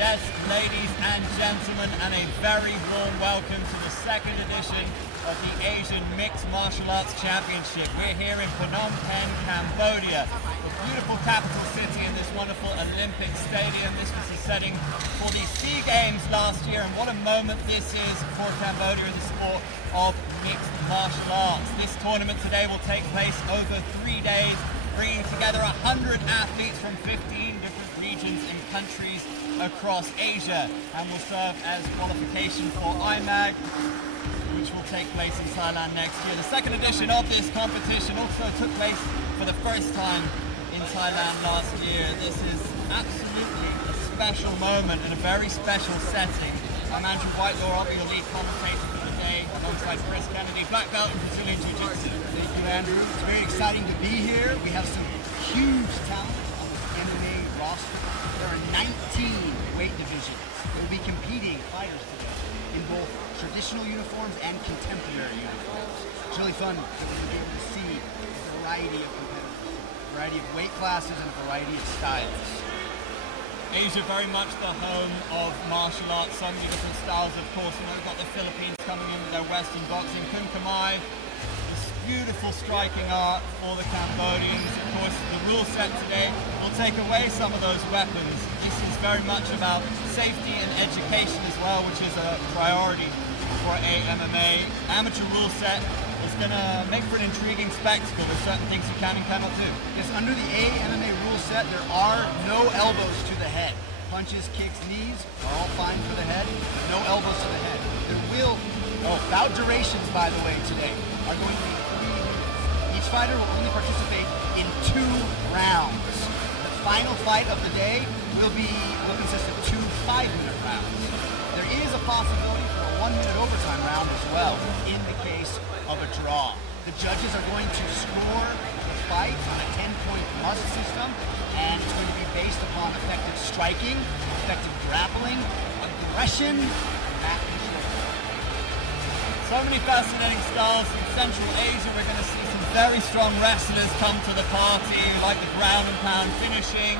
Yes, ladies and gentlemen, and a very warm welcome to the second edition of the Asian Mixed Martial Arts Championship. We're here in Phnom Penh, Cambodia, the beautiful capital city in this wonderful Olympic stadium. This was the setting for the SEA Games last year, and what a moment this is for Cambodia in the sport of mixed martial arts. This tournament today will take place over 3 days, bringing together 100 athletes from 15 different regions and countries across Asia, and will serve as qualification for AIMAG, which will take place in Thailand next year. The second edition of this competition also took place for the first time in Thailand last year. This is absolutely a special moment and a very special setting. I'm Andrew Whitelaw, I'll be the lead commentator for the day, alongside Chris Kennedy, black belt in Brazilian Jiu-Jitsu. Thank you, Andrew. It's very exciting to be here. We have some huge talent on the MMA roster. There are 19 weight divisions that will be competing fighters today in both traditional uniforms and contemporary uniforms. It's really fun that we're going to be able to see a variety of competitors, a variety of weight classes, and a variety of styles. Asia very much the home of martial arts, so many different styles, of course. You know, we've got the Philippines coming in with their Western boxing, Kun Khmer, this beautiful striking art for the Cambodians. Of course, the rule set today will take away some of those weapons. This is very much about safety and education as well, which is a priority for AIMAG. Amateur rule set is going to make for an intriguing spectacle. There's certain things you can and cannot do. Yes, under the AIMAG rule set, there are no elbows to the head. Punches, kicks, knees are all fine for the head, but no elbows to the head. There will, bout durations, by the way, today are going to be 3 minutes. Each fighter will only participate in 2 rounds. The final fight of the day will consist of 2 5-minute rounds. There is a possibility for a 1-minute overtime round as well, in the case of a draw. The judges are going to score the fight on a 10-point plus system, and it's going to be based upon effective striking, effective grappling, aggression, and mat control. So many fascinating styles from Central Asia. We're going to see some very strong wrestlers come to the party, like the ground and pound finishing.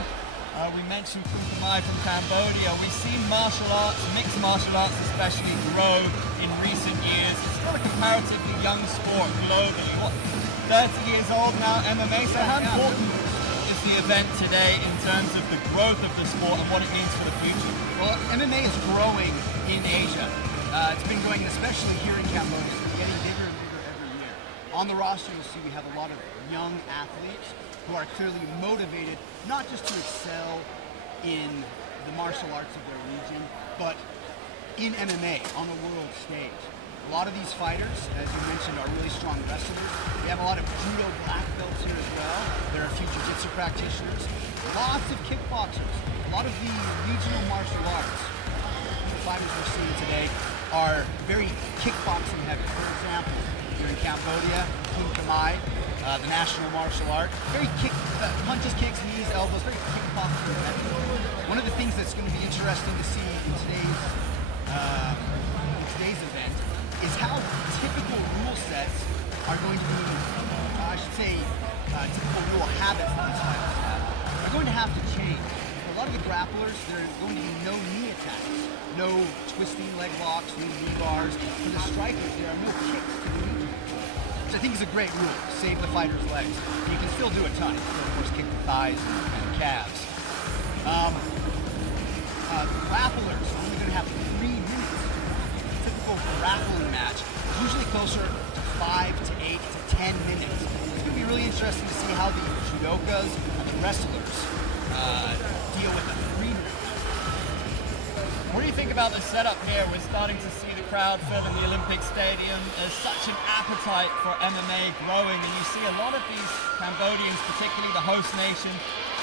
We mentioned Kun Khmer from Cambodia. We've seen martial arts, mixed martial arts especially, grow in recent years. It's still a comparatively young sport globally. What, 30 years old now, MMA? So how important is the event today in terms of the growth of the sport and what it means for the future? Well, MMA is growing in Asia. It's been growing especially here in Cambodia. It's been getting bigger and bigger every year. On the roster, you'll see we have a lot of young athletes who are clearly motivated not just to excel in the martial arts of their region, but in MMA on the world stage. A lot of these fighters, as you mentioned, are really strong wrestlers. We have a lot of judo black belts here as well. There are a few jiu-jitsu practitioners, lots of kickboxers, a lot of the regional martial arts. The fighters we're seeing today are very kickboxing heavy. For example, here in Cambodia, Kun Khmer, the national martial art, very punches, kicks, knees, elbows, very kickboxing heavy. One of the things that's going to be interesting to see in today's event is how typical rule sets are going to be, typical rule habits that these fighters have are going to have to change. For a lot of the grapplers, there are going to be no knee attacks, no twisting leg locks, no knee bars. For the strikers, there are no kicks to the knee. Which I think is a great rule. Save the fighter's legs. You can still do a ton. You can, of course, kick the thighs and calves. Grapplers are only going to have 3 minutes. A typical grappling match is usually closer to 5 to 8 to 10 minutes. It's going to be really interesting to see how the judokas and the wrestlers deal with the 3 minutes. What do you think about the setup here? We're starting to see the crowd filling the Olympic Stadium. There's such an appetite for MMA growing, and you see a lot of these Cambodians, particularly the host nation,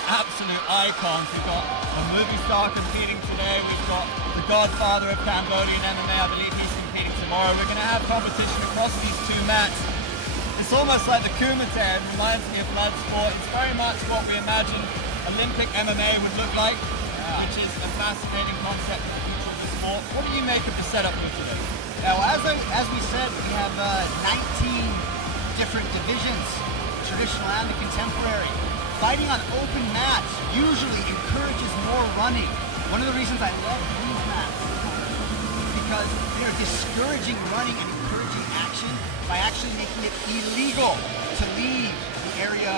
absolute icons. We've got a movie star competing today. We've got the godfather of Cambodian MMA. I believe he's competing tomorrow. We're going to have competition across these 2 mats. It's almost like the Kumite. It reminds me of blood sport. It's very much what we imagine Olympic MMA would look like, which is a fascinating concept for the future of the sport. What do you make of the setup here today? Now, as we said, we have 19 different divisions, traditional and the contemporary. Fighting on open mats usually encourages more running, One of the reasons I love these maps is because they're discouraging running and encouraging action by actually making it illegal to leave the area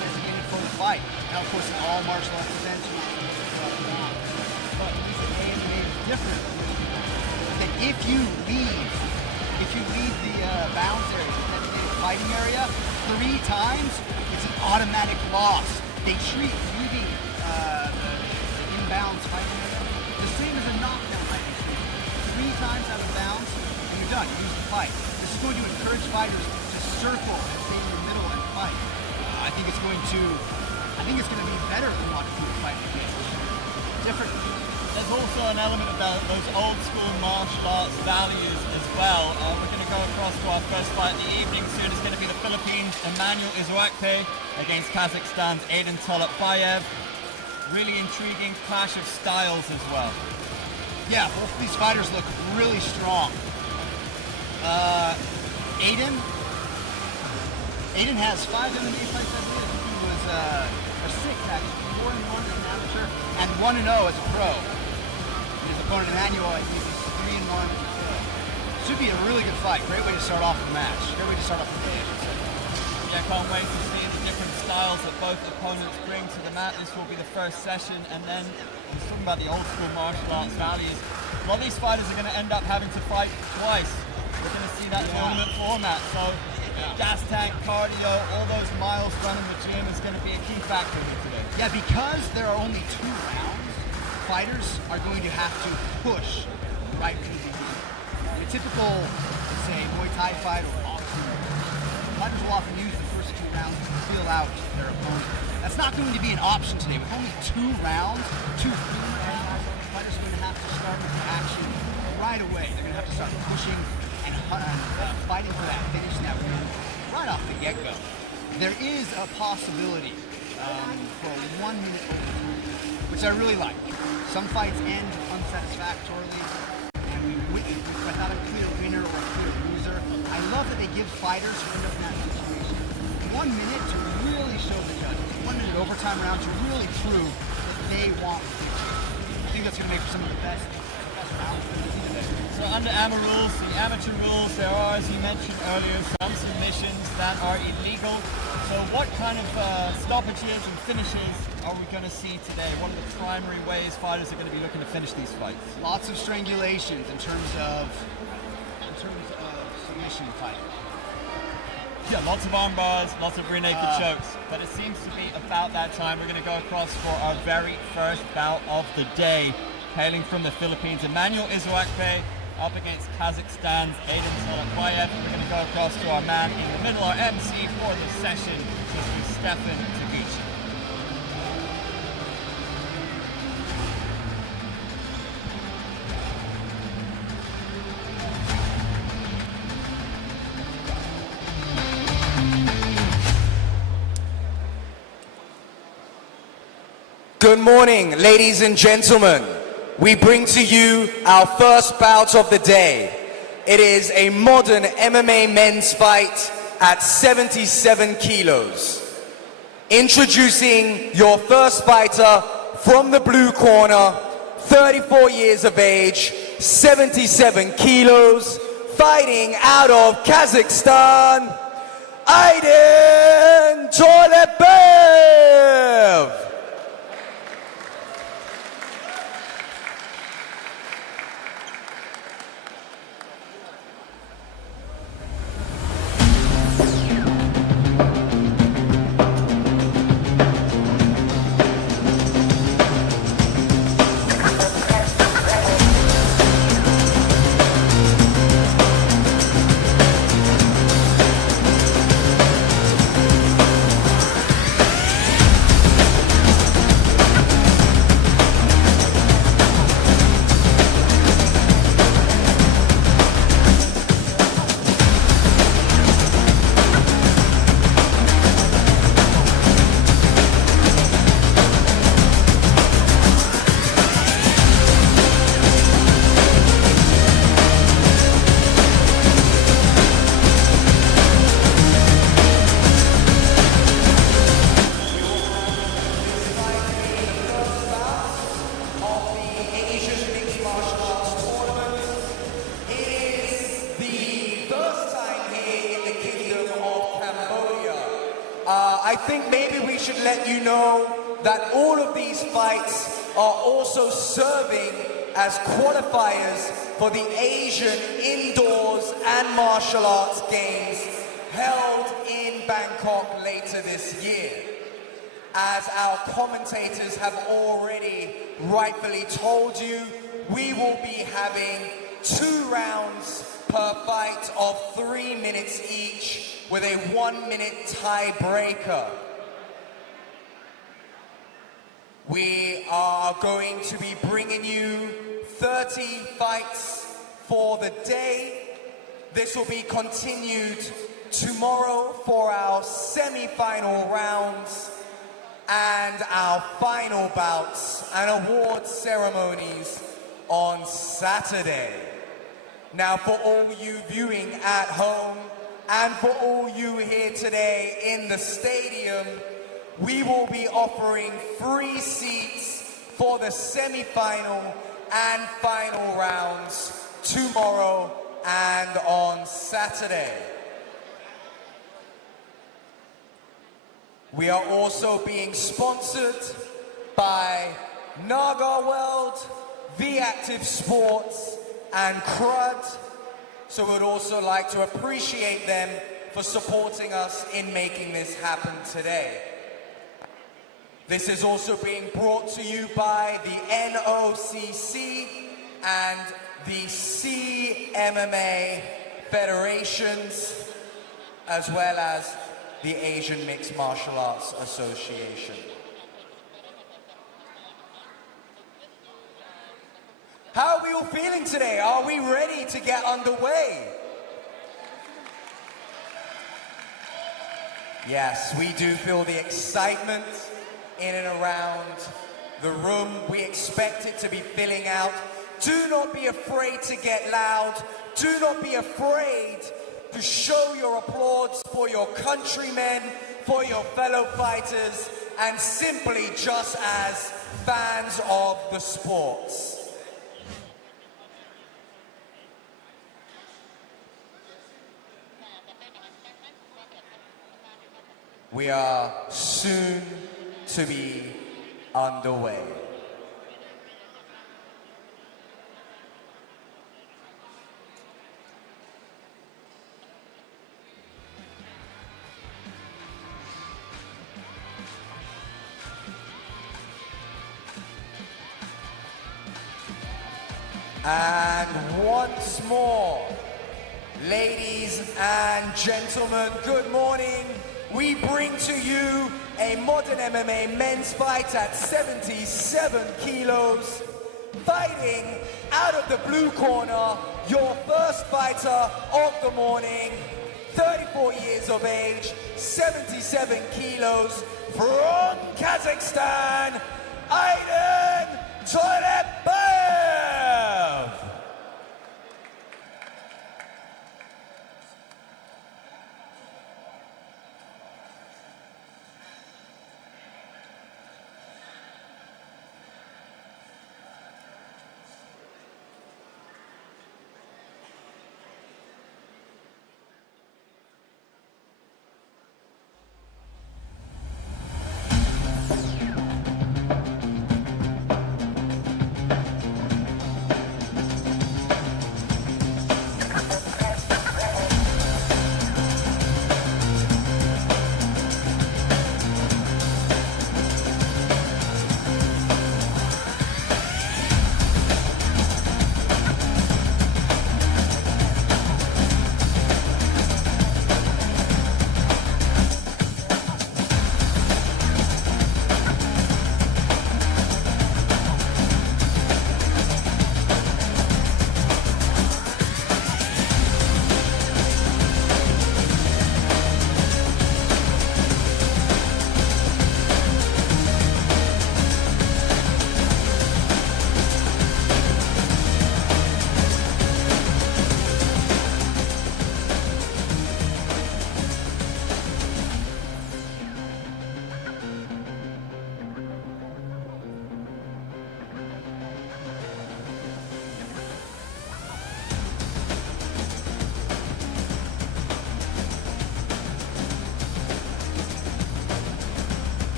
designated for the fight. Now, of course, in all martial arts events, but at least the AIMAG is different. That if you leave the bounds area, the designated fighting area, 3 times, it's an automatic loss. They treat leaving the inbounds fighting area the same as a knockdown fighting area. 3 times out of bounds, and you're done. You lose the fight. This is going to encourage fighters to circle and stay in the middle and fight. I think it's going to be better than what to fight again. Different. There's also an element about those old school martial arts values as well. We're going to go across to our first fight of the evening soon. It's going to be the Philippines' Emmanuel Izwakpe against Kazakhstan's Aiden Tolotbayev. Really intriguing clash of styles as well. Yeah, both of these fighters look really strong. Aiden has 5 MMA fights, I believe. He was, or 6 actually, 4-1 as an amateur, and 1-0 as a pro. And his opponent Emmanuel, I think, is 3-1 as a pro. Should be a really good fight. Great way to start off the match. Great way to start off the day, I should say. Yeah, can't wait to see the different styles that both opponents bring to the mat. This will be the first session, and then we're talking about the old school martial arts values. A lot of these fighters are going to end up having to fight twice. We're going to see that tournament format. So gas tank, cardio, all those miles run in the gym is going to be a key factor here today. Yeah, because there are only 2 rounds, fighters are going to have to push right from the beginning. In a typical, let's say, Muay Thai fight or boxing, fighters will often use the first 2 rounds to feel out their opponent. That's not going to be an option today. With only 2 rounds, 2 clean rounds, fighters are going to have to start with action right away. They're going to have to start pushing and fighting for that finish, that win right off the get-go. There is a possibility for a 1-minute overtime, which I really like. Some fights end unsatisfactorily, and without a clear winner or a clear loser. I love that they give fighters who end up in that situation 1 minute to really show the judges, 1-minute overtime round to really prove that they want victory. I think that's going to make for some of the best rounds that we see today. So under AMA rules, the amateur rules, there are, as you mentioned earlier, some submissions that are illegal. So what kind of stoppages and finishes are we going to see today? What are the primary ways fighters are going to be looking to finish these fights? Lots of strangulations in terms of submission fighting. Yeah, lots of arm bars, lots of rear naked chokes. But it seems to be about that time. We're going to go across for our very first bout of the day. Hailing from the Philippines, Emmanuel Izwakpe up against Kazakhstan's Aiden Tolotbayev. We're going to go across to our man in the middle, our MC for the session, which is Stefan Taguchi. Good morning, ladies and gentlemen. We bring to you our first bout of the day. It is a modern MMA men's fight at 77 kilos. Introducing your first fighter from the blue corner, 34 years of age, 77 kilos, fighting out of Kazakhstan, Aiden Tolotbayev. think maybe we should let you know that all of these fights are also serving as qualifiers for the Asian Indoors and Martial Arts Games held in Bangkok later this year. As our commentators have already rightfully told you, we will be having 2 rounds per fight of 3 minutes each with a 1-minute tiebreaker. We are going to be bringing you 30 fights for the day. This will be continued tomorrow for our semi-final rounds and our final bouts and award ceremonies on Saturday. Now, for all you viewing at home and for all you here today in the stadium, we will be offering free seats for the semi-final and final rounds tomorrow and on Saturday. We are also being sponsored by Naga World, V Active Sports, and Crud. So we'd also like to appreciate them for supporting us in making this happen today. This is also being brought to you by the NOCC and the CMMA federations, as well as the Asian Mixed Martial Arts Association. How are we all feeling today? Are we ready to get underway? Yes, we do feel the excitement in and around the room. We expect it to be filling out. Do not be afraid to get loud. Do not be afraid to show your applause for your countrymen, for your fellow fighters, and simply just as fans of the sports. We are soon to be underway. And once more, ladies and gentlemen, good morning. We bring to you a modern MMA men's fight at 77 kilos. Fighting out of the blue corner, your first fighter of the morning, 34 years of age, 77 kilos, from Kazakhstan, Aiden Toilebayev.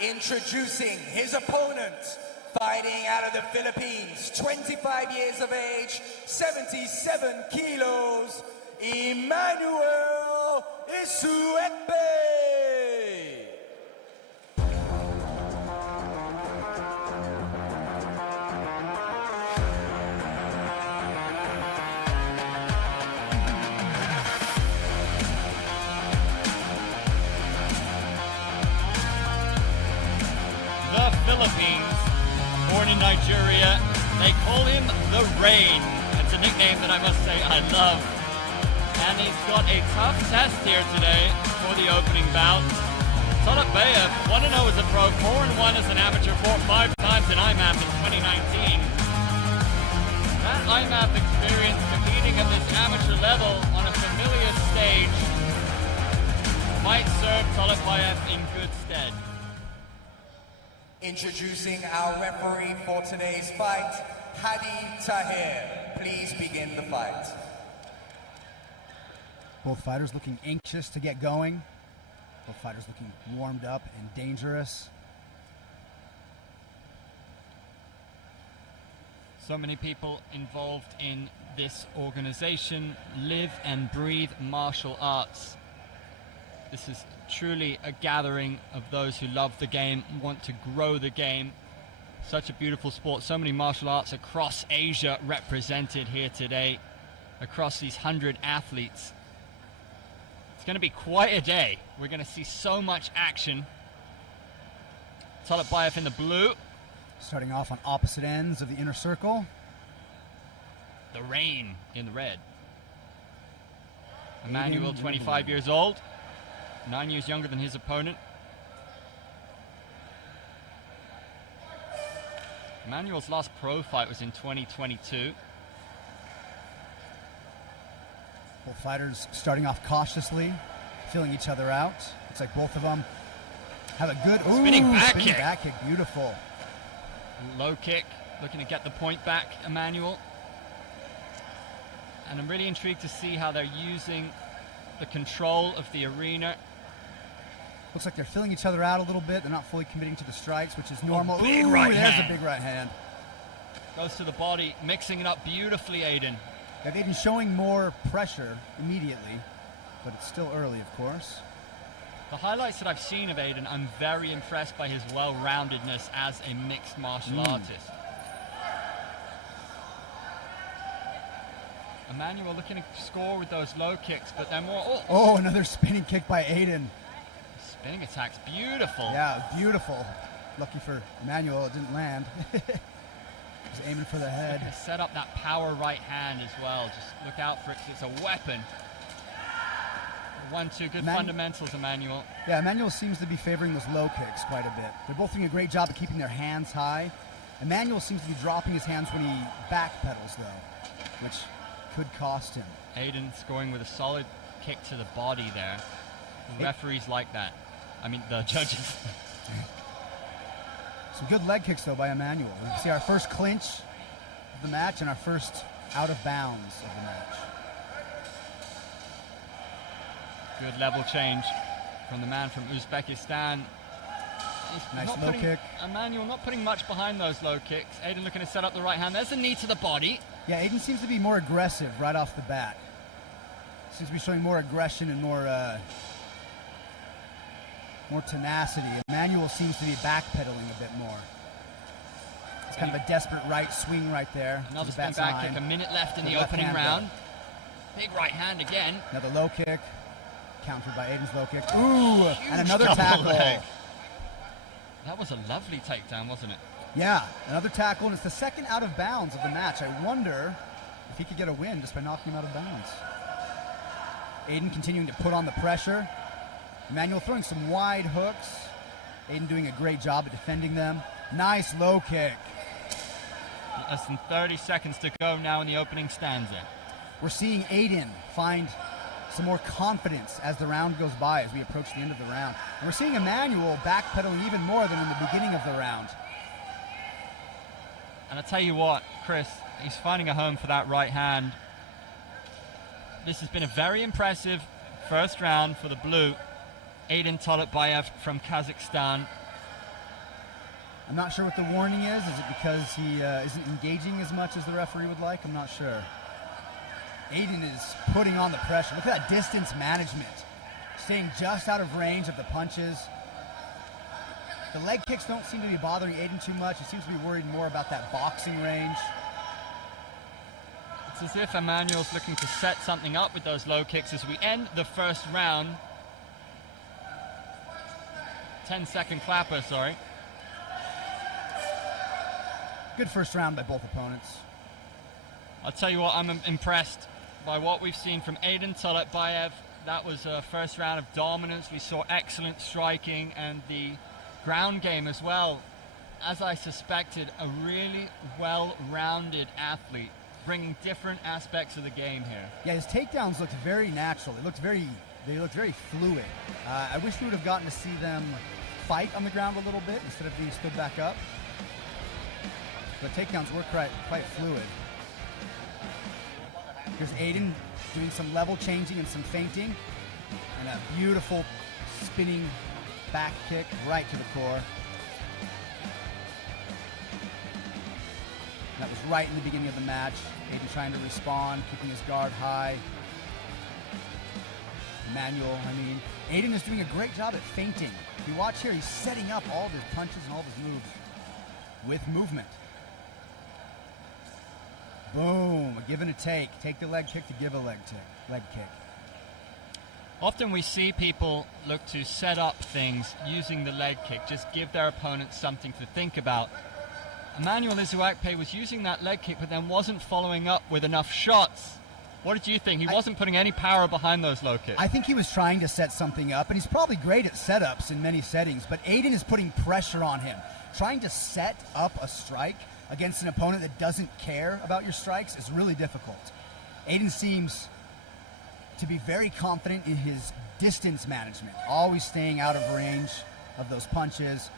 Introducing his opponent, fighting out of the Philippines, 25 years of age, 77 kilos, Emmanuel Isuepe. The Philippines, born in Nigeria, they call him the Rain. It's a nickname that I must say I love. And he's got a tough test here today for the opening bout. Tolotbayev, 1-0 as a pro, 4-1 as an amateur, 4-5 times in IMAP in 2019. That IMAP experience competing at this amateur level on a familiar stage might serve Tolotbayev in good stead. Introducing our referee for today's fight, Hadi Tahir. Please begin the fight. Both fighters looking anxious to get going. Both fighters looking warmed up and dangerous. So many people involved in this organization live and breathe martial arts. This is truly a gathering of those who love the game, want to grow the game. Such a beautiful sport. So many martial arts across Asia represented here today, across these 100 athletes. It's going to be quite a day. We're going to see so much action. Tolotbayev in the blue. Starting off on opposite ends of the inner circle. The Rain in the red. Emmanuel, 25 years old. 9 years younger than his opponent. Emmanuel's last pro fight was in 2022. Both fighters starting off cautiously, feeling each other out. Looks like both of them have a good spinning back kick. Back kick, beautiful. Low kick, looking to get the point back, Emmanuel. And I'm really intrigued to see how they're using the control of the arena. Looks like they're filling each other out a little bit. They're not fully committing to the strikes, which is normal. Big right there's hand. a big right hand. Goes to the body, mixing it up beautifully, Aiden. Yeah, Aiden showing more pressure immediately, but it's still early, of course. The highlights that I've seen of Aiden, I'm very impressed by his well-roundedness as a mixed martial artist. Emmanuel looking to score with those low kicks, but they're more... Oh, another spinning kick by Aiden. Spinning attacks, beautiful. Yeah, beautiful. Lucky for Emmanuel, it didn't land. He's aiming for the head. Set up that power right hand as well. Just look out for it because it's a weapon. 1-2, good fundamentals, Emmanuel. Yeah, Emmanuel seems to be favoring those low kicks quite a bit. They're both doing a great job of keeping their hands high. Emmanuel seems to be dropping his hands when he backpedals, though, which could cost him. Aiden scoring with a solid kick to the body there. The referees like that. I mean, the judges. Some good leg kicks, though, by Emmanuel. We see our first clinch of the match and our first out of bounds of the match. Good level change from the man from Uzbekistan. Nice low kick. Emmanuel not putting much behind those low kicks. Aiden looking to set up the right hand. There's a knee to the body. Yeah, Aiden seems to be more aggressive right off the bat. Seems to be showing more aggression and more tenacity. Emmanuel seems to be backpedaling a bit more. It's kind of a desperate right swing right there. Another spin back kick, a minute left in the opening round. Big right hand again. Another low kick, countered by Aiden's low kick. Ooh, and another tackle. Leg. That was a lovely takedown, wasn't it? Yeah, another tackle, and it's the second out of bounds of the match. I wonder if he could get a win just by knocking him out of bounds. Aiden continuing to put on the pressure. Emmanuel throwing some wide hooks. Aiden doing a great job at defending them. Nice low kick. Less than 30 seconds to go now in the opening stanza. We're seeing Aiden find some more confidence as the round goes by, as we approach the end of the round. And we're seeing Emmanuel backpedaling even more than in the beginning of the round. And I tell you what, Chris, he's finding a home for that right hand. This has been a very impressive first round for the blue. Aiden Tolotbayev from Kazakhstan. I'm not sure what the warning is. Is it because he isn't engaging as much as the referee would like? I'm not sure. Aiden is putting on the pressure. Look at that distance management. Staying just out of range of the punches. The leg kicks don't seem to be bothering Aiden too much. He seems to be worried more about that boxing range. It's as if Emmanuel's looking to set something up with those low kicks as we end the first round. 10-second clapper, sorry. Good first round by both opponents. I'll tell you what, I'm impressed by what we've seen from Aiden Toletbayev. That was a first round of dominance. We saw excellent striking and the ground game as well. As I suspected, a really well-rounded athlete, bringing different aspects of the game here. Yeah, his takedowns looked very natural. They looked very fluid. I wish we would have gotten to see them fight on the ground a little bit instead of being stood back up. But takedowns were quite fluid. Here's Aiden doing some level changing and some feinting. And a beautiful spinning back kick right to the core. That was right in the beginning of the match. Aiden trying to respond, keeping his guard high. Aiden is doing a great job at feinting. If you watch here, he's setting up all of his punches and all of his moves with movement. Boom, a give and a take. Take the leg kick to give a leg kick. Often we see people look to set up things using the leg kick, just give their opponent something to think about. Emmanuel Isuakpe was using that leg kick, but then wasn't following up with enough shots. What did you think? He wasn't putting any power behind those low kicks. I think he was trying to set something up, and he's probably great at setups in many settings, but Aiden is putting pressure on him. Trying to set up a strike against an opponent that doesn't care about your strikes is really difficult. Aiden seems to be very confident in his distance management, always staying out of range of those punches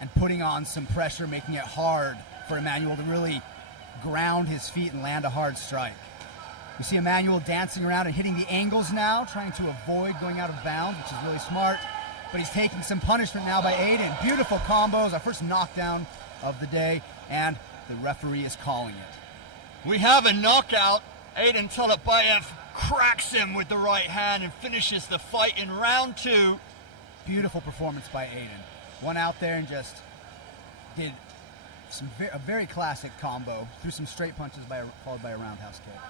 and putting on some pressure, making it hard for Emmanuel to really ground his feet and land a hard strike. You see Emmanuel dancing around and hitting the angles now, trying to avoid going out of bounds, which is really smart. But he's taking some punishment now by Aiden. Beautiful combos, our first knockdown of the day, and the referee is calling it. We have a knockout. Aiden Toletbayev cracks him with the right hand and finishes the fight in round 2. Beautiful performance by Aiden. Went out there and just did a very classic combo, threw some straight punches followed by a roundhouse kick.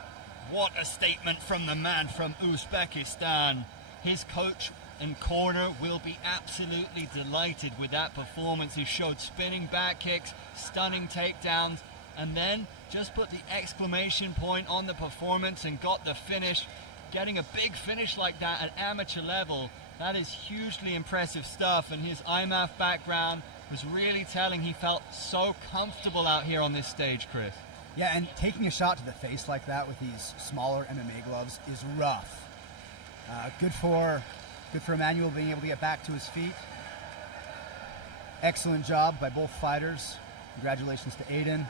What a statement from the man from Uzbekistan. His coach and corner will be absolutely delighted with that performance. He showed spinning back kicks, stunning takedowns, and then just put the exclamation point on the performance and got the finish. Getting a big finish like that at amateur level, that is hugely impressive stuff, and his IMAF background was really telling. He felt so comfortable out here on this stage, Chris. Yeah, and taking a shot to the face like that with these smaller MMA gloves is rough. Good for Emmanuel being able to get back to his feet. Excellent job by both fighters. Congratulations to Aiden.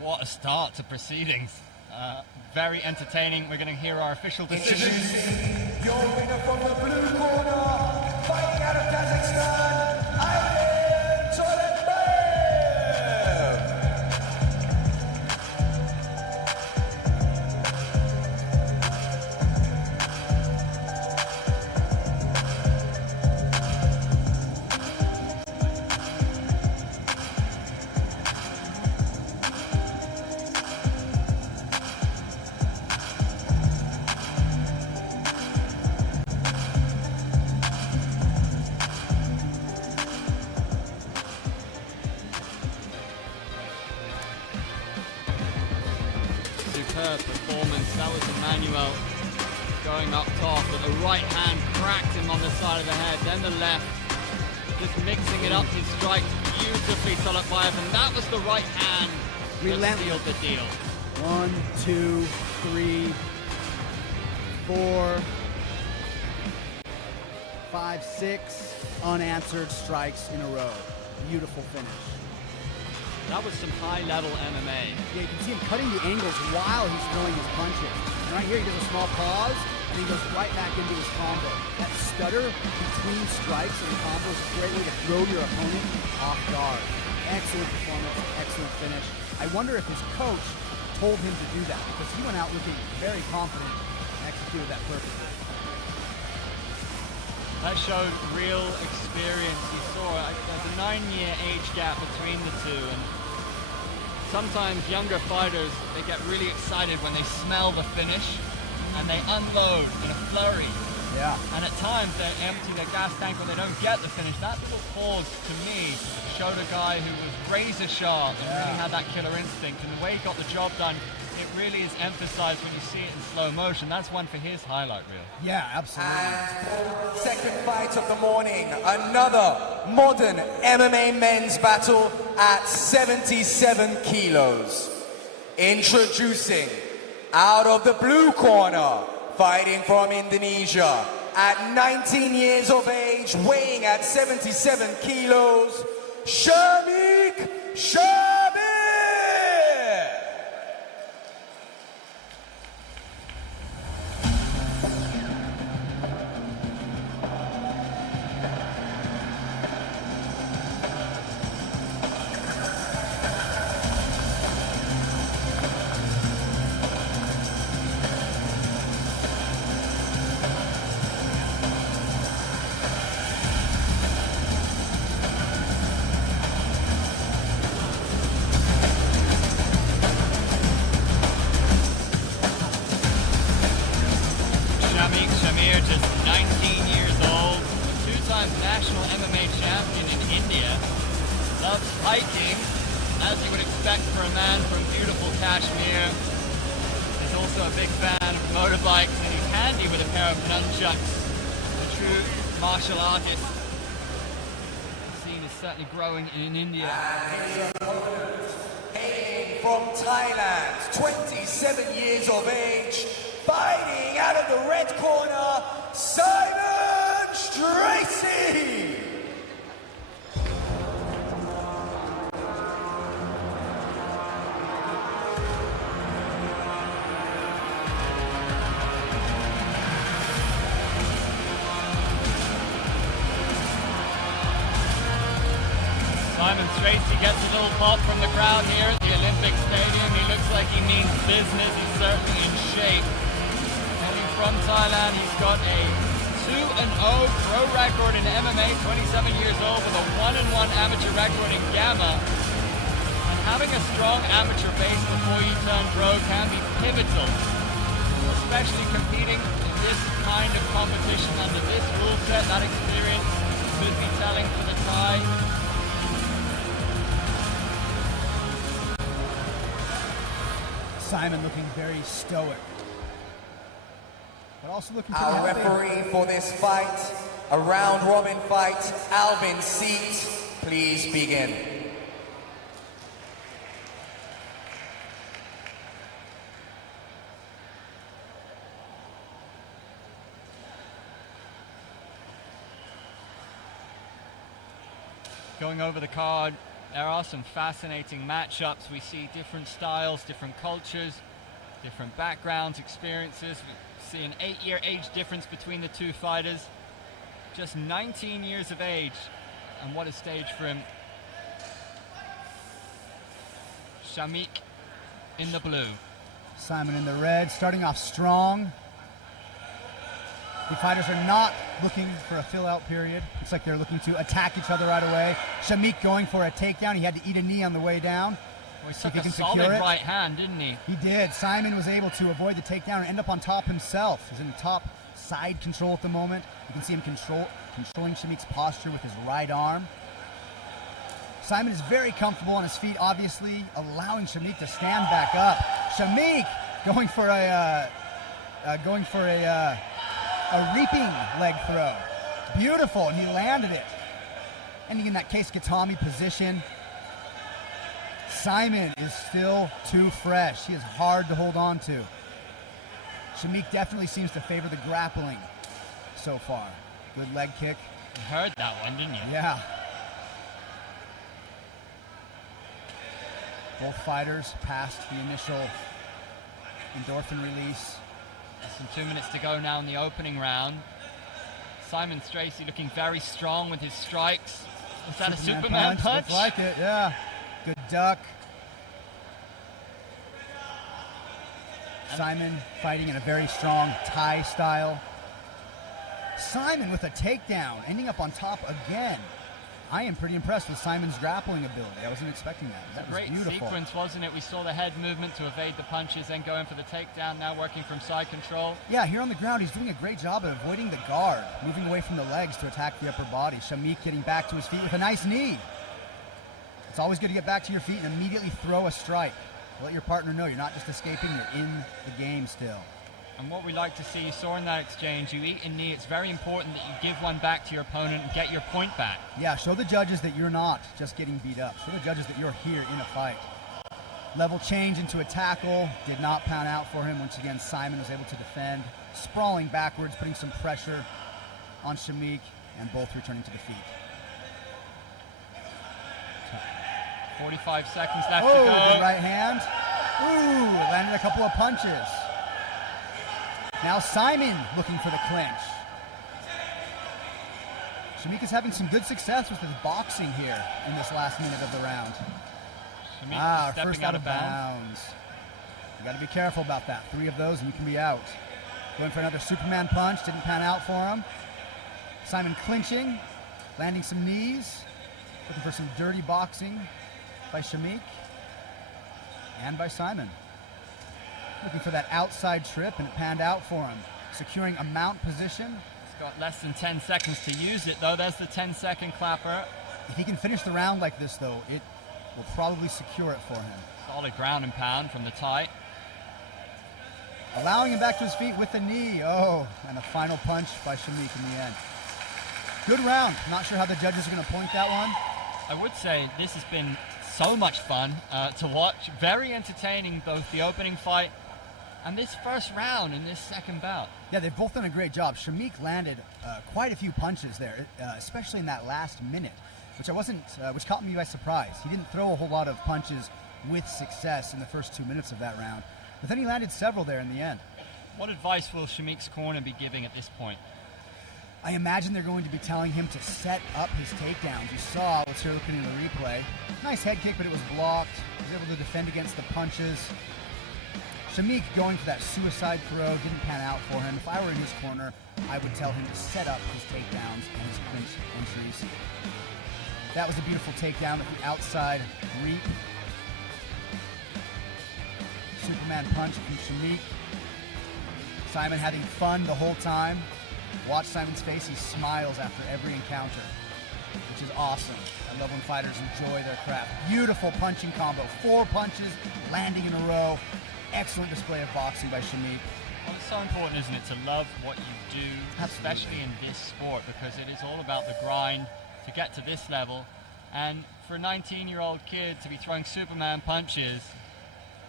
What a start to proceedings. Very entertaining. We're going to hear our official decision. Your winner from the blue corner, fighting out of Kazakhstan, Aiden Toletbayev. Superb performance. That was Emmanuel going up top, but the right hand cracked him on the side of the head, then the left, just mixing it up, his strikes beautifully, Toletbayev, and that was the right hand that sealed the deal. 1, 2, 3, 4, 5, 6 unanswered strikes in a row. Beautiful finish. That was some high-level MMA. Yeah, you can see him cutting the angles while he's throwing his punches. And right here, he does a small pause, and he goes right back into his combo. That stutter between strikes and combos is a great way to throw your opponent off guard. Excellent performance, excellent finish. I wonder if his coach told him to do that, because he went out looking very confident and executed that perfectly. That showed real experience. You saw there's a 9-year age gap between the two, and sometimes younger fighters, they get really excited when they smell the finish and they unload in a flurry. Yeah. And at times they empty their gas tank when they don't get the finish. That little pause to me showed a guy who was razor sharp and really had that killer instinct, and the way he got the job done, it really is emphasized when you see it in slow motion. That's one for his highlight reel. Yeah, absolutely. And second fight of the morning, another modern MMA men's battle at 77 kilos. Introducing, out of the blue corner, fighting from Indonesia, at 19 years of age, weighing at 77 kilos, Shamik Shamir! Shamir, just 19 years old, a two-time national MMA champion in India, loves hiking, as you would expect for a man from beautiful Kashmir. He's also a big fan of motorbikes, and he's handy with a pair of nunchucks. A true martial artist. The scene is certainly growing in India. Hailing from Thailand, 27 years of age, fighting out of the red corner, Simon Stracy! Simon Stracy gets a little pop from the crowd here at the Olympic Stadium. He looks like he means business. He's certainly in shape. Coming from Thailand, he's got a 2-0 pro record in MMA, 27 years old, with a 1-1 amateur record in Gamma. And having a strong amateur base before you turn pro can be pivotal, especially competing in this kind of competition under this rule set. That experience could be telling for the Thai. Simon looking very stoic, but also looking pretty Our healthy. referee for this fight, a round-robin fight, Alvin Seat, please begin. Going over the card, there are some fascinating matchups. We see different styles, different cultures, different backgrounds, experiences. We see an 8-year age difference between the two fighters. Just 19 years of age, and what a stage for him. Shamik in the blue. Simon in the red, starting off strong. The fighters are not looking for a fill-out period. Looks like they're looking to attack each other right away. Shamik going for a takedown. He had to eat a knee on the way down. Well, he took a solid right hand, didn't he? He did. Simon was able to avoid the takedown and end up on top himself. He's in top side control at the moment. You can see him controlling Shamik's posture with his right arm. Simon is very comfortable on his feet, obviously allowing Shamik to stand back up. Shamik going for a reaping leg throw. Beautiful, and he landed it. Ending in that case Katami position. Simon is still too fresh. He is hard to hold on to. Shamik definitely seems to favor the grappling so far. Good leg kick. You heard that one, didn't you? Yeah. Both fighters passed the initial endorphin release. Less than 2 minutes to go now in the opening round. Simon Stracy looking very strong with his strikes. Was that a Superman punch? Looks like it, yeah. Good duck. Simon fighting in a very strong Thai style. Simon with a takedown, ending up on top again. I am pretty impressed with Simon's grappling ability. I wasn't expecting that. That was beautiful. Great sequence, wasn't it? We saw the head movement to evade the punches, then going for the takedown, now working from side control. Yeah, here on the ground, he's doing a great job of avoiding the guard, moving away from the legs to attack the upper body. Shamik getting back to his feet with a nice knee. It's always good to get back to your feet and immediately throw a strike. Let your partner know you're not just escaping, you're in the game still. And what we like to see, you saw in that exchange, you eat a knee, it's very important that you give one back to your opponent and get your point back. Yeah, show the judges that you're not just getting beat up. Show the judges that you're here in a fight. Level change into a tackle, did not pan out for him. Once again, Simon was able to defend, sprawling backwards, putting some pressure on Shamik, and both returning to defeat. 45 seconds left to Oh, go. good right hand. Ooh, landed a couple of punches. Now Simon looking for the clinch. Shamik is having some good success with his boxing here in this last minute of the round. Shamik stepping first out of bounds. You got to be careful about that. 3 of those and you can be out. Going for another Superman punch, didn't pan out for him. Simon clinching, landing some knees, looking for some dirty boxing by Shamik and by Simon. Looking for that outside trip, and it panned out for him. Securing a mount position. He's got less than 10 seconds to use it, though. There's the 10-second clapper. If he can finish the round like this, though, it will probably secure it for him. Solid ground and pound from the Thai. Allowing him back to his feet with the knee. Oh, and a final punch by Shamik in the end. Good round. Not sure how the judges are going to point that one. I would say this has been so much fun to watch. Very entertaining, both the opening fight and this first round in this second bout. Yeah, they've both done a great job. Shamik landed quite a few punches there, especially in that last minute, which caught me by surprise. He didn't throw a whole lot of punches with success in the first 2 minutes of that round, but then he landed several there in the end. What advice will Shamik's corner be giving at this point? I imagine they're going to be telling him to set up his takedowns. You saw, let's hear looking at the replay. Nice head kick, but it was blocked. He was able to defend against the punches. Shamik going for that suicide throw, didn't pan out for him. If I were in his corner, I would tell him to set up his takedowns and his clinch entries. That was a beautiful takedown with the outside reap. Superman punch from Shamik. Simon having fun the whole time. Watch Simon's face, he smiles after every encounter, which is awesome. I love when fighters enjoy their craft. Beautiful punching combo, 4 punches landing in a row. Excellent display of boxing by Shamik. Well, it's so important, isn't it, to love what you do, especially in this sport, because it is all about the grind to get to this level. And for a 19-year-old kid to be throwing Superman punches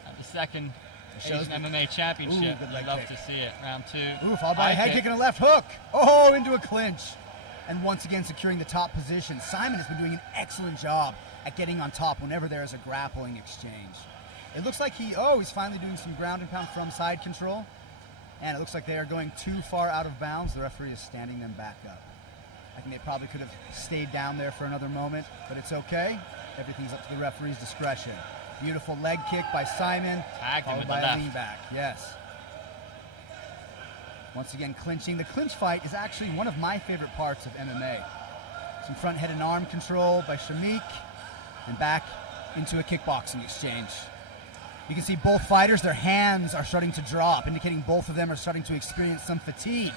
at the second Asian MMA Championship, I'd love to see it. Round 2. Ooh, followed by a head kick and a left hook. Oh, into a clinch. And once again securing the top position. Simon has been doing an excellent job at getting on top whenever there is a grappling exchange. It looks like he's finally doing some ground and pound from side control. And it looks like they are going too far out of bounds. The referee is standing them back up. I think they probably could have stayed down there for another moment, but it's okay. Everything's up to the referee's discretion. Beautiful leg kick by Simon, followed by a lean back. Yes. Once again, clinching. The clinch fight is actually one of my favorite parts of MMA. Some front head and arm control by Shamik, and back into a kickboxing exchange. You can see both fighters, their hands are starting to drop, indicating both of them are starting to experience some fatigue.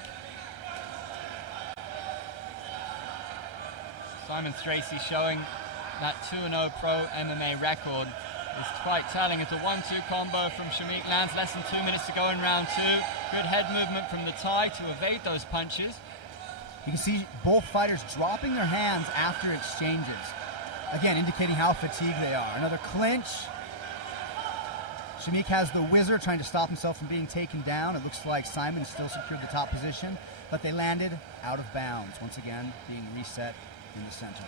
Simon Stracy showing that 2-0 pro MMA record. It's quite telling. It's a 1-2 combo from Shamik. Lands less than 2 minutes to go in round 2. Good head movement from the Thai to evade those punches. You can see both fighters dropping their hands after exchanges. Again, indicating how fatigued they are. Another clinch. Shamik has the whizzer trying to stop himself from being taken down. It looks like Simon still secured the top position, but they landed out of bounds. Once again, being reset in the center.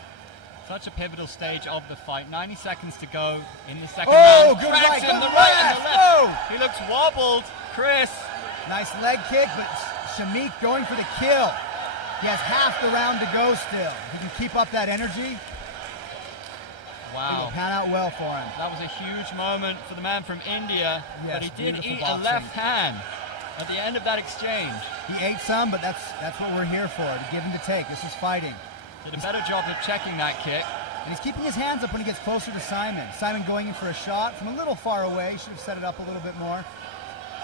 Such a pivotal stage of the fight. 90 seconds to go in the second round. Good Cracks right, him, good the right and the left. left. He looks wobbled. Chris. Nice leg kick, but Shamik going for the kill. He has half the round to go still. If he can keep up that energy, it will Wow. pan out well for him. That was a huge moment for the man from India, Yes, but he did beautiful eat boxing. a left hand at the end of that exchange. He ate some, but that's what we're here for, to give and to take. This is fighting. Did a better job of checking that kick. And he's keeping his hands up when he gets closer to Simon. Simon going in for a shot from a little far away. Should have set it up a little bit more.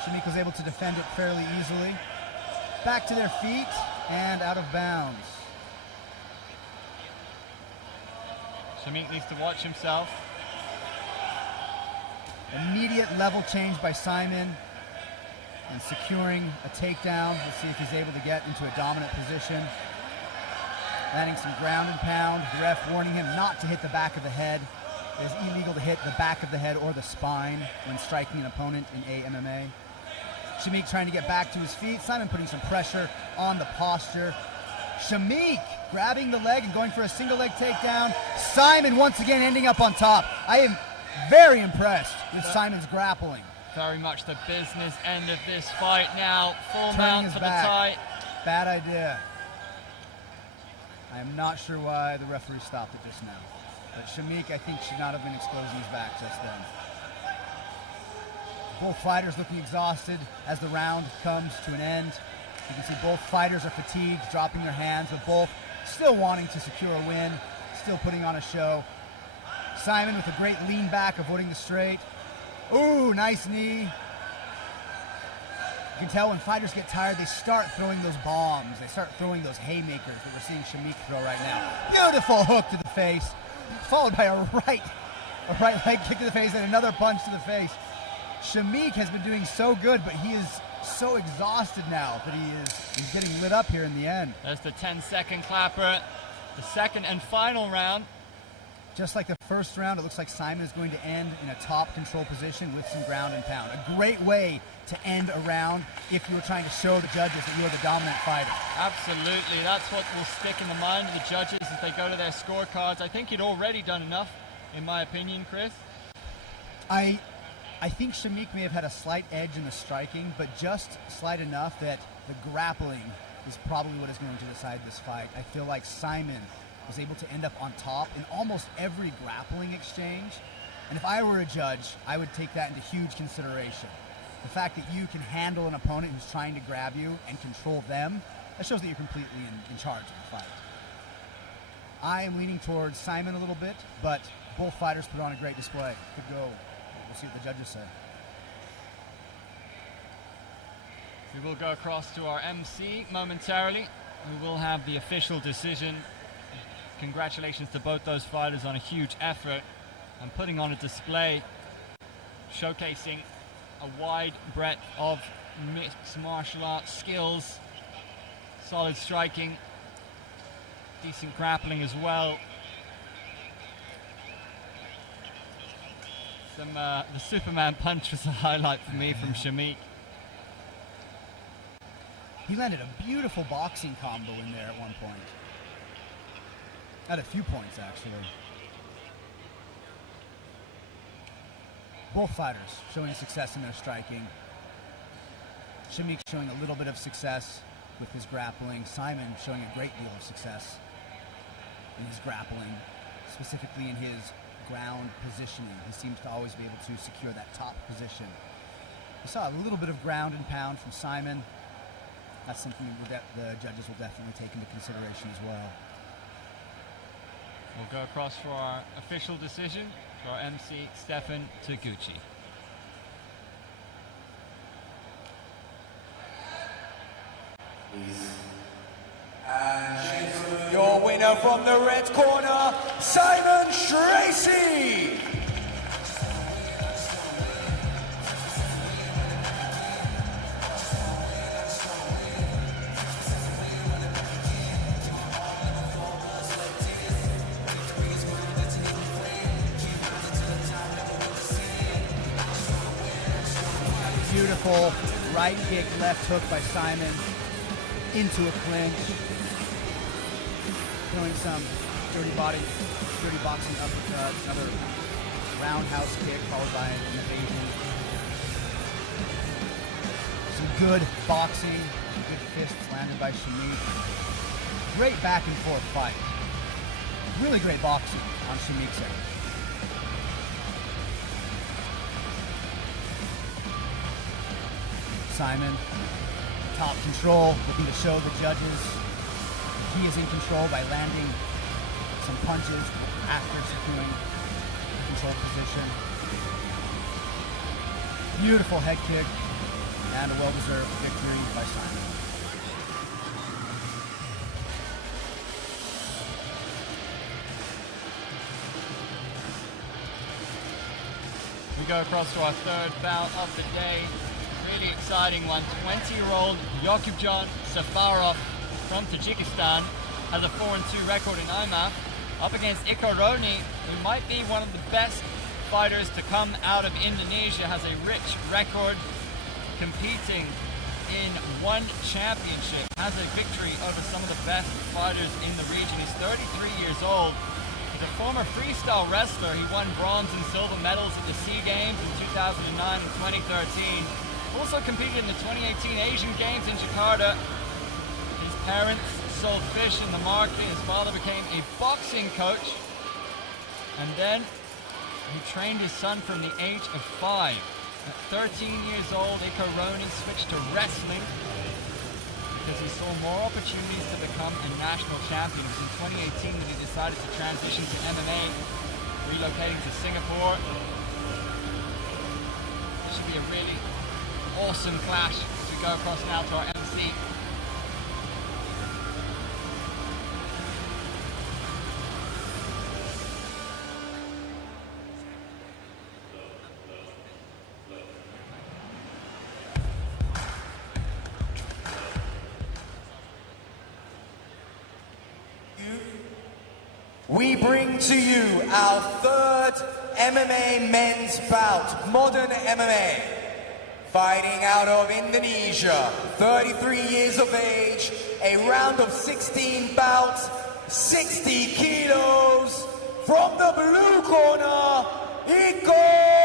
Shamik was able to defend it fairly easily. Back to their feet and out of bounds. Shamik needs to watch himself. Immediate level change by Simon and securing a takedown. We'll see if he's able to get into a dominant position. Landing some ground and pound. The ref warning him not to hit the back of the head. It is illegal to hit the back of the head or the spine when striking an opponent in AMMA. Shamik trying to get back to his feet. Simon putting some pressure on the posture. Shamik grabbing the leg and going for a single leg takedown. Simon once again ending up on top. I am very impressed with Simon's grappling. Very much the business end of this fight now. Full Turning mount his for back. the tie. Bad idea. I am not sure why the referee stopped it just now. But Shamik, I think, should not have been exposing his back just then. Both fighters looking exhausted as the round comes to an end. You can see both fighters are fatigued, dropping their hands, but both still wanting to secure a win, still putting on a show. Simon with a great lean back, avoiding the straight. Ooh, nice knee. You can tell when fighters get tired, they start throwing those bombs. They start throwing those haymakers that we're seeing Shamik throw right now. Beautiful hook to the face, followed by a right leg kick to the face and another punch to the face. Shamik has been doing so good, but he is so exhausted now that he's getting lit up here in the end. There's the 10-second clapper. The second and final round. Just like the first round, it looks like Simon is going to end in a top control position with some ground and pound. A great way to end a round if you were trying to show the judges that you are the dominant fighter. Absolutely. That's what will stick in the mind of the judges as they go to their scorecards. I think he'd already done enough, in my opinion, Chris. I think Shamik may have had a slight edge in the striking, but just slight enough that the grappling is probably what is going to decide this fight. I feel like Simon was able to end up on top in almost every grappling exchange. And if I were a judge, I would take that into huge consideration. The fact that you can handle an opponent who's trying to grab you and control them, that shows that you're completely in charge of the fight. I am leaning towards Simon a little bit, but both fighters put on a great display. Good go. We'll see what the judges say. We will go across to our MC momentarily. We will have the official decision. Congratulations to both those fighters on a huge effort and putting on a display showcasing a wide breadth of mixed martial arts skills, solid striking, decent grappling as well. The Superman punch was a highlight for me from Shamik. He landed a beautiful boxing combo in there at one point. At a few points, actually. Both fighters showing success in their striking. Shamik showing a little bit of success with his grappling. Simon showing a great deal of success in his grappling, specifically in his ground positioning. He seems to always be able to secure that top position. We saw a little bit of ground and pound from Simon. That's something that the judges will definitely take into consideration as well. We'll go across for our official decision to our MC, Stefan Taguchi. Your winner from the red corner, Simon Tracy. Beautiful right kick, left hook by Simon into a clinch. Showing some dirty boxing uppercut, another roundhouse kick followed by an evasion. Some good boxing, some good fists landed by Shamik. Great back and forth fight. Really great boxing on Shamik's end. Simon, top control, looking to show the judges he is in control by landing some punches after securing control position. Beautiful head kick and a well-deserved victory by Simon. We go across to our third bout of the day. Really exciting one. 20-year-old Yokubjon Safarov from Tajikistan has a 4-2 record in AIMAG up against Ikaroni, who might be one of the best fighters to come out of Indonesia, has a rich record competing in one championship, has a victory over some of the best fighters in the region. He's 33 years old. He's a former freestyle wrestler. He won bronze and silver medals at the SEA Games in 2009 and 2013. Also competed in the 2018 Asian Games in Jakarta. His parents sold fish in the market. His father became a boxing coach. And then he trained his son from the age of 5. At 13 years old, Ikaroni switched to wrestling because he saw more opportunities to become a national champion. It was in 2018 that he decided to transition to MMA, relocating to Singapore. It should be a really awesome clash as we go across now to our MC. We bring to you our third MMA men's bout, modern MMA. Fighting out of Indonesia, 33 years of age, a round of 16 bouts, 60 kilos, from the blue corner, Ikaroni!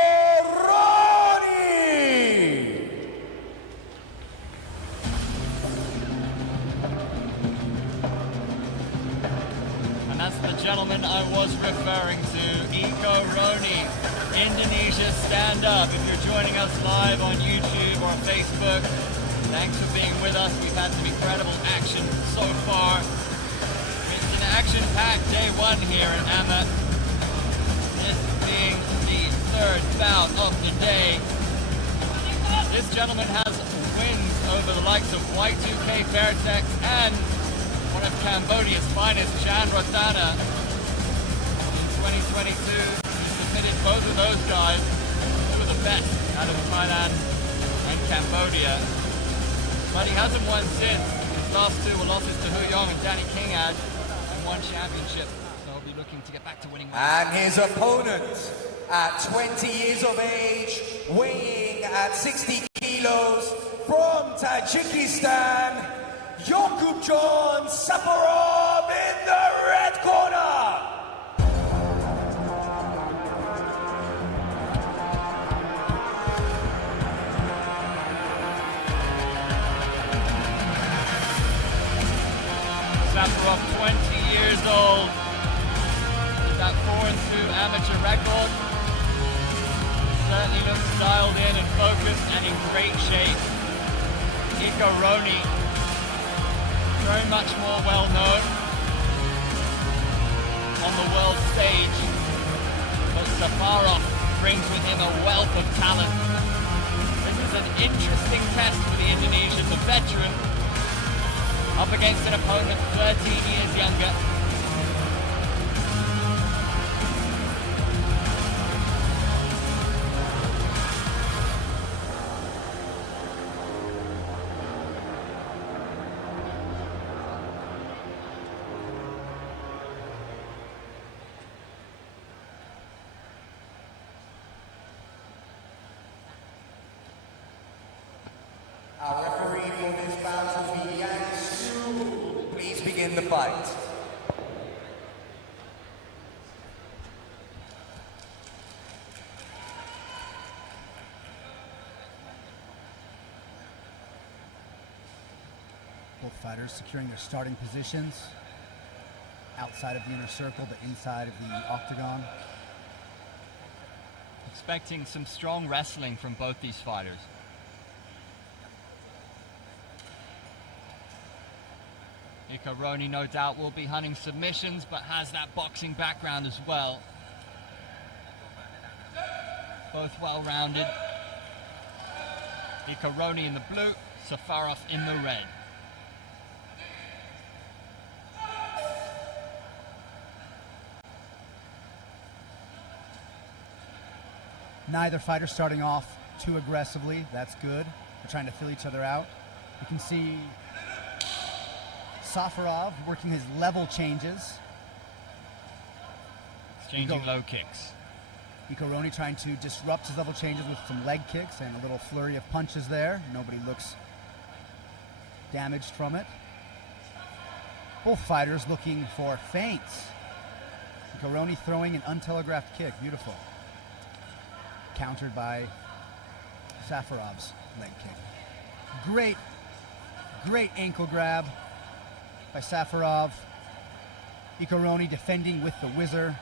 And that's the gentleman I was referring to, Ikaroni. Indonesia, stand up. If you're joining us live on YouTube or Facebook, thanks for being with us. We've had some incredible action so far. It's an action-packed day one here in AIMAG. This being the third bout of the day. This gentleman has wins over the likes of Y2K Fairtex and one of Cambodia's finest, Chan Rotana. In 2022, both of those guys, two of the best out of Thailand and Cambodia. But he hasn't won since. His last two were losses to Hu Yong and Danny Kingad in one championship. So he'll be looking to get back to winning. And his opponent, at 20 years of age, weighing at 60 kilos, from Tajikistan, Yokubjon Safarov in the red corner. Safarov, 20 years old, with that 4-2 amateur record. Certainly looks dialed in and focused and in great shape. Ikaroni, very much more well known on the world stage, but Safarov brings with him a wealth of talent. This is an interesting test for the Indonesian, the veteran, up against an opponent 13 years younger. Our referee for this bout will be Yang Su. Please begin the fight. fighters securing their starting positions outside of the inner circle, but inside of the octagon. Expecting some strong wrestling from both these fighters. Ikaroni no doubt will be hunting submissions, but has that boxing background as well. Both well-rounded. Ikaroni in the blue, Safarov in the red. Neither fighter starting off too aggressively. That's good. They're trying to fill each other out. You can see Safarov working his level changes. Exchanging low kicks. Ikaroni trying to disrupt his level changes with some leg kicks and a little flurry of punches there. Nobody looks damaged from it. Both fighters looking for feints. Ikaroni throwing an untelegraphed kick. Beautiful. Countered by Safarov's leg kick. Great ankle grab by Safarov. Ikaroni defending with the whizzer.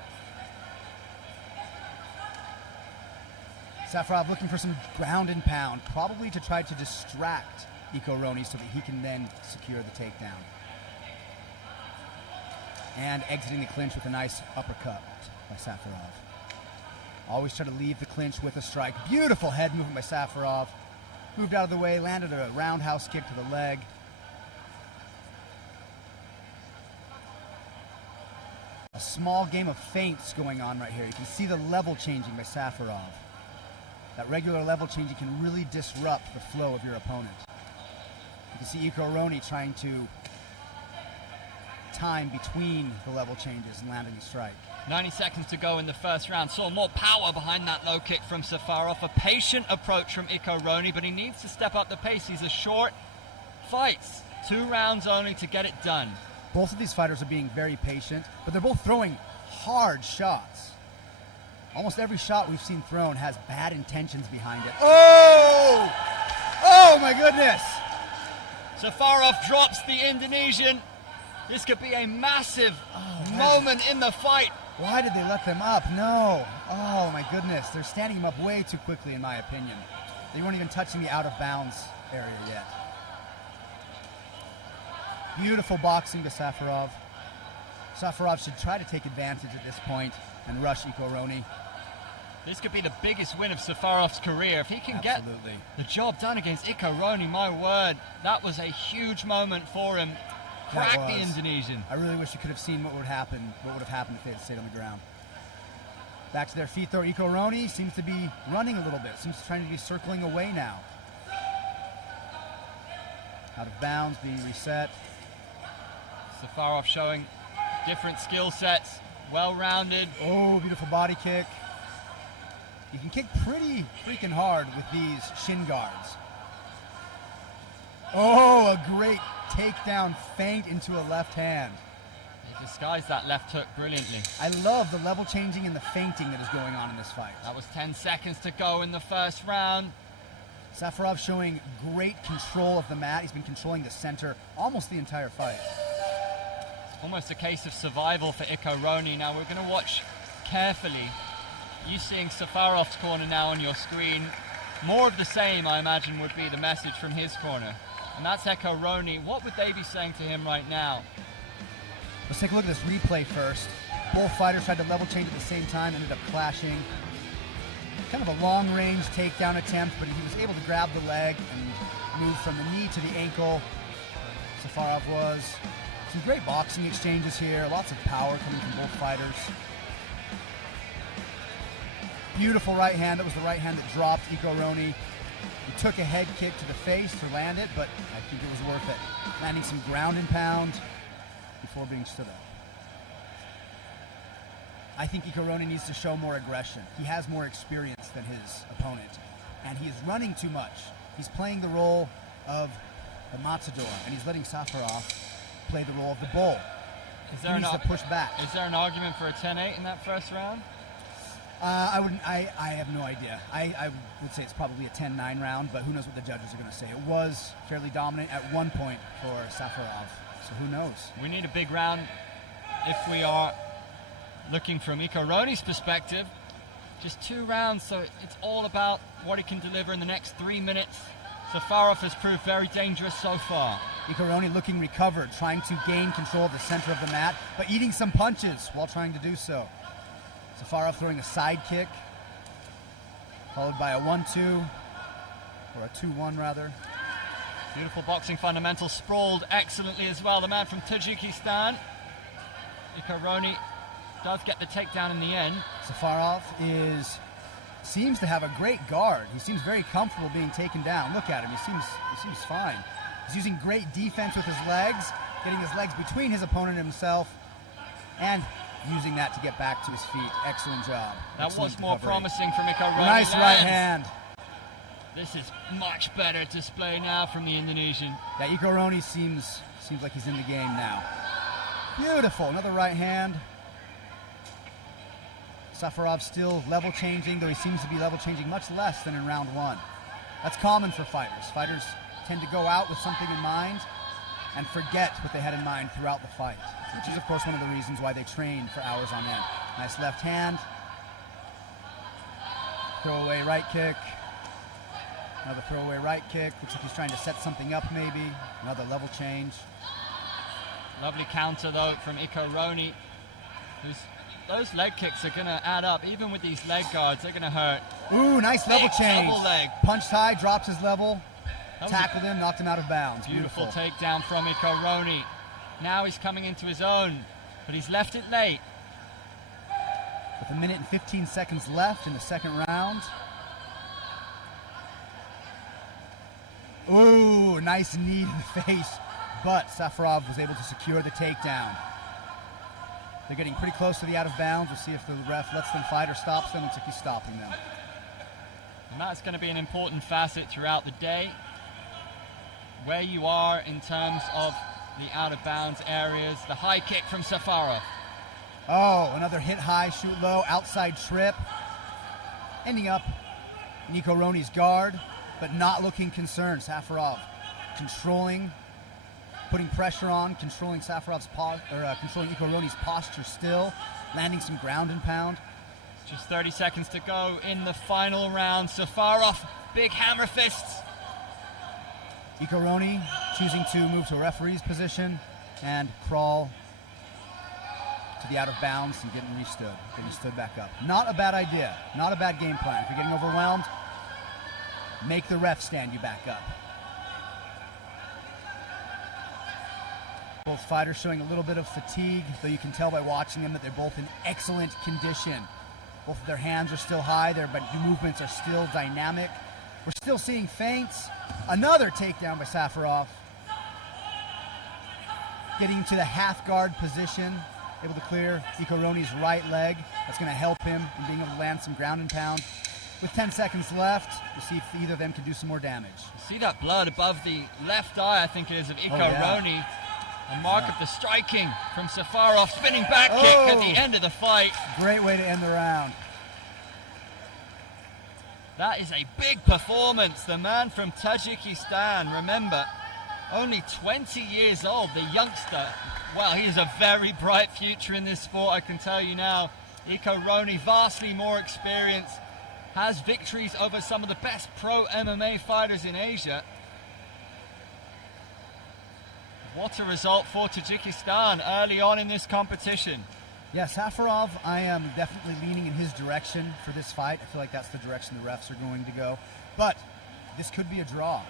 Safarov looking for some ground and pound, probably to try to distract Ikaroni so that he can then secure the takedown. And exiting the clinch with a nice uppercut by Safarov. Always try to leave the clinch with a strike. Beautiful head movement by Safarov. Moved out of the way, landed a roundhouse kick to the leg. A small game of feints going on right here. You can see the level changing by Safarov. That regular level changing can really disrupt the flow of your opponent. You can see Ikaroni trying to time between the level changes and landing a strike. 90 seconds to go in the first round. Saw more power behind that low kick from Safarov. A patient approach from Ikaroni, but he needs to step up the pace. These are short fights. 2 rounds only to get it done. Both of these fighters are being very patient, but they're both throwing hard shots. Almost every shot we've seen thrown has bad intentions behind it. Oh! Oh my goodness! Safarov drops the Indonesian. This could be a massive moment in the fight. Why did they let them up? No. Oh my goodness. They're standing him up way too quickly in my opinion. They weren't even touching the out of bounds area yet. Beautiful boxing to Safarov. Safarov should try to take advantage at this point and rush Ikaroni. This could be the biggest win of Safarov's career. If he can get the job done against Ikaroni, my word, that was a huge moment for him. Crack the Indonesian. I really wish you could have seen what would have happened if they had stayed on the ground. Back to their feet though. Ikaroni seems to be running a little bit. Seems trying to be circling away now. Out of bounds, being reset. Safarov showing different skill sets. Well-rounded. Oh, beautiful body kick. You can kick pretty freaking hard with these shin guards. Oh, a great takedown feint into a left hand. He disguised that left hook brilliantly. I love the level changing and the feinting that is going on in this fight. That was 10 seconds to go in the first round. Safarov showing great control of the mat. He's been controlling the center almost the entire fight. Almost a case of survival for Ikaroni. Now we're going to watch carefully. You seeing Safarov's corner now on your screen. More of the same, I imagine, would be the message from his corner. And that's Ikaroni. What would they be saying to him right now? Let's take a look at this replay first. Both fighters tried to level change at the same time, ended up clashing. Kind of a long-range takedown attempt, but he was able to grab the leg and move from the knee to the ankle. Safarov was. Some great boxing exchanges here. Lots of power coming from both fighters. Beautiful right hand. That was the right hand that dropped Ikaroni. He took a head kick to the face to land it, but I think it was worth it. Landing some ground and pound before being stood up. I think Ikaroni needs to show more aggression. He has more experience than his opponent, and he is running too much. He's playing the role of the matador, and he's letting Safarov play the role of the bull. He needs to push back. Is there an argument for a 10-8 in that first round? I have no idea. I would say it's probably a 10-9 round, but who knows what the judges are going to say. It was fairly dominant at one point for Safarov, so who knows? We need a big round if we are looking from Iko Roni's perspective. Just 2 rounds, so it's all about what he can deliver in the next 3 minutes. Safarov has proved very dangerous so far. Iko Roni looking recovered, trying to gain control of the center of the mat, but eating some punches while trying to do so. Safarov throwing a side kick, followed by a 1-2, or a 2-1 rather. Beautiful boxing fundamentals, sprawled excellently as well. The man from Tajikistan, Iko Roni, does get the takedown in the end. Safarov seems to have a great guard. He seems very comfortable being taken down. Look at him, he seems fine. He's using great defense with his legs, getting his legs between his opponent and himself, and using that to get back to his feet. Excellent job. That Excellent was more recovery. promising from Iko Roni. Nice right hand. This is much better display now from the Indonesian. Yeah, Iko Roni seems like he's in the game now. Beautiful, another right hand. Safarov still level changing, though he seems to be level changing much less than in round 1. That's common for fighters. Fighters tend to go out with something in mind and forget what they had in mind throughout the fight, which is of course one of the reasons why they train for hours on end. Nice left hand. Throwaway right kick. Another throwaway right kick. Looks like he's trying to set something up maybe. Another level change. Lovely counter though from Iko Roni. Those leg kicks are going to add up. Even with these leg guards, they're going to hurt. Ooh, nice level Big change. double leg. Punched high, drops his level. Tackled him, knocked him out of bounds. Beautiful takedown from Iko Roni. Now he's coming into his own, but he's left it late. With 1 minute and 15 seconds left in the second round. Ooh, nice knee in the face, but Safarov was able to secure the takedown. They're getting pretty close to the out of bounds. We'll see if the ref lets them fight or stops them. Looks like he's stopping them. And that's going to be an important facet throughout the day. Where you are in terms of the out of bounds areas. The high kick from Safarov. Oh, another hit high, shoot low, outside trip. Ending up in Iko Roni's guard, but not looking concerned. Safarov controlling, putting pressure on, controlling controlling Iko Roni's posture still, landing some ground and pound. Just 30 seconds to go in the final round. Safarov, big hammer fists. Iko Roni choosing to move to a referee's position and crawl to the out of bounds and getting stood back up. Not a bad idea, not a bad game plan. If you're getting overwhelmed, make the ref stand you back up. Both fighters showing a little bit of fatigue, though you can tell by watching them that they're both in excellent condition. Both of their hands are still high, their movements are still dynamic. We're still seeing feints. Another takedown by Safarov. Getting to the half guard position, able to clear Iko Roni's right leg. That's going to help him in being able to land some ground and pound. With 10 seconds left, we'll see if either of them can do some more damage. See that blood above the left eye, I think it is, of Iko Roni. A mark of the striking from Safarov. Spinning back kick at the end of the fight. Great way to end the round. That is a big performance. The man from Tajikistan, remember, only 20 years old, the youngster. Well, he has a very bright future in this sport, I can tell you now. Iko Roni, vastly more experience, has victories over some of the best pro MMA fighters in Asia. What a result for Tajikistan early on in this competition. Yeah, Safarov, I am definitely leaning in his direction for this fight. I feel like that's the direction the refs are going to go. But this could be a draw.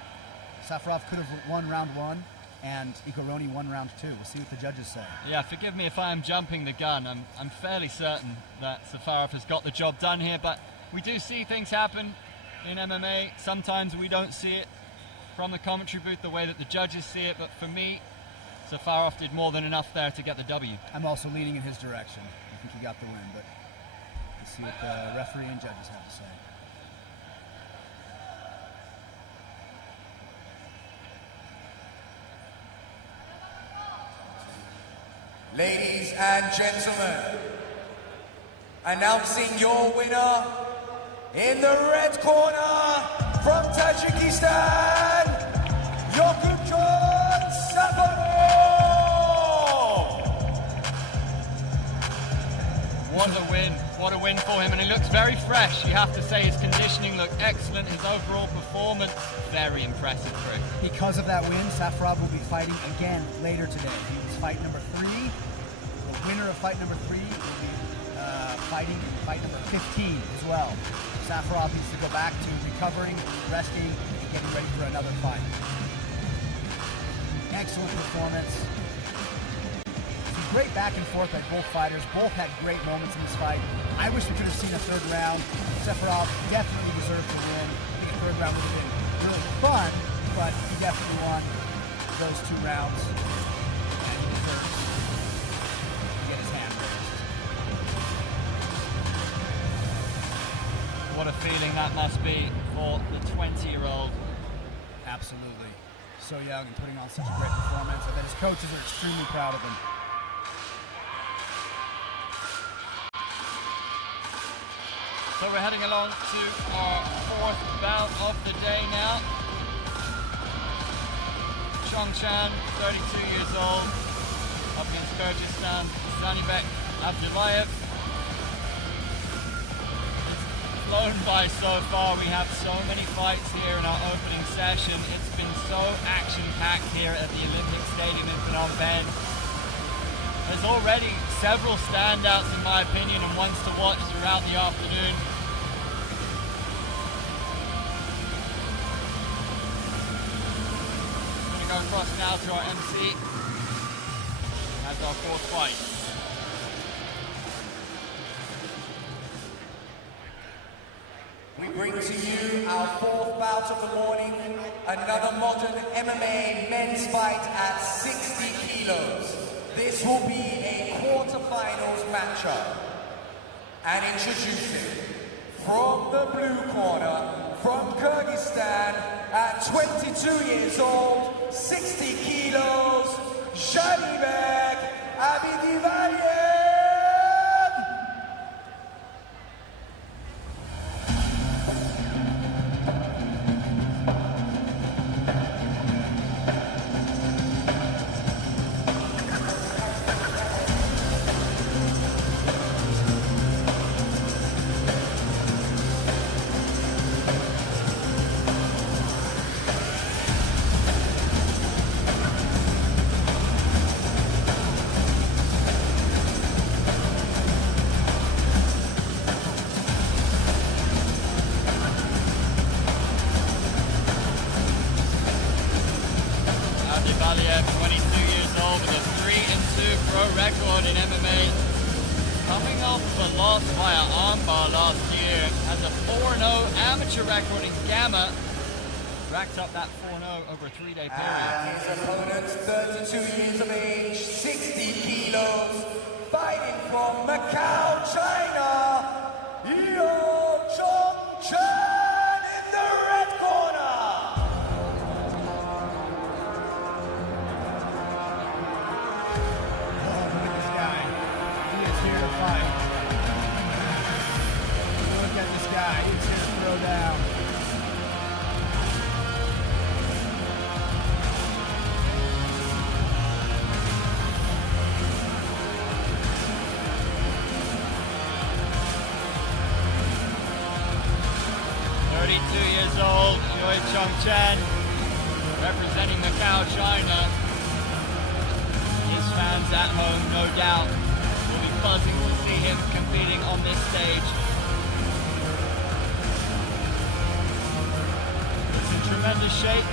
Safarov could have won round 1, and Iko Roni won round 2. We'll see what the judges say. Yeah, forgive me if I am jumping the gun. I'm fairly certain that Safarov has got the job done here, but we do see things happen in MMA. Sometimes we don't see it from the commentary booth the way that the judges see it, but for me, Safarov did more than enough there to get the W. I'm also leaning in his direction. I think he got the win, but let's see what the referee and judges have to say. Ladies and gentlemen, Announcing your winner in the red corner from Tajikistan, Yokubjon Safarov! What a win for him, and he looks very fresh. You have to say his conditioning looked excellent, his overall performance, very impressive, Chris. Because of that win, Safarov will be fighting again later today. He was fight number 3. The winner of fight number 3 will be fighting in fight number 15 as well. Safarov needs to go back to recovering, resting, and getting ready for another fight. Excellent performance. Some great back and forth by both fighters. Both had great moments in this fight. I wish we could have seen a third round. Safarov definitely deserved to win. I think a third round would have been really fun, but he definitely won those 2 rounds. And he deserves to get his hand raised. What a feeling that must be for the 20-year-old. Absolutely. So young and putting on such a great performance. And then his coaches are extremely proud of him. So we're heading along to our 4th bout of the day now. Chongchan, 32 years old, up against Kyrgyzstan, Zanibek Abdullayev. Flown by so far. We have so many fights here in our opening session. It's been so action-packed here at the Olympic Stadium in Phnom Penh. There's already several standouts in my opinion and ones to watch throughout the afternoon. I'm going to go across now to our MC as our 4th fight. We bring to you our 4th bout of the morning, another modern MMA men's fight at 60 kilos. This will be a quarterfinals matchup. And introducing, from the blue corner, from Kyrgyzstan, at 22 years old, 60 kilos, Zanibek Abdullayev! Abdullayev, 22 years old, with a 3-2 pro record in MMA. Coming off a loss via armbar last year, has a 4-0 amateur record in Gamma. Racked up that 4-0 over a 3-day period. And his opponent, 32 years of age, 60 kilos, fighting from Macau, China, Chongchan in the red corner. Fight. Look at this guy. He's here to throw down. Years old, Choi Chongchan, representing Macau, China. His fans at home, no doubt, will be buzzing to see him competing on this stage. It's in tremendous shape.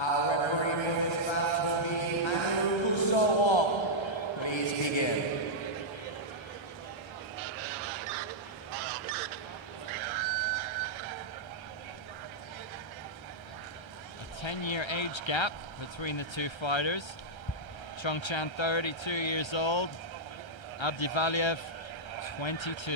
Our referee for this bout will be Please begin. A 10-year age gap between the two fighters. Chongchan, 32 years old. Abdullayev, 22.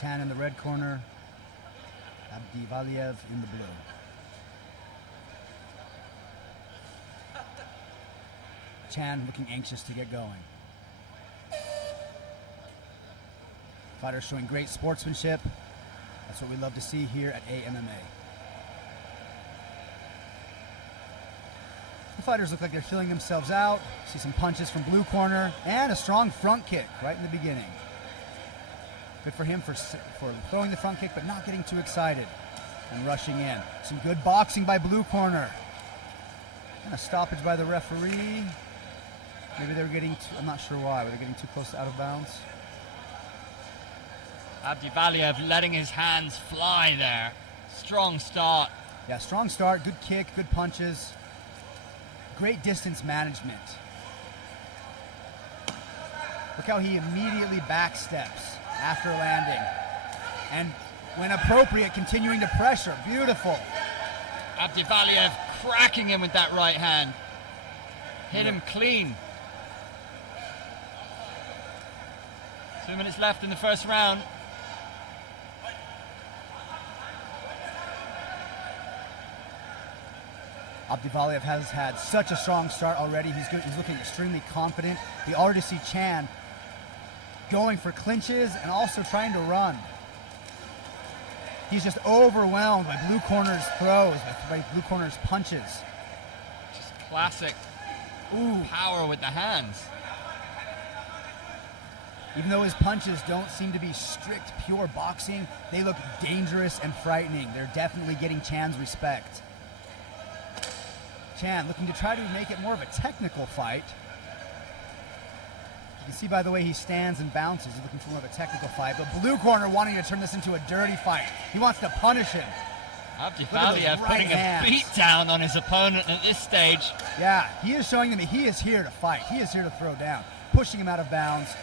Chan in the red corner, Abdivaliev in the blue. Chan looking anxious to get going. Fighters showing great sportsmanship. That's what we love to see here at AIMAG. The fighters look like they're feeling themselves out. See some punches from blue corner and a strong front kick right in the beginning. Good for him for throwing the front kick but not getting too excited and rushing in. Some good boxing by blue corner. And a stoppage by the referee. Maybe they were getting I'm not sure why, but they're getting too close to out of bounds. Abdivaliev letting his hands fly there. Strong start. Yeah, strong start, good kick, good punches. Great distance management. Look how he immediately backsteps after landing. And when appropriate, continuing to pressure. Beautiful. Abdivaliev cracking him with that right hand. Hit him clean. 2 minutes left in the first round. Abdivaliev has had such a strong start already. He's good. He's looking extremely confident. We already see Chan going for clinches and also trying to run. He's just overwhelmed by blue corner's throws, by blue corner's punches. Just classic power with the hands. Even though his punches don't seem to be strict, pure boxing, they look dangerous and frightening. They're definitely getting Chan's respect. Chan looking to try to make it more of a technical fight. You can see by the way he stands and bounces, he's looking for more of a technical fight. But blue corner wanting to turn this into a dirty fight. He wants to punish him. Abdivaliev putting a beat down on his opponent at this stage. Yeah, he is showing them that he is here to fight. He is here to throw down. Pushing him out of bounds.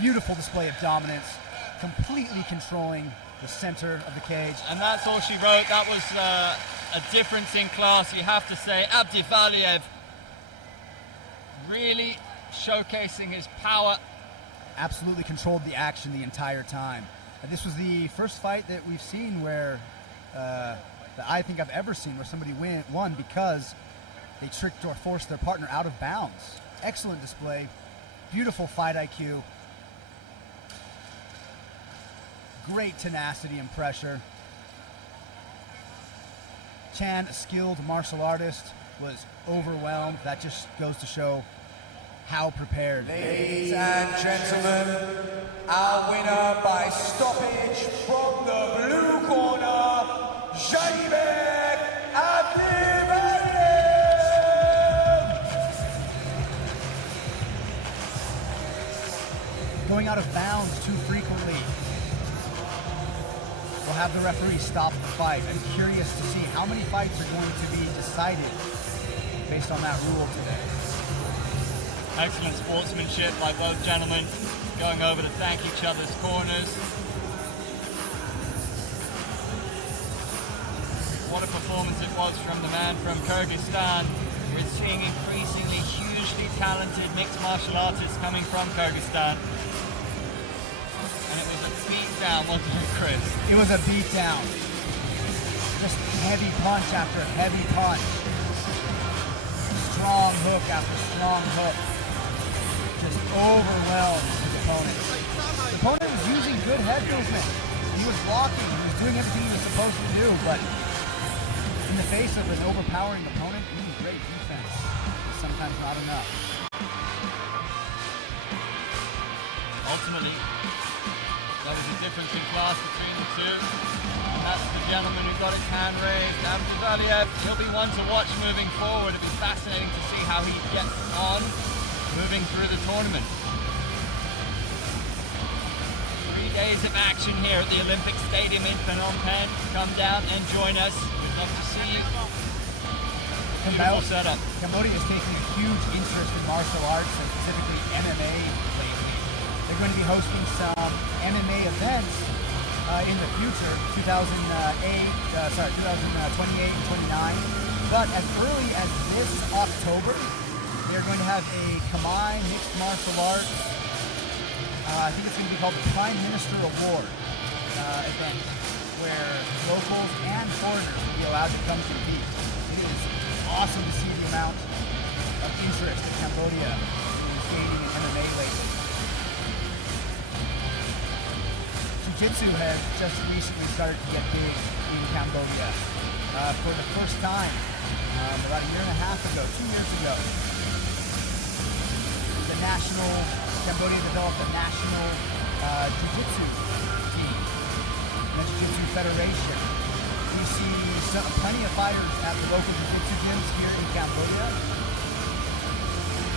Beautiful display of dominance. Completely controlling the center of the cage. And that's all she wrote. That was a difference in class, you have to say. Abdivaliev really showcasing his power. Absolutely controlled the action the entire time. And this was the first fight that we've seen where, that I think I've ever seen, where somebody won because they tricked or forced their partner out of bounds. Excellent display. Beautiful fight IQ. Great tenacity and pressure. Chan, a skilled martial artist, was overwhelmed. That just goes to show how prepared. Ladies and gentlemen, our winner by stoppage from the blue corner, AIMAG Abdivaliev! Going out of bounds too frequently will have the referee stop the fight. I'm curious to see how many fights are going to be decided based on that rule today. Excellent sportsmanship by both gentlemen, going over to thank each other's corners. What a performance it was from the man from Kyrgyzstan. We're seeing increasingly hugely talented mixed martial artists coming from Kyrgyzstan. And it was a beatdown, wasn't it, Chris? It was a beatdown. Just heavy punch after heavy punch. Strong hook after strong hook. Just overwhelmed his opponent. The opponent was using good head movement. He was blocking, he was doing everything he was supposed to do, but in the face of an overpowering opponent, even great defense is sometimes not enough. Ultimately, there was a difference in class between the two. And that's the gentleman who got his hand raised. Abdivaliev, he'll be one to watch moving forward. It'll be fascinating to see how he gets on moving through the tournament. 3 days of action here at the Olympic Stadium in Phnom Penh. Come down and join us. We'd love to see you. Beautiful setup. Cambodia is taking a huge interest in martial arts and specifically MMA lately. They're going to be hosting some MMA events in the future, 2028 and 29. But as early as this October, they're going to have a Khmer mixed martial arts. I think it's going to be called the Prime Minister Award. event where locals and foreigners will be allowed to come compete. It is awesome to see the amount of interest that Cambodia is gaining in MMA lately. Jiu-Jitsu has just recently started to get big in Cambodia. For the first time, about a year and a half ago, 2 years ago, Cambodia developed a national Jiu-Jitsu team, the Jiu-Jitsu Federation. We see plenty of fighters at the local Jiu-Jitsu gyms here in Cambodia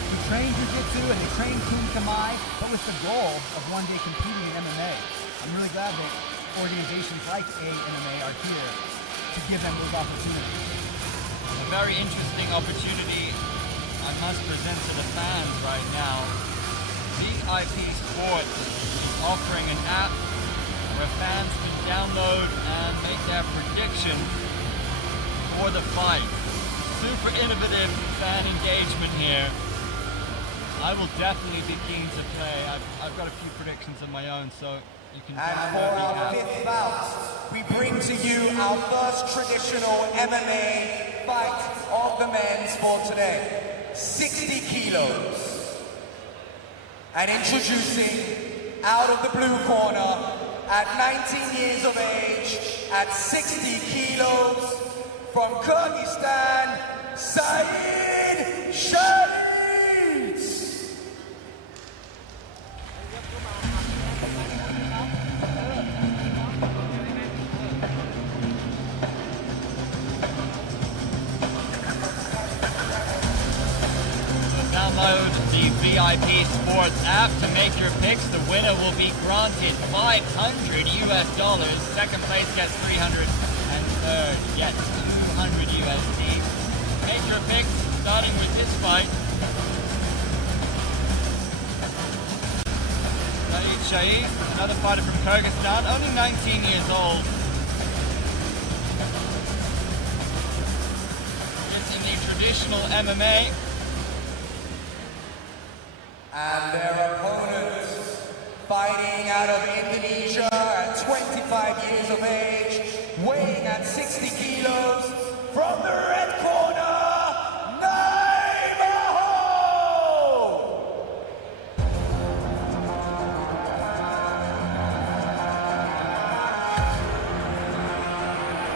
who train Jiu-Jitsu and they train Krav Maga, but with the goal of one day competing in MMA. I'm really glad that organizations like AIMAG are here to give them those opportunities. A very interesting opportunity I must present to the fans right now. VIP Sports is offering an app where fans can download and make their predictions for the fight. Super innovative fan engagement here. I will definitely be keen to play. I've got a few predictions of my own, so you can And for our fifth bout, we bring to you our first traditional MMA fight of the men for today. 60 kilos. And introducing out of the blue corner at 19 years of age, at 60 kilos, from Kyrgyzstan, Saeed Shahid. Download the VIP Sports app to make your picks. The winner will be granted $500 US. Second place gets 300, and third gets 200 USD. Make your picks, starting with this fight. Saeed Shahid, another fighter from Kyrgyzstan, only 19 years old. It's in the traditional MMA. And their opponents, fighting out of Indonesia at 25 years of age, weighing at 60 kilos, from the red corner,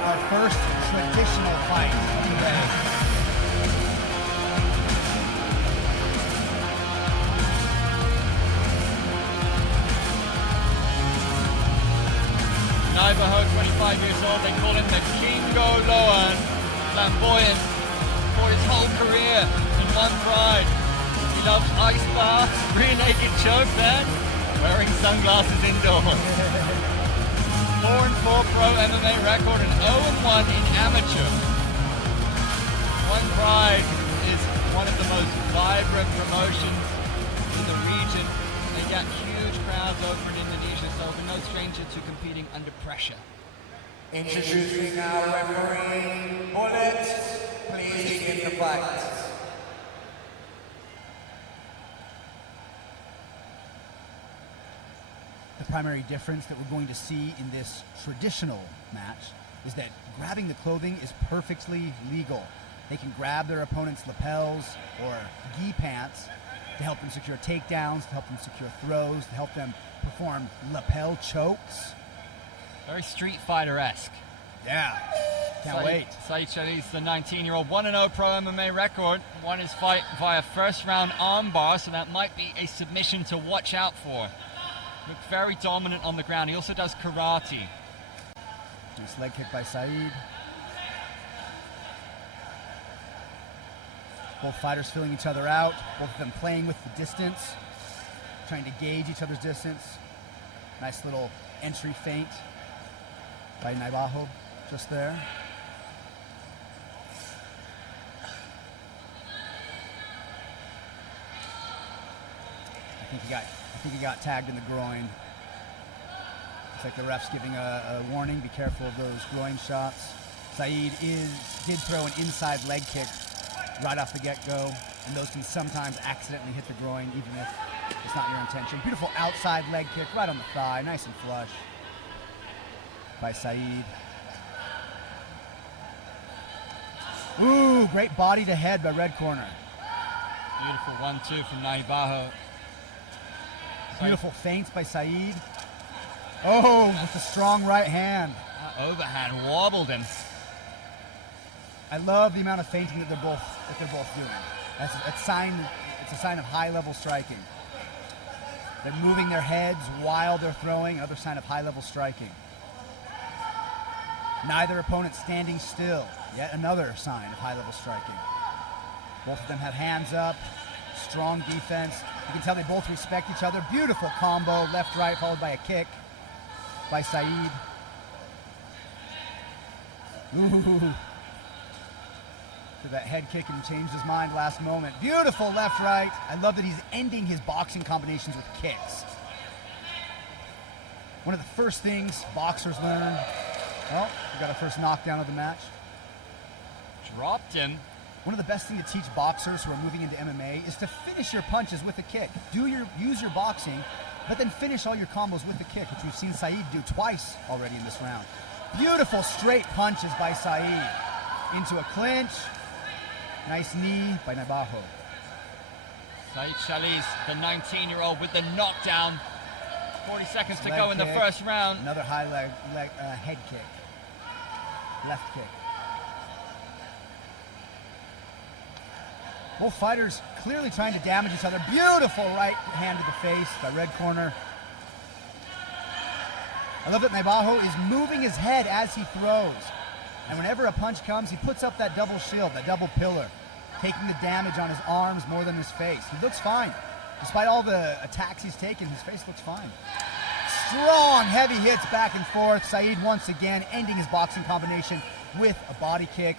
Our first traditional fight of the day. Idaho, 25 years old, they call him the Kingo Loan, flamboyant for his whole career in one pride. He loves ice baths, rear naked choke and wearing sunglasses indoors. 4-4 pro MMA record and 0-1 in amateur. One Pride is one of the most vibrant promotions in the region. They get huge crowds over in Indonesia, so we're no stranger to competing under pressure. Introducing our referee, Bullet. Please begin the fight. The primary difference that we're going to see in this traditional match is that grabbing the clothing is perfectly legal. They can grab their opponent's lapels or gi pants to help them secure takedowns, to help them secure throws, to help them perform lapel chokes. Very Street Fighter-esque. Yeah, can't wait. Saeed Shahid's the 19-year-old 1-0 pro MMA record. Won his fight via first-round armbar, so that might be a submission to watch out for. Looked very dominant on the ground. He also does karate. Nice leg kick by Saeed. Both fighters filling each other out, both of them playing with the distance, trying to gauge each other's distance. Nice little entry feint by Naibajo just there. I think he got tagged in the groin. It's like the ref's giving a warning, be careful of those groin shots. Saeed did throw an inside leg kick right off the get-go, and those can sometimes accidentally hit the groin, even if it's not your intention. Beautiful outside leg kick right on the thigh, nice and flush. by Saeed. Ooh, great body to head by red corner. Beautiful 1-2 from Naibaho. Beautiful feints by Saeed. Oh, with a strong right hand. That overhand wobbled him. I love the amount of feinting that they're both doing. It's a sign of high-level striking. They're moving their heads while they're throwing, another sign of high-level striking. Neither opponent standing still, yet another sign of high-level striking. Both of them have hands up, strong defense. You can tell they both respect each other. Beautiful combo, left-right, followed by a kick by Saeed. Ooh. That head kick and changed his mind last moment. Beautiful left-right. I love that he's ending his boxing combinations with kicks. One of the first things boxers learn. Well, we got our first knockdown of the match. Dropped him. One of the best things to teach boxers who are moving into MMA is to finish your punches with a kick. Use your boxing, but then finish all your combos with a kick, which we've seen Saeed do twice already in this round. Beautiful straight punches by Saeed. Into a clinch. Nice knee by Naibaho. Saeed Shaliz, the 19-year-old with the knockdown. 40 seconds to Leg go in the kick. first round. Another high head kick. Left kick. Both fighters clearly trying to damage each other. Beautiful right hand to the face by red corner. I love that Naibaho is moving his head as he throws. And whenever a punch comes, he puts up that double shield, that double pillar, taking the damage on his arms more than his face. He looks fine. Despite all the attacks he's taken, his face looks fine. Strong, heavy hits back and forth. Saeed once again ending his boxing combination with a body kick.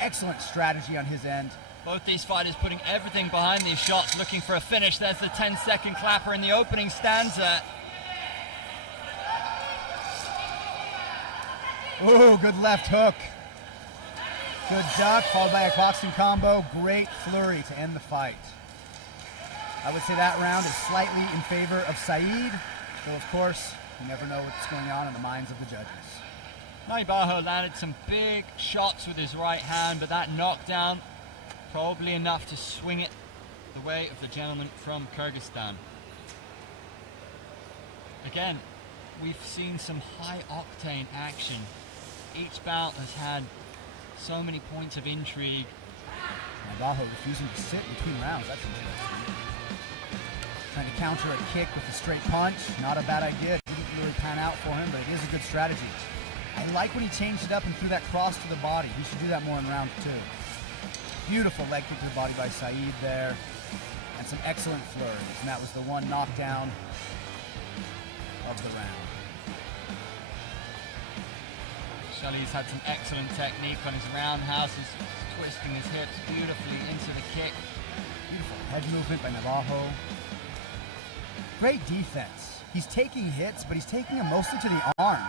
Excellent strategy on his end. Both these fighters putting everything behind these shots, looking for a finish. There's the 10-second clapper in the opening stanza. Ooh, good left hook. Good duck, followed by a boxing combo. Great flurry to end the fight. I would say that round is slightly in favor of Saeed, though of course, you never know what's going on in the minds of the judges. Naibaho landed some big shots with his right hand, but that knockdown, probably enough to swing it the way of the gentleman from Kyrgyzstan. Again, we've seen some high-octane action. Each bout has had so many points of intrigue. Naibaho refusing to sit between rounds. That's interesting. Trying to counter a kick with a straight punch. Not a bad idea. It didn't really pan out for him, but it is a good strategy. I like when he changed it up and threw that cross to the body. He should do that more in round 2. Beautiful leg kick to the body by Saeed there. And some excellent flurries. And that was the one knockdown of the round. Shali's had some excellent technique on his roundhouses, twisting his hips beautifully into the kick. Beautiful head movement by Naibaho. Great defense. He's taking hits, but he's taking them mostly to the arms.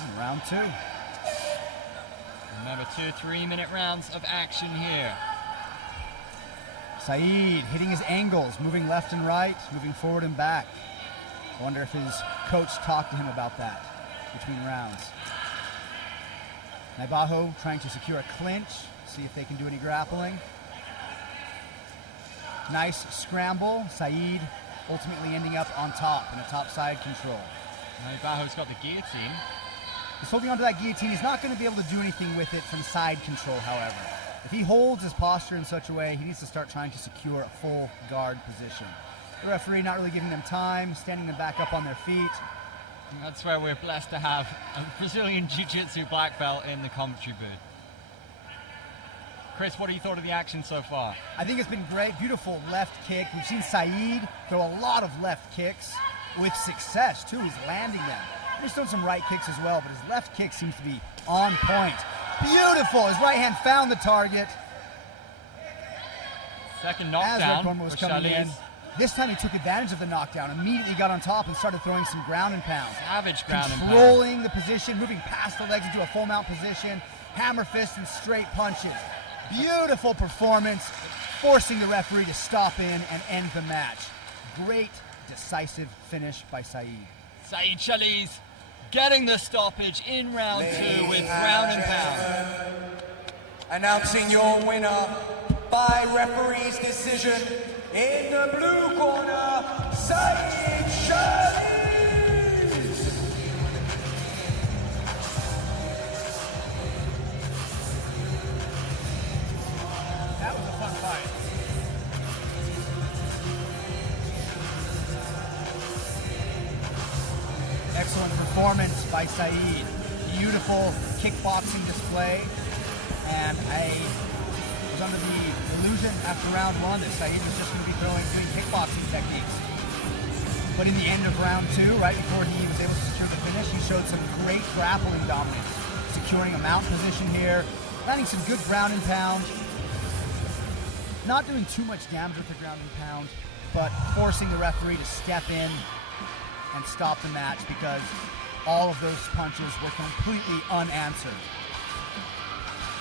And round 2. Remember, 2 3-minute rounds of action here. Saeed hitting his angles, moving left and right, moving forward and back. I wonder if his coach talked to him about that between rounds. Naibaho trying to secure a clinch, see if they can do any grappling. Nice scramble. Saeed ultimately ending up on top in a topside control. Naibaho's got the guillotine. He's holding onto that guillotine. He's not going to be able to do anything with it from side control, however. If he holds his posture in such a way, he needs to start trying to secure a full guard position. The referee not really giving them time, standing them back up on their feet. And that's where we're blessed to have a Brazilian Jiu-Jitsu black belt in the commentary booth. Chris, what have you thought of the action so far? I think it's been great. Beautiful left kick. We've seen Saeed throw a lot of left kicks with success, too. He's landing them. He's thrown some right kicks as well, but his left kick seems to be on point. Beautiful. His right hand found the target. Second As knockdown Red was for coming in. Shaliz. This time he took advantage of the knockdown, immediately got on top and started throwing some ground and pound. Savage ground and pound. Controlling the position, moving past the legs into a full mount position, hammer fist and straight punches. Beautiful performance, forcing the referee to stop in and end the match. great, decisive finish by Saeed. Saeed Chaliz getting the stoppage in round 2 with ground and pound. Announcing your winner by referee's decision in the blue corner, Saeed Chaliz. That was a fun fight. Excellent performance by Saeed. Beautiful kickboxing display. And I was under the illusion after round 1 that Saeed was just going to be doing kickboxing techniques. But in the end of round 2, right before he was able to secure the finish, he showed some great grappling dominance, securing a mount position here, landing some good ground and pound, not doing too much damage with the ground and pound, but forcing the referee to step in and stop the match because all of those punches were completely unanswered.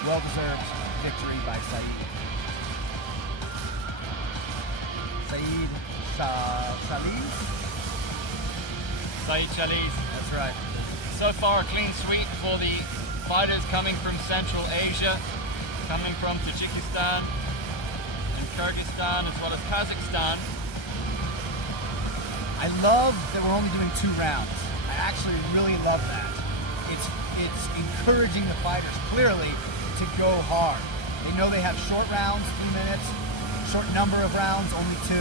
Well-deserved victory by Saeed. Saeed Chaliz? Saeed Chaliz. That's right. So far a clean sweep for the fighters coming from Central Asia, coming from Tajikistan and Kyrgyzstan as well as Kazakhstan. I love that we're only doing 2 rounds. I actually really love that. It's encouraging the fighters clearly to go hard. They know they have short rounds, 3 minutes, short number of rounds, only 2.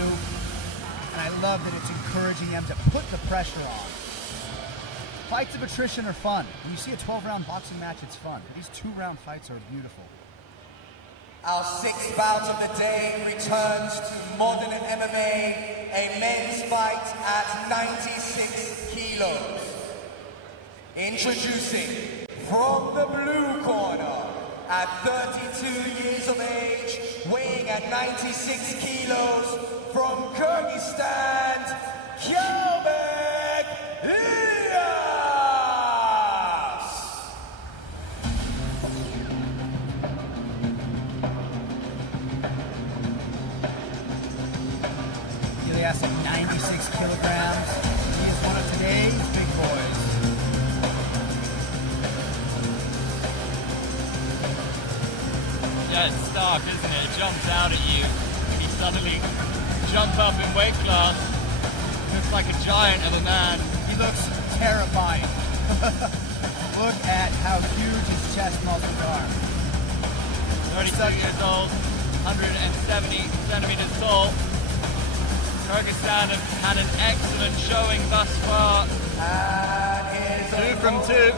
And I love that it's encouraging them to put the pressure on. Fights of attrition are fun. When you see a 12-round boxing match, it's fun. These 2-round fights are beautiful. Our 6th bout of the day returns to modern MMA, a men's fight at 96 kilos. Introducing from the blue corner, at 32 years of age, weighing at 96 kilos, from Kyrgyzstan, Cambodia. Ilyas at 96 kilograms. He is one of today's big boys. Yeah, it's stark, isn't it? It jumps out at you when you suddenly jump up in weight class. Looks like a giant of a man. He looks terrifying. Look at how huge his chest muscles are. 32 years old, 170 centimeters tall. Kyrgyzstan have had an excellent showing thus far. 2 from 2.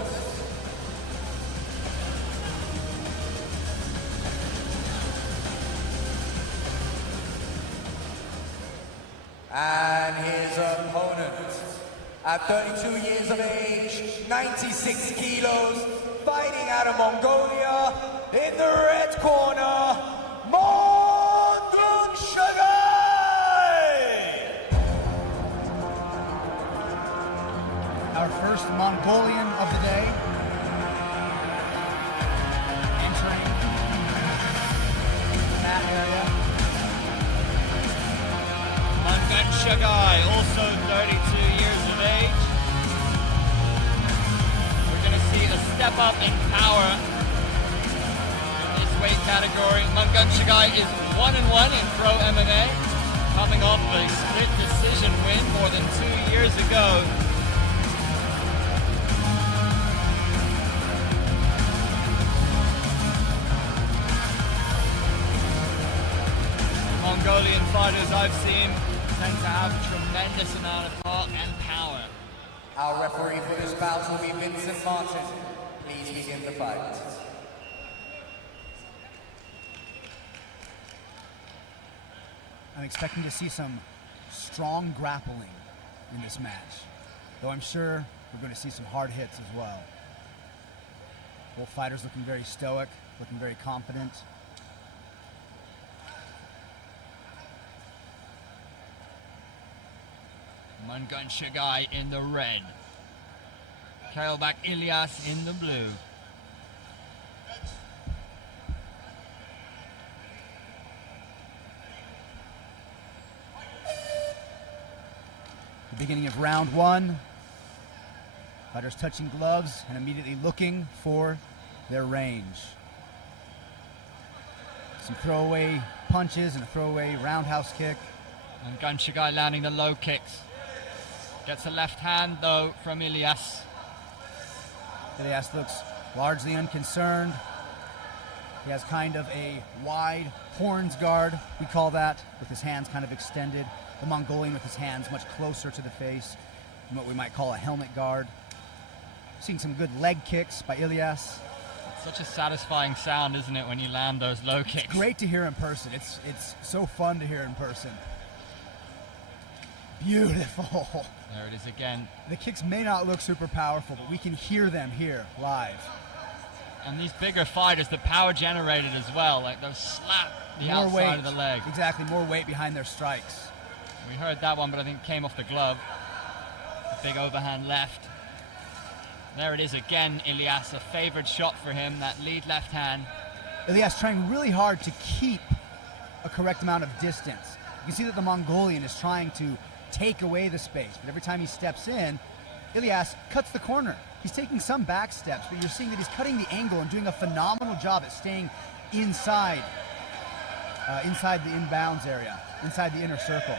And his opponent, at 32 years of age, 96 kilos, fighting out of Mongolia, in the red corner, Mongun Shagai! Our first Mongolian of the day. Entering that area. Mangan Shagai, also 32 years of age. We're going to see a step up in power in this weight category. Mangan Shagai is 1-1 in pro MMA, coming off a split decision win more than 2 years ago. Mongolian fighters I've seen tend to have a tremendous amount of heart and power. Our referee for this bout will be Vincent Martin. Please begin the fight. I'm expecting to see some strong grappling in this match, though I'm sure we're going to see some hard hits as well. Both fighters looking very stoic, looking very confident. Mangan Shagai in the red. Kailbak Ilyas in the blue. The beginning of round one. Fighters touching gloves and immediately looking for their range. Some throwaway punches and a throwaway roundhouse kick. And Ganshigai landing the low kicks. Gets a left hand though from Ilyas. Ilyas looks largely unconcerned. He has kind of a wide horns guard, we call that, with his hands kind of extended. The Mongolian with his hands much closer to the face, in what we might call a helmet guard. Seeing some good leg kicks by Ilyas. Such a satisfying sound, isn't it, when you land those low kicks? It's great to hear in person. It's so fun to hear in person. Beautiful. There it is again. The kicks may not look super powerful, but we can hear them here live. And these bigger fighters, the power generated as well, like those slap the More outside weight. of the leg. Exactly, more weight behind their strikes. We heard that one, but I think it came off the glove. A big overhand left. There it is again, Ilyas, a favored shot for him, that lead left hand. Ilyas trying really hard to keep a correct amount of distance. You can see that the Mongolian is trying to take away the space, but every time he steps in, Ilyas cuts the corner. He's taking some back steps, but you're seeing that he's cutting the angle and doing a phenomenal job at staying inside the inbounds area, inside the inner circle.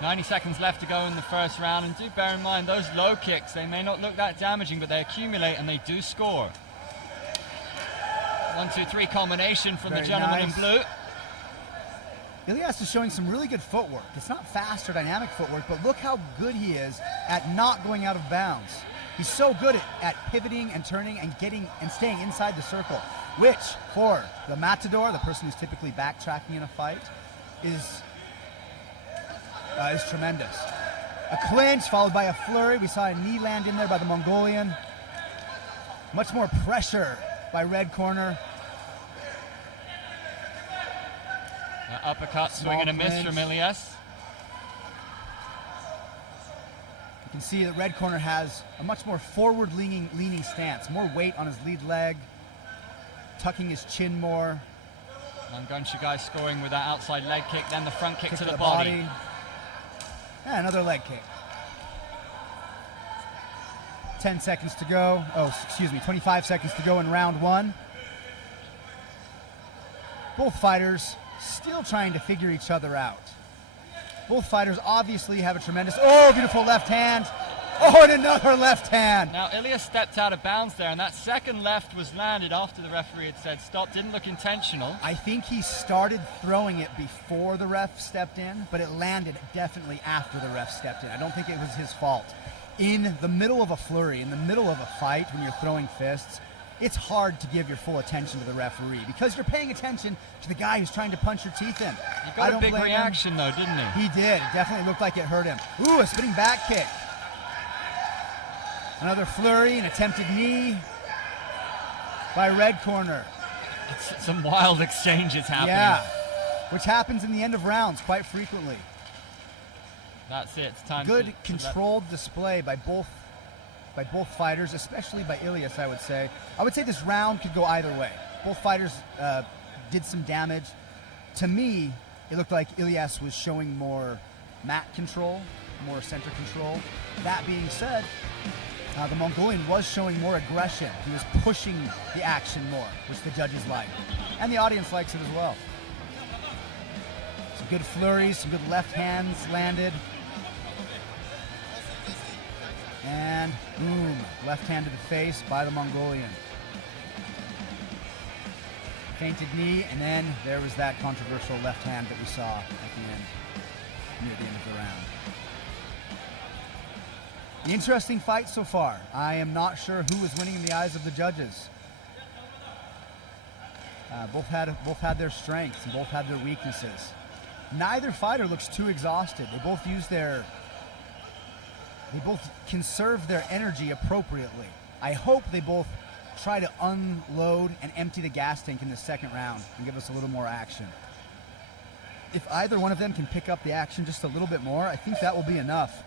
90 seconds left to go in the first round, and do bear in mind, those low kicks, they may not look that damaging, but they accumulate and they do score. 1, 2, 3 combination from Very the gentleman nice. in blue. Ilyas is showing some really good footwork. It's not fast or dynamic footwork, but look how good he is at not going out of bounds. He's so good at pivoting and turning and getting and staying inside the circle, which for the matador, the person who's typically backtracking in a fight, is tremendous. A clinch followed by a flurry. We saw a knee land in there by the Mongolian. Much more pressure by red corner. Uppercut, swing and a miss from Ilyas. You can see that red corner has a much more forward-leaning stance, more weight on his lead leg, tucking his chin more. And Ganshigai scoring with that outside leg kick, then the front kick to the body. And another leg kick. 10 seconds to go. 25 seconds to go in round one. Both fighters still trying to figure each other out. Both fighters obviously have a tremendous, beautiful left hand. Oh, and another left hand. Now, Ilyas stepped out of bounds there, and that second left was landed after the referee had said stop. Didn't look intentional. I think he started throwing it before the ref stepped in, but it landed definitely after the ref stepped in. I don't think it was his fault. In the middle of a flurry, in the middle of a fight, when you're throwing fists, it's hard to give your full attention to the referee because you're paying attention to the guy who's trying to punch your teeth in. He got a big reaction though, didn't he? He did. It definitely looked like it hurt him. Ooh, a spinning back kick. Another flurry, an attempted knee by red corner. It's some wild exchanges happening. Yeah, which happens in the end of rounds quite frequently. That's it. It's time. Good controlled display by both fighters, especially by Ilyas, I would say. I would say this round could go either way. Both fighters did some damage. To me, it looked like Ilyas was showing more mat control, more center control. That being said, the Mongolian was showing more aggression. He was pushing the action more, which the judges like. And the audience likes it as well. Some good flurries, some good left hands landed. And boom, left hand to the face by the Mongolian. Fainted knee, and then there was that controversial left hand that we saw at the end, near the end of the round. The interesting fight so far. I am not sure who was winning in the eyes of the judges. Both had their strengths and both had their weaknesses. Neither fighter looks too exhausted. They both conserve their energy appropriately. I hope they both try to unload and empty the gas tank in the second round and give us a little more action. If either one of them can pick up the action just a little bit more, I think that will be enough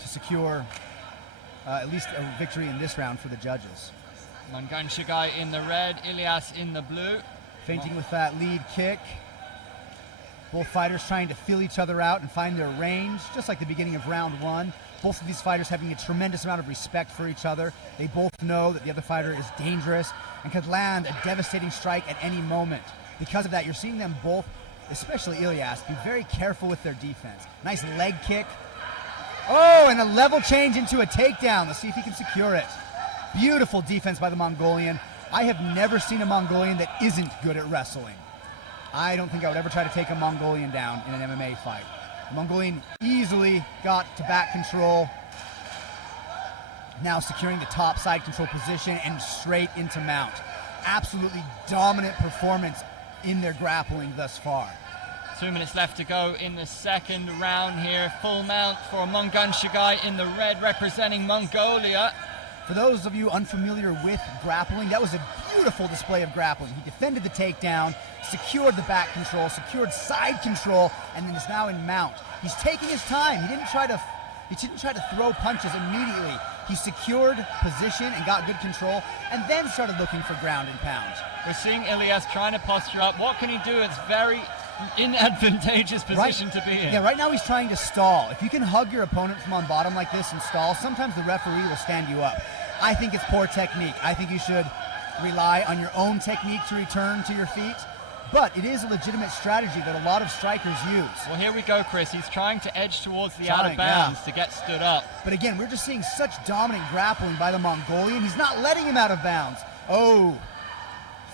to secure at least a victory in this round for the judges. Ganshigai in the red, Ilyas in the blue. Feinting with that lead kick. Both fighters trying to feel each other out and find their range, just like the beginning of round one. Both of these fighters having a tremendous amount of respect for each other. They both know that the other fighter is dangerous and could land a devastating strike at any moment. Because of that, you're seeing them both, especially Ilyas, be very careful with their defense. Nice leg kick. Oh, and a level change into a takedown. Let's see if he can secure it. Beautiful defense by the Mongolian. I have never seen a Mongolian that isn't good at wrestling. I don't think I would ever try to take a Mongolian down in an MMA fight. The Mongolian easily got to back control. Now securing the top side control position and straight into mount. Absolutely dominant performance in their grappling thus far. 2 minutes left to go in the second round here. Full mount for Mongan Shigai in the red, representing Mongolia. For those of you unfamiliar with grappling, that was a beautiful display of grappling. He defended the takedown, secured the back control, secured side control, and then is now in mount. He's taking his time. He didn't try to throw punches immediately. He secured position and got good control, and then started looking for ground and pound. We're seeing Ilyas trying to posture up. What can he do? It's very inadvantageous position to be in. Yeah, right now he's trying to stall. If you can hug your opponent from on bottom like this and stall, sometimes the referee will stand you up. I think it's poor technique. I think you should rely on your own technique to return to your feet. But it is a legitimate strategy that a lot of strikers use. Well, here we go, Chris. He's trying to edge towards the out of bounds to get stood up. But again, we're just seeing such dominant grappling by the Mongolian. He's not letting him out of bounds. Oh,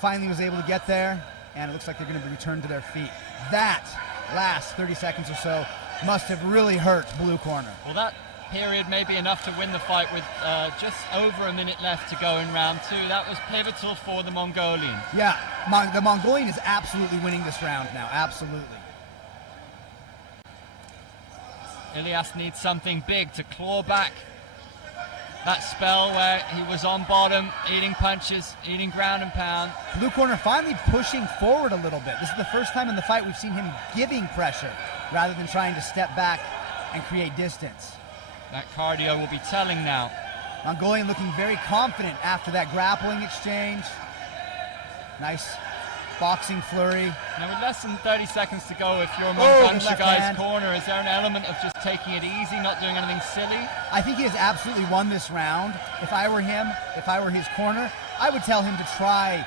finally was able to get there, and it looks like they're going to be returned to their feet. That last 30 seconds or so must have really hurt blue corner. Well, that period may be enough to win the fight with just over a minute left to go in round two. That was pivotal for the Mongolian. Yeah, the Mongolian is absolutely winning this round now, absolutely. Ilyas needs something big to claw back that spell where he was on bottom, eating punches, eating ground and pound. Blue corner finally pushing forward a little bit. This is the first time in the fight we've seen him giving pressure rather than trying to step back and create distance. That cardio will be telling now. Mongolian looking very confident after that grappling exchange. Nice boxing flurry. Now with less than 30 seconds to go, if you're Mongan Shigai's corner, is there an element of just taking it easy, not doing anything silly? I think he has absolutely won this round. If I were him, if I were his corner, I would tell him to try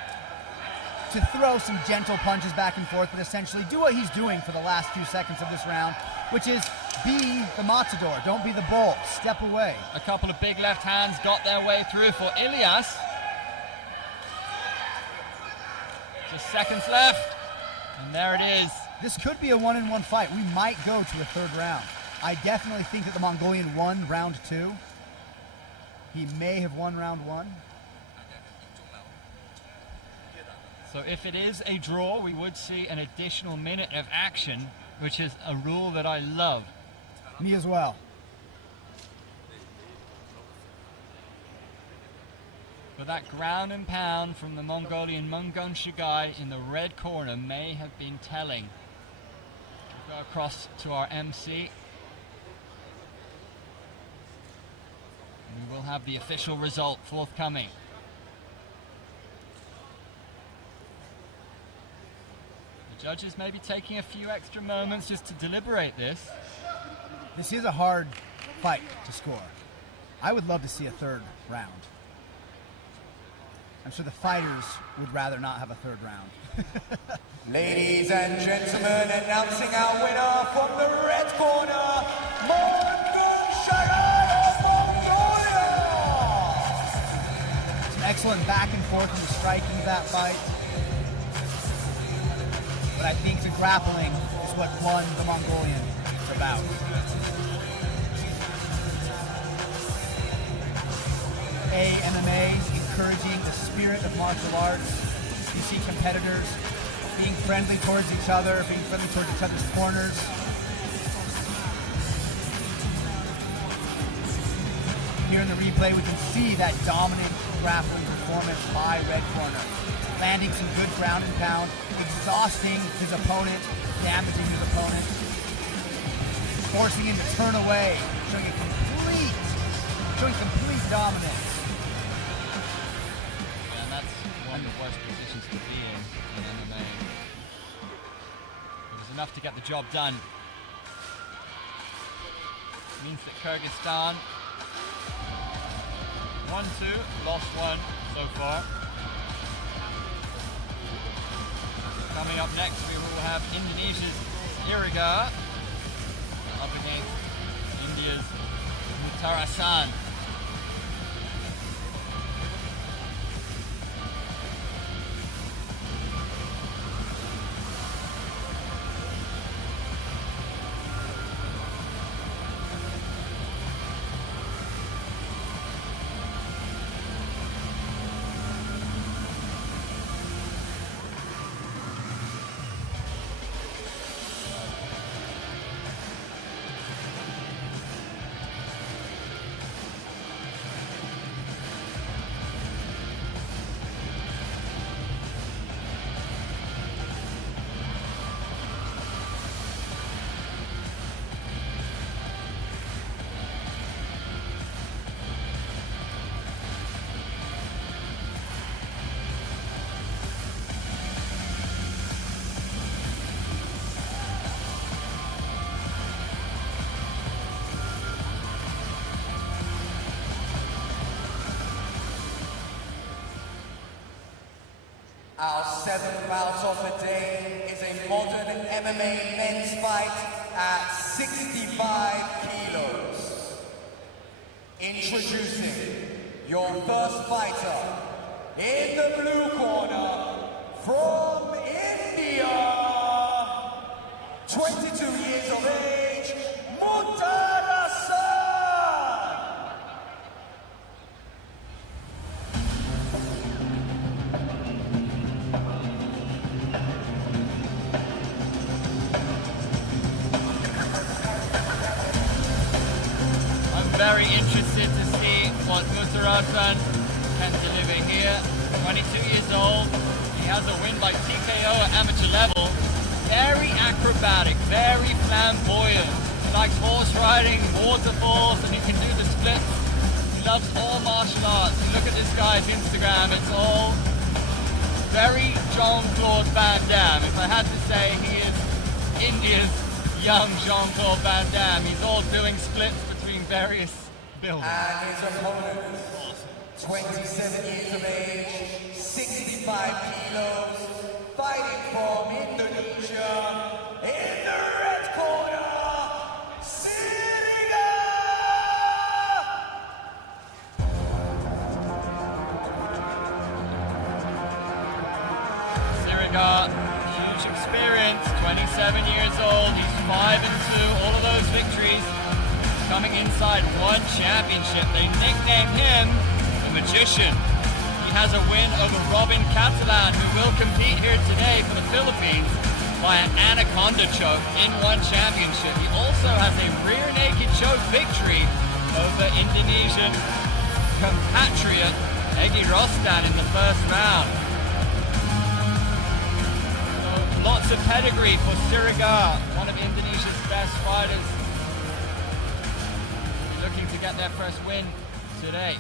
to throw some gentle punches back and forth, but essentially do what he's doing for the last few seconds of this round, which is be the matador, don't be the bull, step away. A couple of big left hands got their way through for Ilyas. Just seconds left, and there it is. This could be a one-on-one fight. We might go to a third round. I definitely think that the Mongolian won round two. He may have won round one. So if it is a draw, we would see an additional minute of action, which is a rule that I love. Me as well. But that ground and pound from the Mongolian Mongan Shigai in the red corner may have been telling. We'll go across to our MC. And we will have the official result forthcoming. The judges may be taking a few extra moments just to deliberate this. This is a hard fight to score. I would love to see a third round. I'm sure the fighters would rather not have a third round. Ladies and gentlemen, announcing our winner from the red corner, Mongan Shigai of Mongolia! Some excellent back and forth in the striking of that fight. But I think the grappling is what won the Mongolian bout. MMA encouraging the spirit of martial arts. You see competitors being friendly towards each other, being friendly towards each other's corners. Here in the replay, we can see that dominant grappling performance by Red Corner. Landing some good ground and pound, exhausting his opponent, damaging his opponent, forcing him to turn away, showing complete dominance. And that's one of the worst positions to be in MMA. Because enough to get the job done. Means that Kyrgyzstan 1-2, lost one so far. Coming up next, we will have Indonesia's Iriga up against India's Muttarasan. Our seventh bout of the day is a modern MMA men's fight at 65 kilos. Introducing your first fighter in the blue corner from India, 22 years of age, Muttarasan. Very interested to see what Muttarasan can deliver here. 22 years old, he has a win by TKO at amateur level. Very acrobatic, very flamboyant. He likes horse riding, waterfalls, and he can do the splits. He loves all martial arts. And look at this guy's Instagram, it's all very Jean-Claude Van Damme. If I had to say, he is India's young Jean-Claude Van Damme. He's all doing splits various buildings. And his opponent, 27 years of age, 65 kilos, fighting from Indonesia, in the red corner, Siriga! Siriga, huge experience, 27 years old, he's 5-2, all of those victories coming inside one championship. They nicknamed him the Magician. He has a win over Robin Catalan, who will compete here today for the Philippines by an anaconda choke in one championship. He also has a rear naked choke victory over Indonesian compatriot Egi Rostan in the first round. So, lots of pedigree for Siriga, one of Indonesia's best fighters. Looking to get their first win today.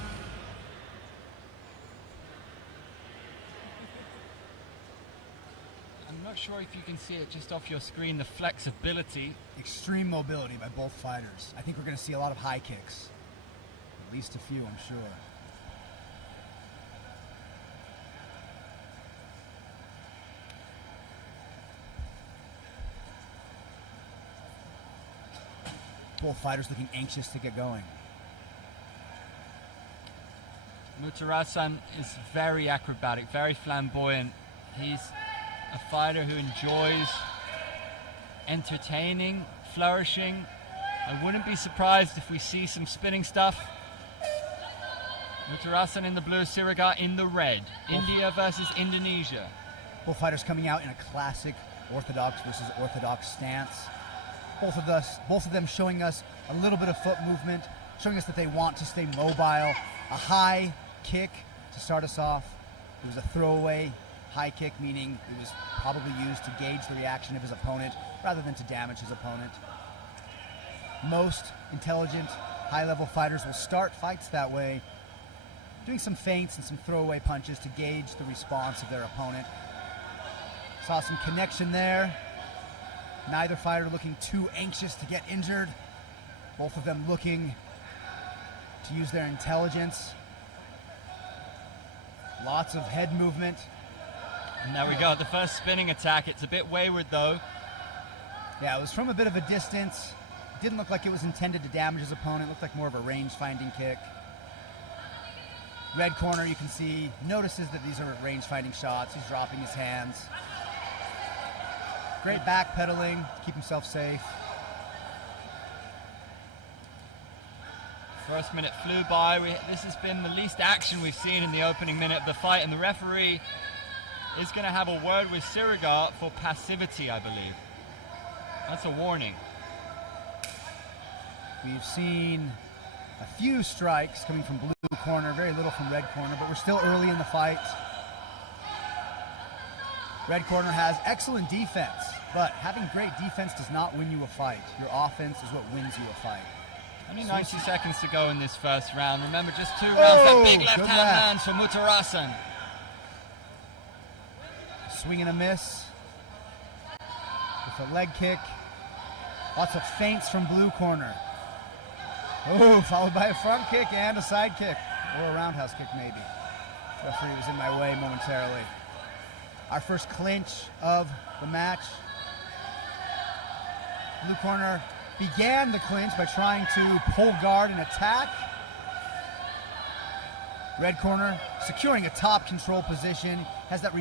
I'm not sure if you can see it just off your screen, the flexibility. Extreme mobility by both fighters. I think we're going to see a lot of high kicks. At least a few, I'm sure. Both fighters looking anxious to get going. Muttarasan is very acrobatic, very flamboyant. He's a fighter who enjoys entertaining, flourishing. I wouldn't be surprised if we see some spinning stuff. Muttarasan in the blue, Siriga in the red. India versus Indonesia. Both fighters coming out in a classic orthodox versus orthodox stance. Both of them showing us a little bit of foot movement, showing us that they want to stay mobile. A high kick to start us off. It was a throwaway high kick, meaning it was probably used to gauge the reaction of his opponent rather than to damage his opponent. Most intelligent, high-level fighters will start fights that way, doing some feints and some throwaway punches to gauge the response of their opponent. Saw some connection there. Neither fighter looking too anxious to get injured. Both of them looking to use their intelligence. Lots of head movement. And there we go, the first spinning attack. It's a bit wayward though. Yeah, it was from a bit of a distance. Didn't look like it was intended to damage his opponent. Looked like more of a range-finding kick. Red corner, you can see, notices that these are range-finding shots. He's dropping his hands. Great backpedaling to keep himself safe. First minute flew by. This has been the least action we've seen in the opening minute of the fight, and the referee is going to have a word with Sirigar for passivity, I believe. That's a warning. We've seen a few strikes coming from blue corner, very little from red corner, but we're still early in the fight. Red corner has excellent defense, but having great defense does not win you a fight. Your offense is what wins you a fight. Only 90 seconds to go in this first round. Remember, just 2 rounds. That big left hand lands for Muttarasan. Swing and a miss with a leg kick. Lots of feints from blue corner. Oh, followed by a front kick and a side kick, or a roundhouse kick maybe. Referee was in my way momentarily. Our first clinch of the match. Blue corner began the clinch by trying to pull guard and attack. Red corner securing a top control position, has that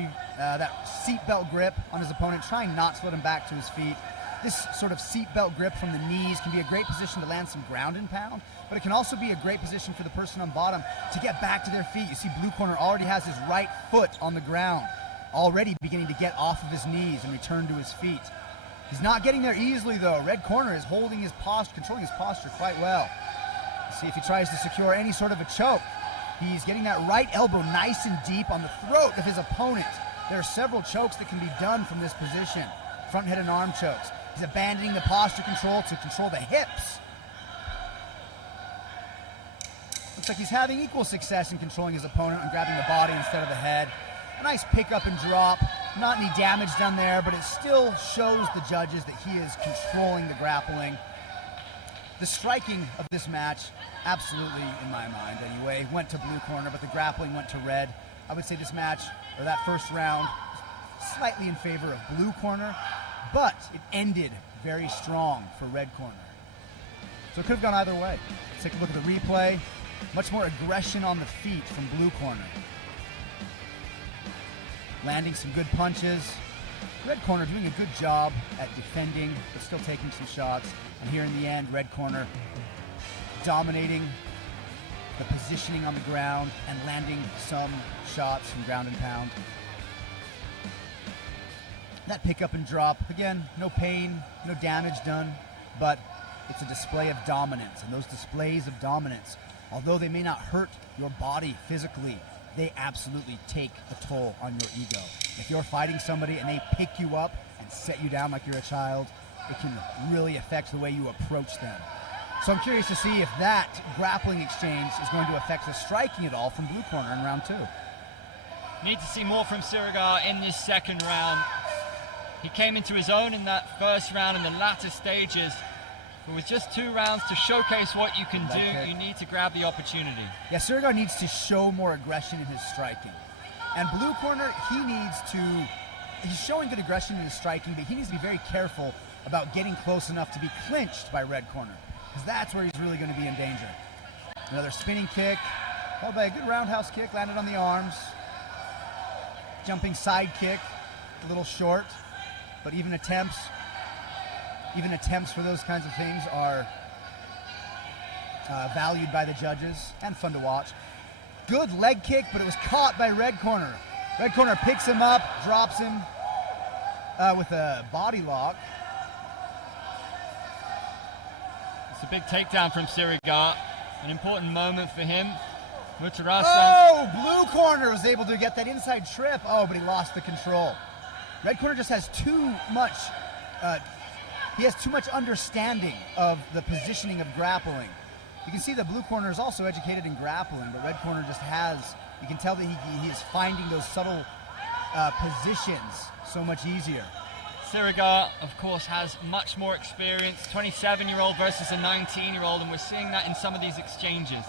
seatbelt grip on his opponent, trying not to let him back to his feet. This sort of seatbelt grip from the knees can be a great position to land some ground and pound, but it can also be a great position for the person on bottom to get back to their feet. You see blue corner already has his right foot on the ground, already beginning to get off of his knees and return to his feet. He's not getting there easily though. Red corner is holding his posture, controlling his posture quite well. See if he tries to secure any sort of a choke. He's getting that right elbow nice and deep on the throat of his opponent. There are several chokes that can be done from this position. Front head and arm chokes. He's abandoning the posture control to control the hips. Looks like he's having equal success in controlling his opponent and grabbing the body instead of the head. A nice pick up and drop. Not any damage done there, but it still shows the judges that he is controlling the grappling. The striking of this match, absolutely, in my mind anyway, went to blue corner, but the grappling went to red. I would say this match, or that first round, slightly in favor of blue corner, but it ended very strong for red corner. So it could have gone either way. Let's take a look at the replay. Much more aggression on the feet from blue corner. Landing some good punches. Red corner doing a good job at defending, but still taking some shots. And here in the end, red corner dominating the positioning on the ground and landing some shots from ground and pound. That pick up and drop, again, no pain, no damage done, but it's a display of dominance. And those displays of dominance, although they may not hurt your body physically, they absolutely take a toll on your ego. If you're fighting somebody and they pick you up and set you down like you're a child, it can really affect the way you approach them. So I'm curious to see if that grappling exchange is going to affect the striking at all from blue corner in round two. Need to see more from Sirigar in this second round. He came into his own in that first round in the latter stages, but with just 2 rounds to showcase what you can do, you need to grab the opportunity. Yeah, Sirigar needs to show more aggression in his striking. And blue corner, he's showing good aggression in his striking, but he needs to be very careful about getting close enough to be clinched by red corner, because that's where he's really going to be in danger. Another spinning kick, followed by a good roundhouse kick, landed on the arms. Jumping side kick, a little short, but even attempts for those kinds of things are valued by the judges and fun to watch. Good leg kick, but it was caught by red corner. Red corner picks him up, drops him with a body lock. It's a big takedown from Sirigar, an important moment for him. Muttarasan. Oh, blue corner was able to get that inside trip. Oh, but he lost the control. Red corner just has too much understanding of the positioning of grappling. You can see that blue corner is also educated in grappling, but red corner just you can tell that he is finding those subtle positions so much easier. Sirigar, of course, has much more experience, 27-year-old versus a 19-year-old, and we're seeing that in some of these exchanges.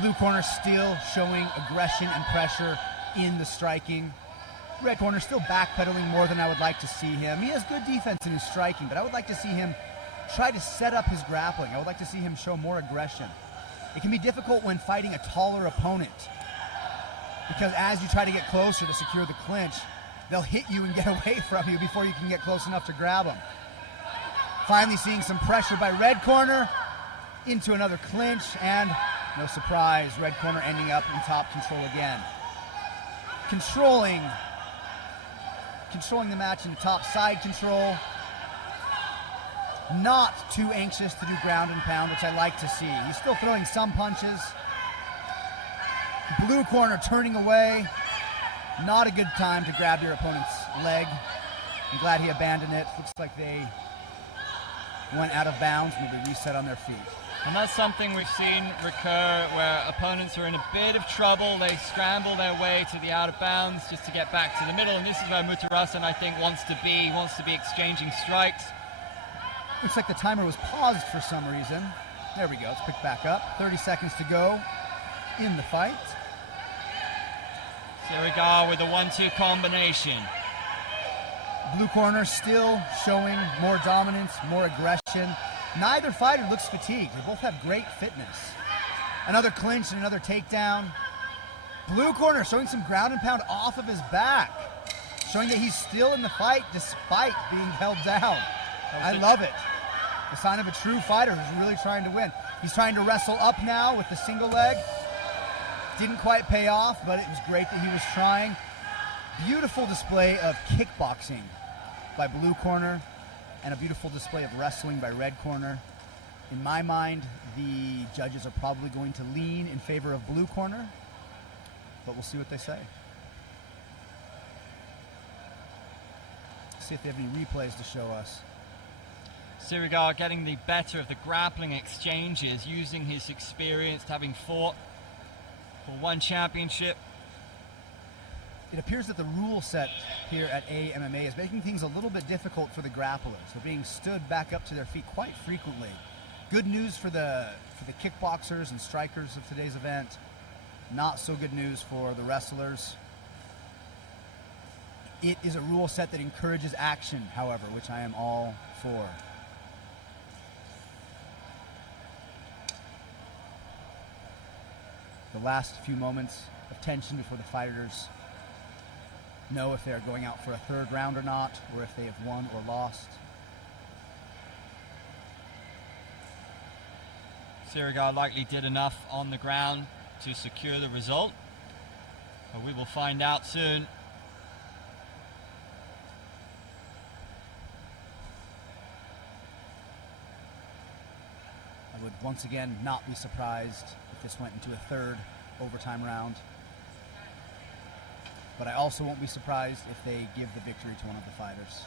Blue corner still showing aggression and pressure in the striking. Red corner still backpedaling more than I would like to see him. He has good defense in his striking, but I would like to see him try to set up his grappling. I would like to see him show more aggression. It can be difficult when fighting a taller opponent, because as you try to get closer to secure the clinch, they'll hit you and get away from you before you can get close enough to grab them. Finally seeing some pressure by red corner into another clinch, and no surprise, red corner ending up in top control again. Controlling the match in top side control. Not too anxious to do ground and pound, which I like to see. He's still throwing some punches. Blue corner turning away. Not a good time to grab your opponent's leg. I'm glad he abandoned it. Looks like they went out of bounds, maybe reset on their feet. And that's something we've seen recur where opponents are in a bit of trouble. They scramble their way to the out of bounds just to get back to the middle. And this is where Muthurasan, I think, wants to be exchanging strikes. Looks like the timer was paused for some reason. There we go, let's pick back up. 30 seconds to go in the fight. Sirigar with a 1-2 combination. Blue corner still showing more dominance, more aggression. Neither fighter looks fatigued. They both have great fitness. Another clinch and another takedown. Blue corner showing some ground and pound off of his back, showing that he's still in the fight despite being held down. I love it. The sign of a true fighter who's really trying to win. He's trying to wrestle up now with the single leg. Didn't quite pay off, but it was great that he was trying. Beautiful display of kickboxing by blue corner and a beautiful display of wrestling by red corner. In my mind, the judges are probably going to lean in favor of blue corner, but we'll see what they say. See if they have any replays to show us. Sirigar getting the better of the grappling exchanges, using his experience, having fought for one championship. It appears that the rule set here at AIMAG is making things a little bit difficult for the grapplers. They're being stood back up to their feet quite frequently. Good news for the kickboxers and strikers of today's event. Not so good news for the wrestlers. It is a rule set that encourages action, however, which I am all for. The last few moments of tension before the fighters know if they're going out for a third round or not, or if they have won or lost. Sirigar likely did enough on the ground to secure the result, but we will find out soon. I would once again not be surprised if this went into a third overtime round. But I also won't be surprised if they give the victory to one of the fighters.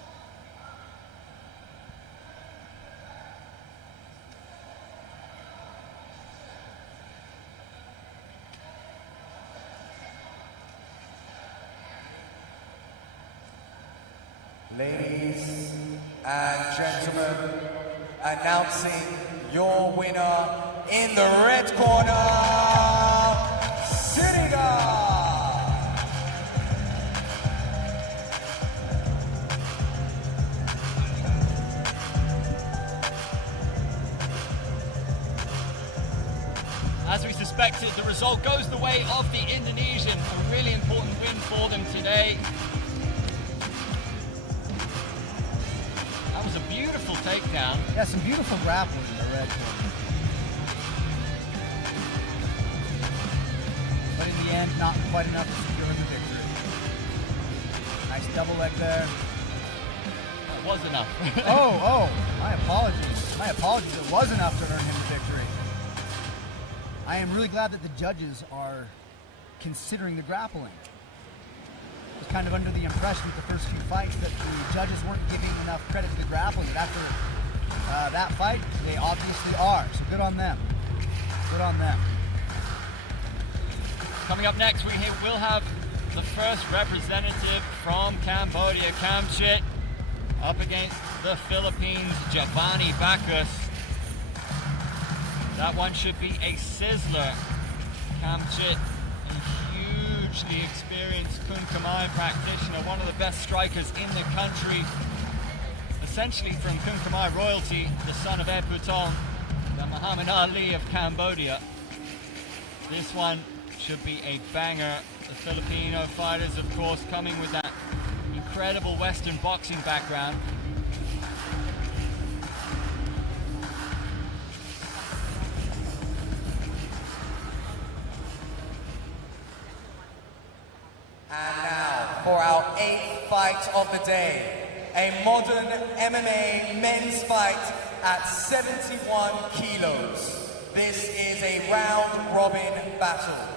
Ladies and gentlemen, announcing your winner in the red corner, Sirigar. As we suspected, the result goes the way of the Indonesian. A really important win for them today. That was a beautiful takedown. Yeah, some beautiful grappling in the red corner. But in the end, not quite enough to secure the victory. Nice double leg there. That was enough. Oh, my apologies. My apologies. It was enough to earn him the victory. I am really glad that the judges are considering the grappling. I was kind of under the impression with the first few fights that the judges weren't giving enough credit to the grappling, but after that fight, they obviously are. So good on them. Good on them. Coming up next, we'll have the first representative from Cambodia, Kamchit, up against the Philippines, Giovanni Bacchus. That one should be a sizzler. Kamchit, a hugely experienced Kun Khmer practitioner, one of the best strikers in the country, essentially from Kun Khmer royalty, the son of Eputong, the Muhammad Ali of Cambodia. This one should be a banger. The Filipino fighters, of course, coming with that incredible Western boxing background. And now for our 8th fight of the day, a modern MMA men's fight at 71 kilos. This is a round-robin battle.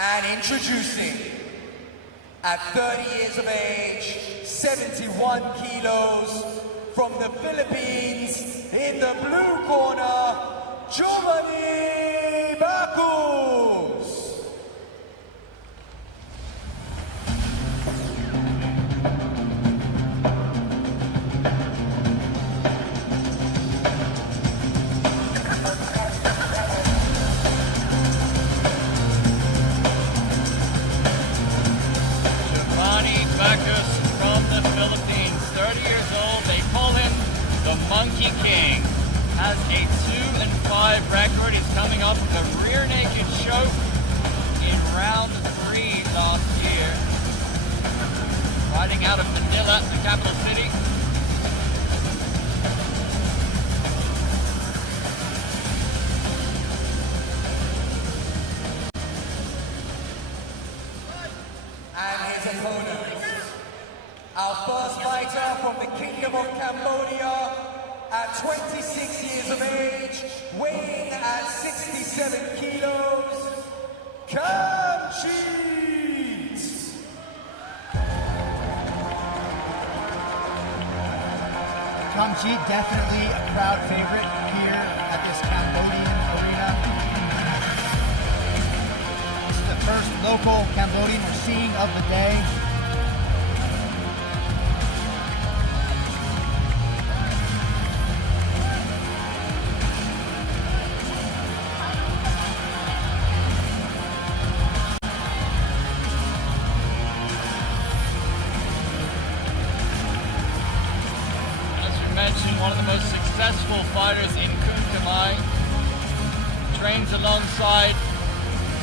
And introducing, at 30 years of age, 71 kilos, from the Philippines, in the blue corner, Giovanni Bacchus. Monkey King has a 2-5 record. He's coming off of a rear naked choke in round 3 last year. Riding out of Manila, the capital city. And his opponent, our first fighter from the Kingdom of Cambodia, at 26 years of age, weighing at 67 kilos, Kamchit! Kamchit, definitely a crowd favorite here at this Cambodian arena. This is the first local Cambodian we're seeing of the day. One of the most successful fighters in Kun Khmer, trains alongside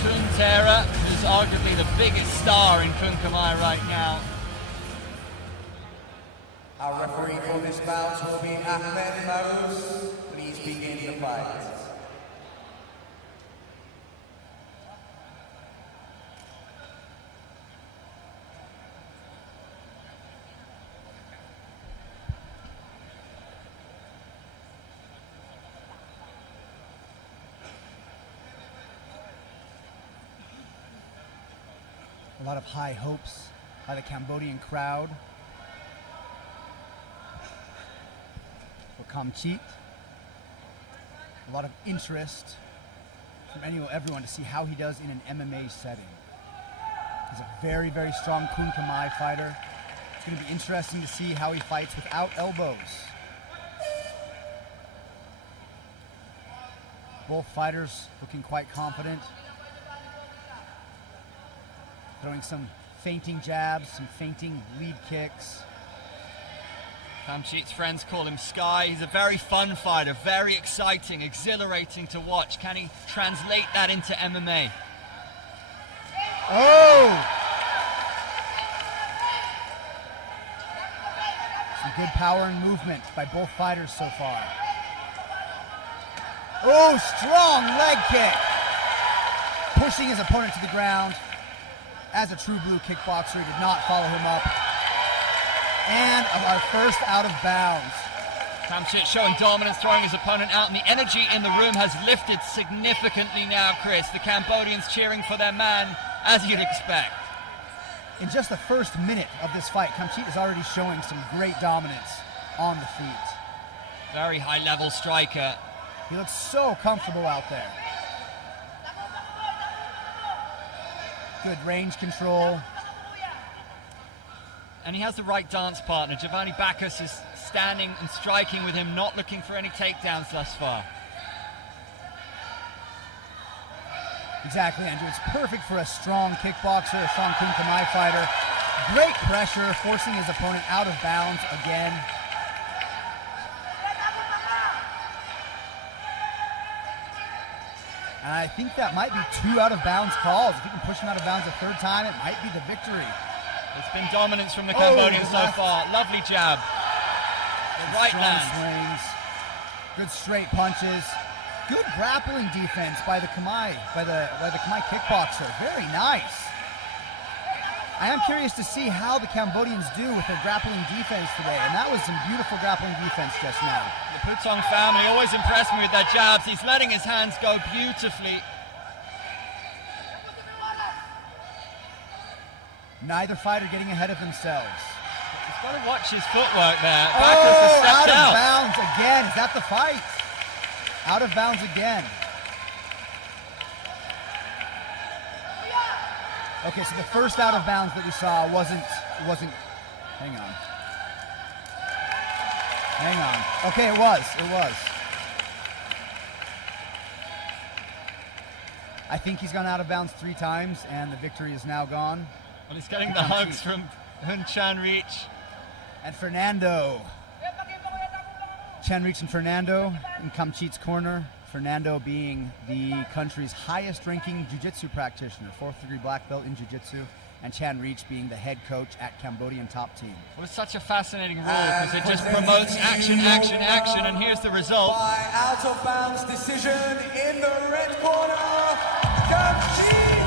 Tun Tera, who's arguably the biggest star in Kun Khmer right now. Our referee for this bout will be Ahmed Marous. Please begin the fight. A lot of high hopes by the Cambodian crowd for Kamchit. A lot of interest from everyone to see how he does in an MMA setting. He's a very, very strong Kun Khmer fighter. It's going to be interesting to see how he fights without elbows. Both fighters looking quite confident. Throwing some feinting jabs, some feinting lead kicks. Kamchit's friends call him Sky. He's a very fun fighter, very exciting, exhilarating to watch. Can he translate that into MMA? Oh! Some good power and movement by both fighters so far. Oh, strong leg kick! Pushing his opponent to the ground. As a true blue kickboxer, he did not follow him up. And our first out of bounds. Kamchit showing dominance, throwing his opponent out, and the energy in the room has lifted significantly now, Chris. The Cambodians cheering for their man, as you'd expect. In just the first minute of this fight, Kamchit is already showing some great dominance on the feet. Very high-level striker. He looks so comfortable out there. good range control. And he has the right dance partner. Giovanni Bacchus is standing and striking with him, not looking for any takedowns thus far. Exactly, Andrew. It's perfect for a strong kickboxer, a strong Kun Khmer fighter. Great pressure, forcing his opponent out of bounds again. And I think that might be 2 out of bounds calls. If he can push him out of bounds a third time, it might be the victory. It's been dominance from the Cambodians so far. Lovely jab. The right hand. Swings. Good straight punches. Good grappling defense by the Khmer, by the Khmer kickboxer. Very nice. I am curious to see how the Cambodians do with their grappling defense today, and that was some beautiful grappling defense just now. The Putong family always impressed me with their jabs. He's letting his hands go beautifully. Neither fighter getting ahead of themselves. He's got to watch his footwork there. Bacchus has stepped out of bounds again. Is that the fight? Out of bounds again. Okay, so the first out of bounds that we saw wasn't, hang on. Okay, it was. I think he's gone out of bounds 3 times, and the victory is now gone. Well, he's getting the hugs from Hun Chanrich. And Fernando. Chanrich and Fernando in Kamchit's corner. Fernando being the country's highest-ranking jiu-jitsu practitioner, 4th-degree black belt in jiu-jitsu, and Chanrich being the head coach at Cambodian top team. Well, it's such a fascinating rule because it just promotes action, and here's the result. By out-of-bounds decision in the red corner, Kamchit!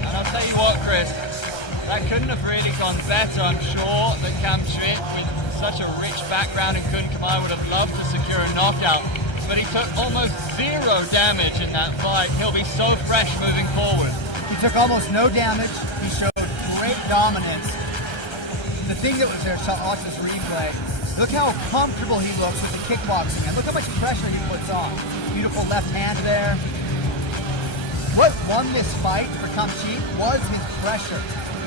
And I'll tell you what, Chris, that couldn't have really gone better. I'm sure that Kamchit, with such a rich background in Kun Khmer, would have loved to secure a knockout, but he took almost 0 damage in that fight. He'll be so fresh moving forward. He took almost no damage. He showed great dominance. The thing that was there, watch this replay. Look how comfortable he looks with the kickboxing, and look how much pressure he puts on. Beautiful left hand there. What won this fight for Kamchit was his pressure.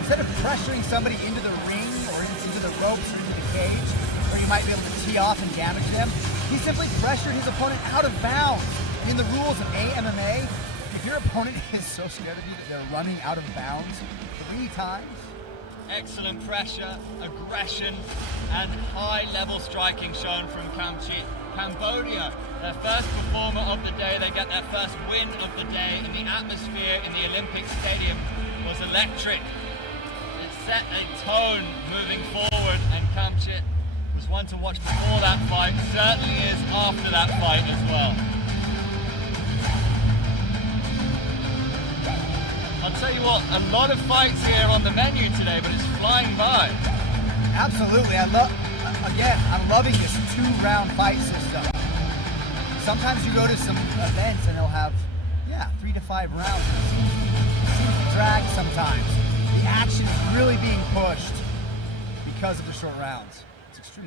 Instead of pressuring somebody into the ring or into the ropes or into the cage, where you might be able to tee off and damage them, he simply pressured his opponent out of bounds. In the rules of AIMAG, if your opponent is so scared of you that they're running out of bounds 3 times. Excellent pressure, aggression, and high-level striking shown from Kamchit. Cambodia, their first performer of the day. They get their first win of the day, and the atmosphere in the Olympic Stadium was electric. It set a tone moving forward, and Kamchit was one to watch before that fight, certainly is after that fight as well. I'll tell you what, a lot of fights here on the menu today, but it's flying by. Absolutely, I'm loving this 2-round fight system. Sometimes you go to some events and they'll have, 3 to 5 rounds. It seems to drag sometimes. The action is really being pushed because of the short rounds.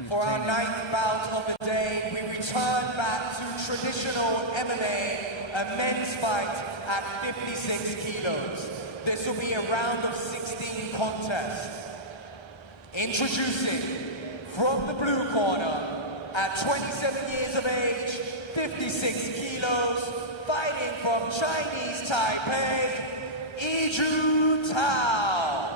For our 9th bout of the day, we return back to traditional MMA, a men's fight at 56 kilos. This will be a round of 16 contest. Introducing, from the blue corner, at 27 years of age, 56 kilos, fighting from Chinese Taipei, Iju Tao.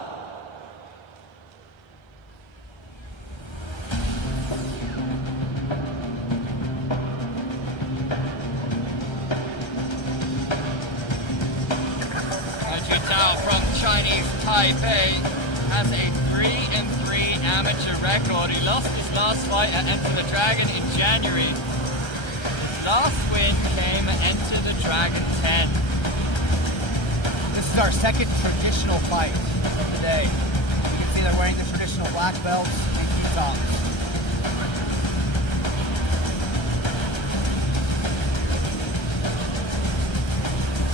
From Chinese Taipei has a 3-3 amateur record. He lost his last fight at Enter the Dragon in January. His last win came at Enter the Dragon 10. This is our second traditional fight of the day. You can see they're wearing the traditional black belts and key tops.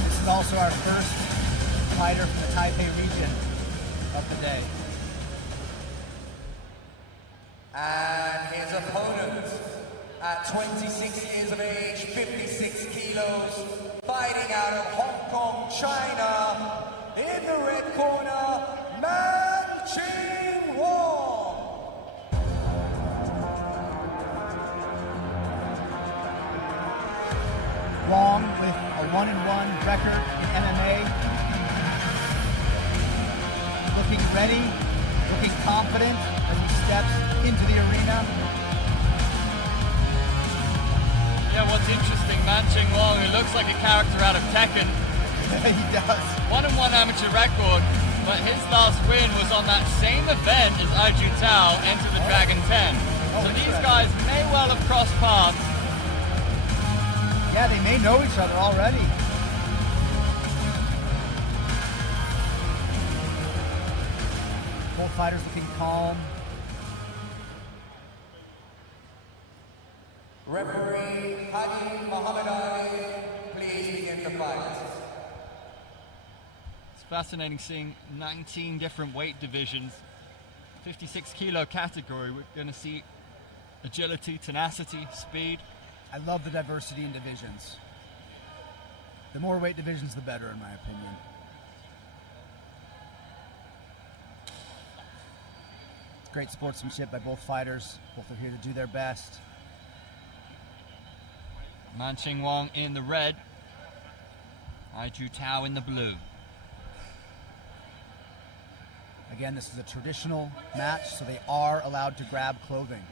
This is also our first fighter from the Taipei region of the day. And his opponent, at 26 years of age, 56 kilos, fighting out of Hong Kong, China, in the red corner, Man Ching Wong. Wong with a 1-1 record in MMA. Looking ready, looking confident as he steps into the arena. Yeah, what's interesting, Man Ching Wong, who looks like a character out of Tekken. He does. 1-1 amateur record, but his last win was on that same event as Aju Tao, Enter the Dragon 10. So these guys may well have crossed paths. Yeah, they may know each other already. Both fighters looking calm. Referee Hadi Muhammad Ali, please begin the fight. It's fascinating seeing 19 different weight divisions. 56 kilo category, we're going to see agility, tenacity, speed. I love the diversity in divisions. The more weight divisions, the better, in my opinion. Great sportsmanship by both fighters. Both are here to do their best. Man Ching Wong in the red, Aju Tao in the blue. Again, this is a traditional match, so they are allowed to grab clothing.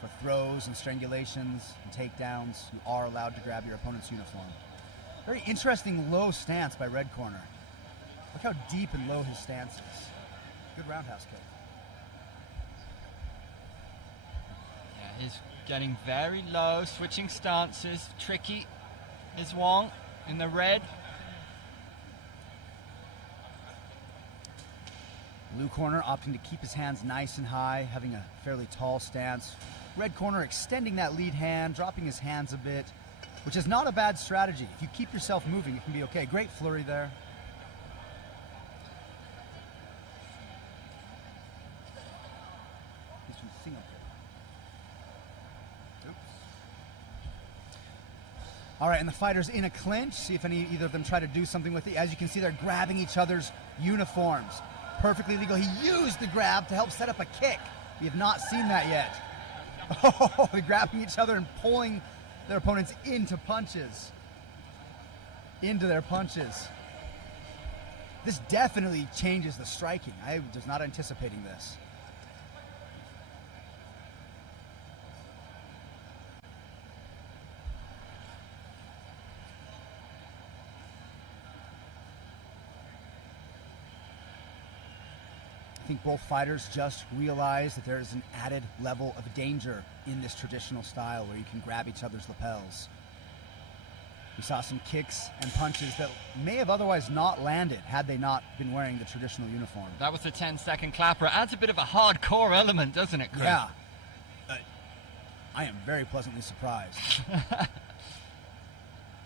For throws and strangulations and takedowns, you are allowed to grab your opponent's uniform. Very interesting low stance by red corner. Look how deep and low his stance is. Good roundhouse kick. Yeah, he's getting very low, switching stances. Tricky is Wong in the red. Blue corner opting to keep his hands nice and high, having a fairly tall stance. Red corner extending that lead hand, dropping his hands a bit, which is not a bad strategy. If you keep yourself moving, it can be okay. Great flurry there. He's from Singapore. Oops. All right, and the fighters in a clinch. See if either of them try to do something with it. As you can see, they're grabbing each other's uniforms. Perfectly legal. He used the grab to help set up a kick. We have not seen that yet. Oh, they're grabbing each other and pulling their opponents into punches. Into their punches. This definitely changes the striking. I was not anticipating this. I think both fighters just realize that there is an added level of danger in this traditional style where you can grab each other's lapels. We saw some kicks and punches that may have otherwise not landed had they not been wearing the traditional uniform. That was the 10-second clapper. It adds a bit of a hardcore element, doesn't it, Chris? Yeah. I am very pleasantly surprised.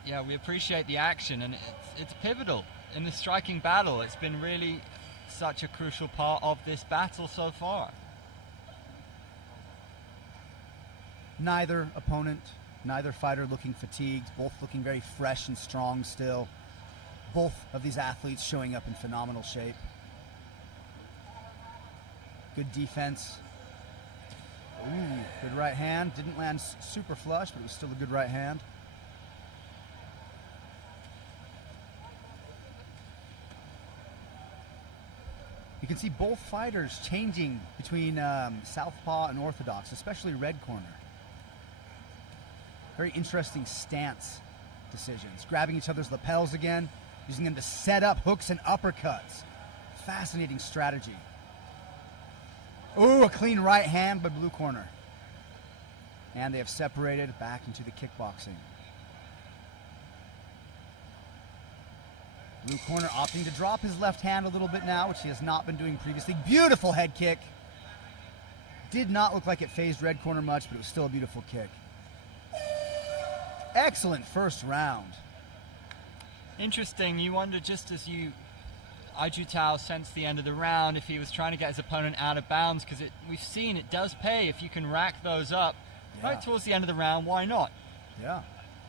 Yeah, we appreciate the action, and it's pivotal in the striking battle. It's been really such a crucial part of this battle so far. Neither opponent, neither fighter looking fatigued, both looking very fresh and strong still. Both of these athletes showing up in phenomenal shape. Good defense. Ooh, good right hand. Didn't land super flush, but it was still a good right hand. You can see both fighters changing between southpaw and orthodox, especially red corner. Very interesting stance decisions. Grabbing each other's lapels again, using them to set up hooks and uppercuts. Fascinating strategy. Ooh, a clean right hand by blue corner. And they have separated back into the kickboxing. Blue corner opting to drop his left hand a little bit now, which he has not been doing previously. Beautiful head kick. Did not look like it phased red corner much, but it was still a beautiful kick. Excellent first round. Interesting. You wonder, just as Aju Tao sensed the end of the round, if he was trying to get his opponent out of bounds, because we've seen it does pay if you can rack those up right towards the end of the round. Why not? Yeah.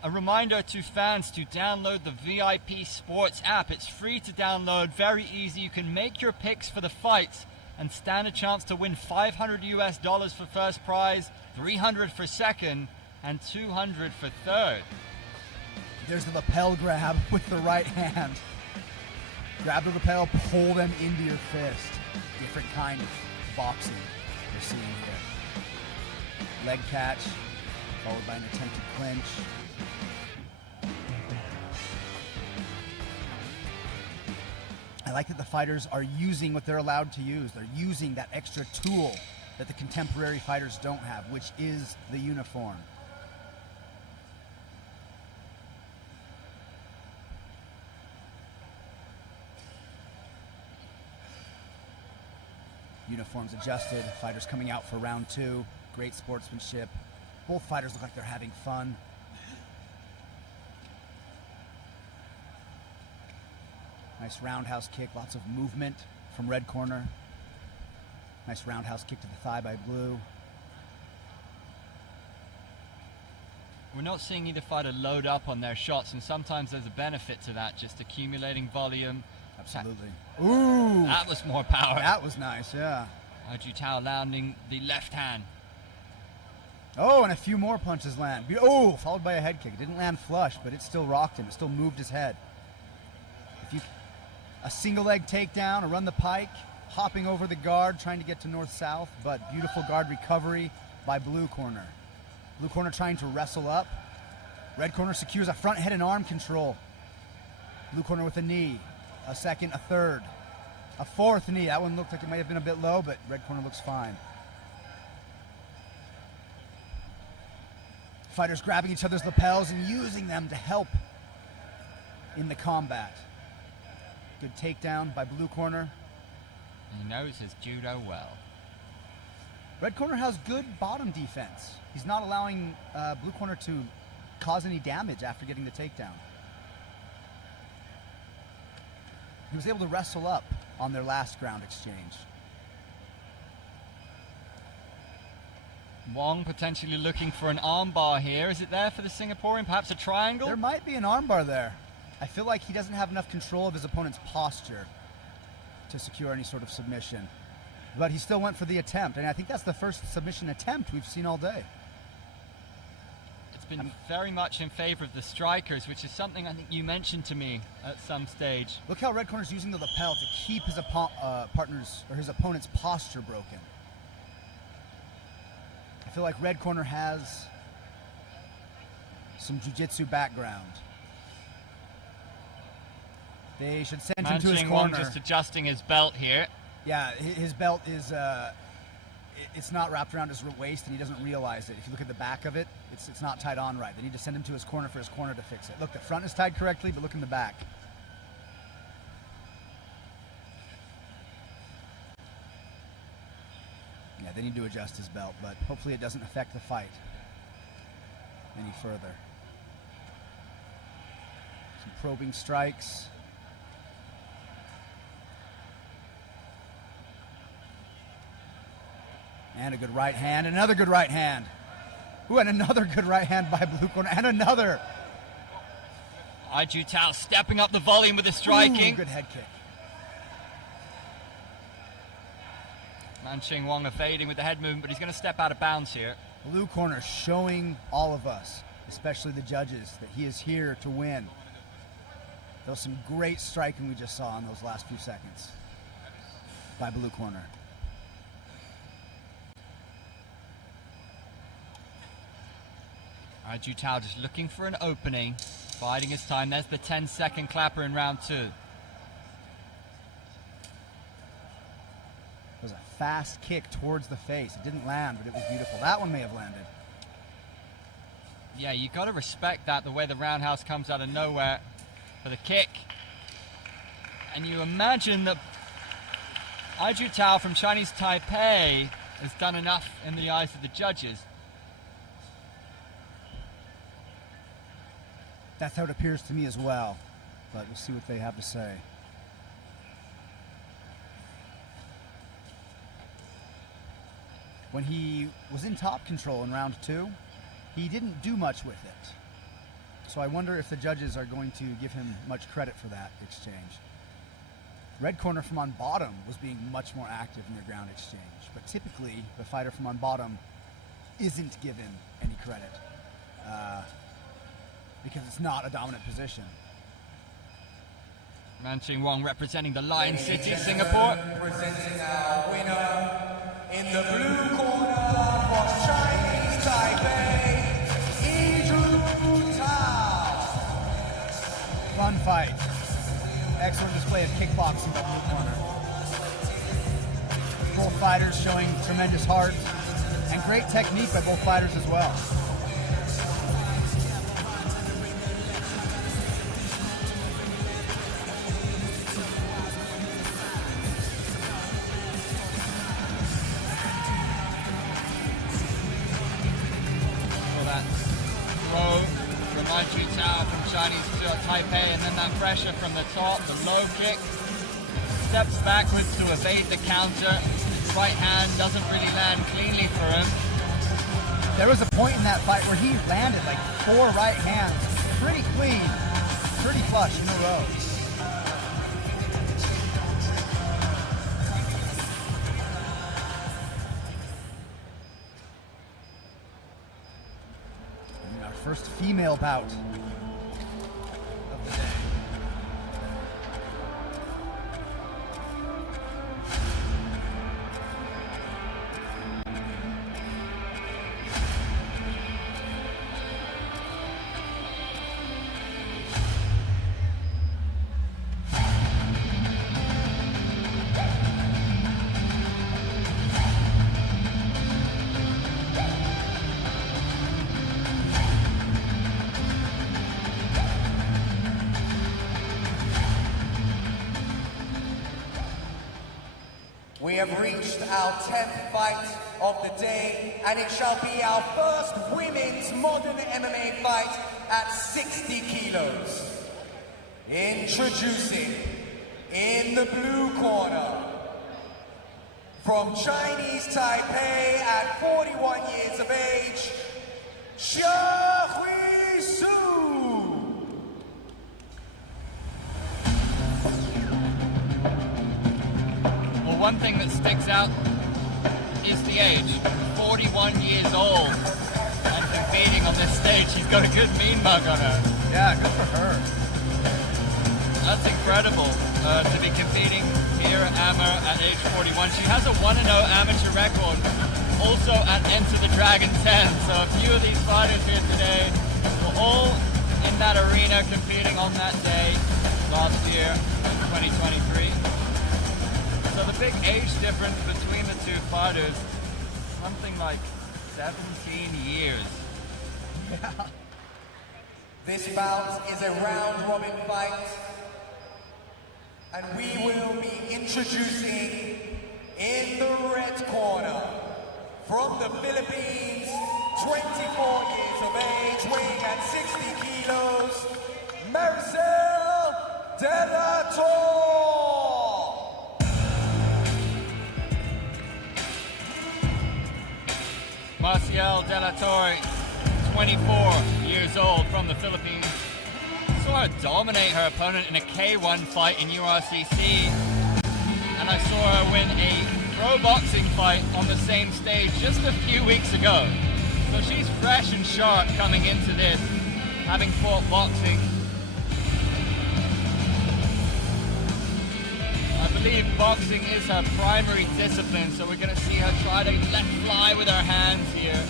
A reminder to fans to download the VIP Sports app. It's free to download, very easy. You can make your picks for the fights and stand a chance to win $500 for first prize, 300 for second, and 200 for third. There's the lapel grab with the right hand. Grab the lapel, pull them into your fist. Different kind of boxing we're seeing here. Leg catch, followed by an attempted clinch. I like that the fighters are using what they're allowed to use. They're using that extra tool that the contemporary fighters don't have, which is the uniform. Uniforms adjusted, fighters coming out for round 2. Great sportsmanship. Both fighters look like they're having fun. Nice roundhouse kick, lots of movement from red corner. Nice roundhouse kick to the thigh by blue. We're not seeing either fighter load up on their shots, and sometimes there's a benefit to that, just accumulating volume. Absolutely. Ooh! That was more power. That was nice, yeah. Ju Tao landing the left hand. Oh, and a few more punches land. Oh, followed by a head kick. It didn't land flush, but it still rocked him. It still moved his head. A single leg takedown, a run the pike, hopping over the guard, trying to get to north-south, but beautiful guard recovery by blue corner. Blue corner trying to wrestle up. Red corner secures a front head and arm control. Blue corner with a knee, a second, a third, a fourth knee. That one looked like it may have been a bit low, but red corner looks fine. Fighters grabbing each other's lapels and using them to help in the combat. Good takedown by blue corner. He knows his judo well. Red corner has good bottom defense. He's not allowing blue corner to cause any damage after getting the takedown. He was able to wrestle up on their last ground exchange. Wong potentially looking for an armbar here. Is it there for the Singaporean? Perhaps a triangle? There might be an armbar there. I feel like he doesn't have enough control of his opponent's posture to secure any sort of submission. But he still went for the attempt, and I think that's the first submission attempt we've seen all day. It's been very much in favor of the strikers, which is something I think you mentioned to me at some stage. Look how red corner's using the lapel to keep his his opponent's posture broken. I feel like red corner has some jiu-jitsu background. They should send him to his corner. Just adjusting his belt here. Yeah, his belt is, it's not wrapped around his waist and he doesn't realize it. If you look at the back of it, it's not tied on right. They need to send him to his corner for his corner to fix it. Look, the front is tied correctly, but look in the back. Yeah, they need to adjust his belt, but hopefully it doesn't affect the fight any further. Some probing strikes. And a good right hand, another good right hand. Ooh, and another good right hand by blue corner, and another. Ju Tao stepping up the volume with the striking. Ooh, good head kick. Manching Wong evading with the head movement, but he's going to step out of bounds here. Blue corner showing all of us, especially the judges, that he is here to win. There was some great striking we just saw in those last few seconds by blue corner. Ju Tao just looking for an opening, biding his time. There's the 10-second clapper in round 2. It was a fast kick towards the face. It didn't land, but it was beautiful. That one may have landed. Yeah, you got to respect that, the way the roundhouse comes out of nowhere for the kick. And you imagine that Ju Tao from Chinese Taipei has done enough in the eyes of the judges. That's how it appears to me as well, but we'll see what they have to say. When he was in top control in round 2, he didn't do much with it. So I wonder if the judges are going to give him much credit for that exchange. Red corner from on bottom was being much more active in their ground exchange, but typically the fighter from on bottom isn't given any credit because it's not a dominant position. Man Ching Wong representing the Lion City, Singapore. Presenting our winner in the blue corner from Chinese Taipei, Izhu Tao. Fun fight. Excellent display of kickboxing in the blue corner. Both fighters showing tremendous heart and great technique by both fighters as well. Chinese Taipei, and then that pressure from the top, the low kick, steps backwards to evade the counter. Right hand doesn't really land cleanly for him. There was a point in that fight where he landed like 4 right hands, pretty clean, pretty flush in a row. And our first female bout. We have reached our 10th fight of the day, and it shall be our first women's modern MMA fight at 60 kilos. Introducing, in the blue corner, from Chinese Taipei at 41 years of age, Xia Hui-Su. One thing that sticks out is the age. 41 years old and competing on this stage. She's got a good mean mug on her. Yeah, good for her. That's incredible to be competing here at AIMAG at age 41. She has a 1-0 amateur record, also at Enter the Dragon 10. So a few of these fighters here today were all in that arena competing on that day last year in 2023. So the big age difference between the two fighters, something like 17 years. Yeah. This bout is a round-robin fight, and we will be introducing in the red corner from the Philippines, 24 years of age, weighing at 60 kilos, Maricel De La Torre. Marcial De La Torre, 24 years old, from the Philippines. Saw her dominate her opponent in a K1 fight in URCC. And I saw her win a pro boxing fight on the same stage just a few weeks ago. So she's fresh and sharp coming into this, having fought boxing. I believe boxing is her primary discipline, so we're going to see her try to let fly with her hands here.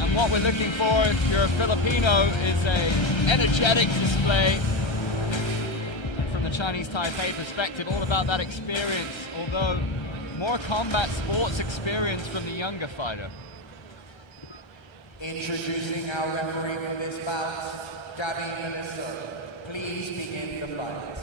And what we're looking for, if you're a Filipino, is an energetic display. And from the Chinese Taipei perspective, all about that experience, although more combat sports experience from the younger fighter. Introducing our referee for this bout, Gabby Minister. Please begin the fight.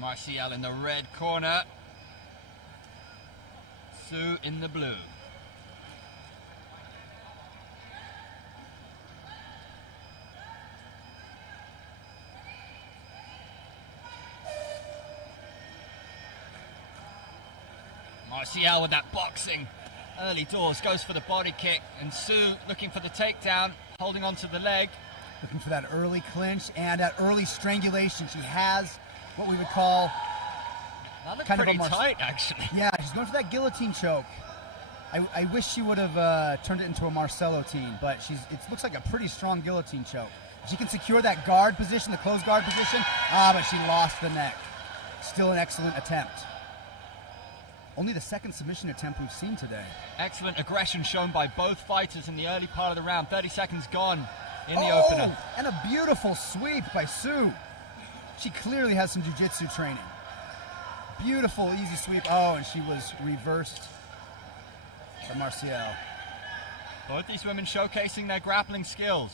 Marcial in the red corner, Sue in the blue. Martial with that boxing. Early doors, goes for the body kick, and Sue looking for the takedown, holding on to the leg. Looking for that early clinch and that early strangulation. She has what we would call That looked kind of pretty a tight, actually. Yeah, she's going for that guillotine choke. I wish she would have turned it into a Marcellotine, but it looks like a pretty strong guillotine choke. She can secure that guard position, the closed guard position, but she lost the neck. Still an excellent attempt. Only the second submission attempt we've seen today. Excellent aggression shown by both fighters in the early part of the round. 30 seconds gone in the opener. And a beautiful sweep by Sue. She clearly has some jiu-jitsu training. Beautiful, easy sweep. Oh, and she was reversed by Martial. Both these women showcasing their grappling skills.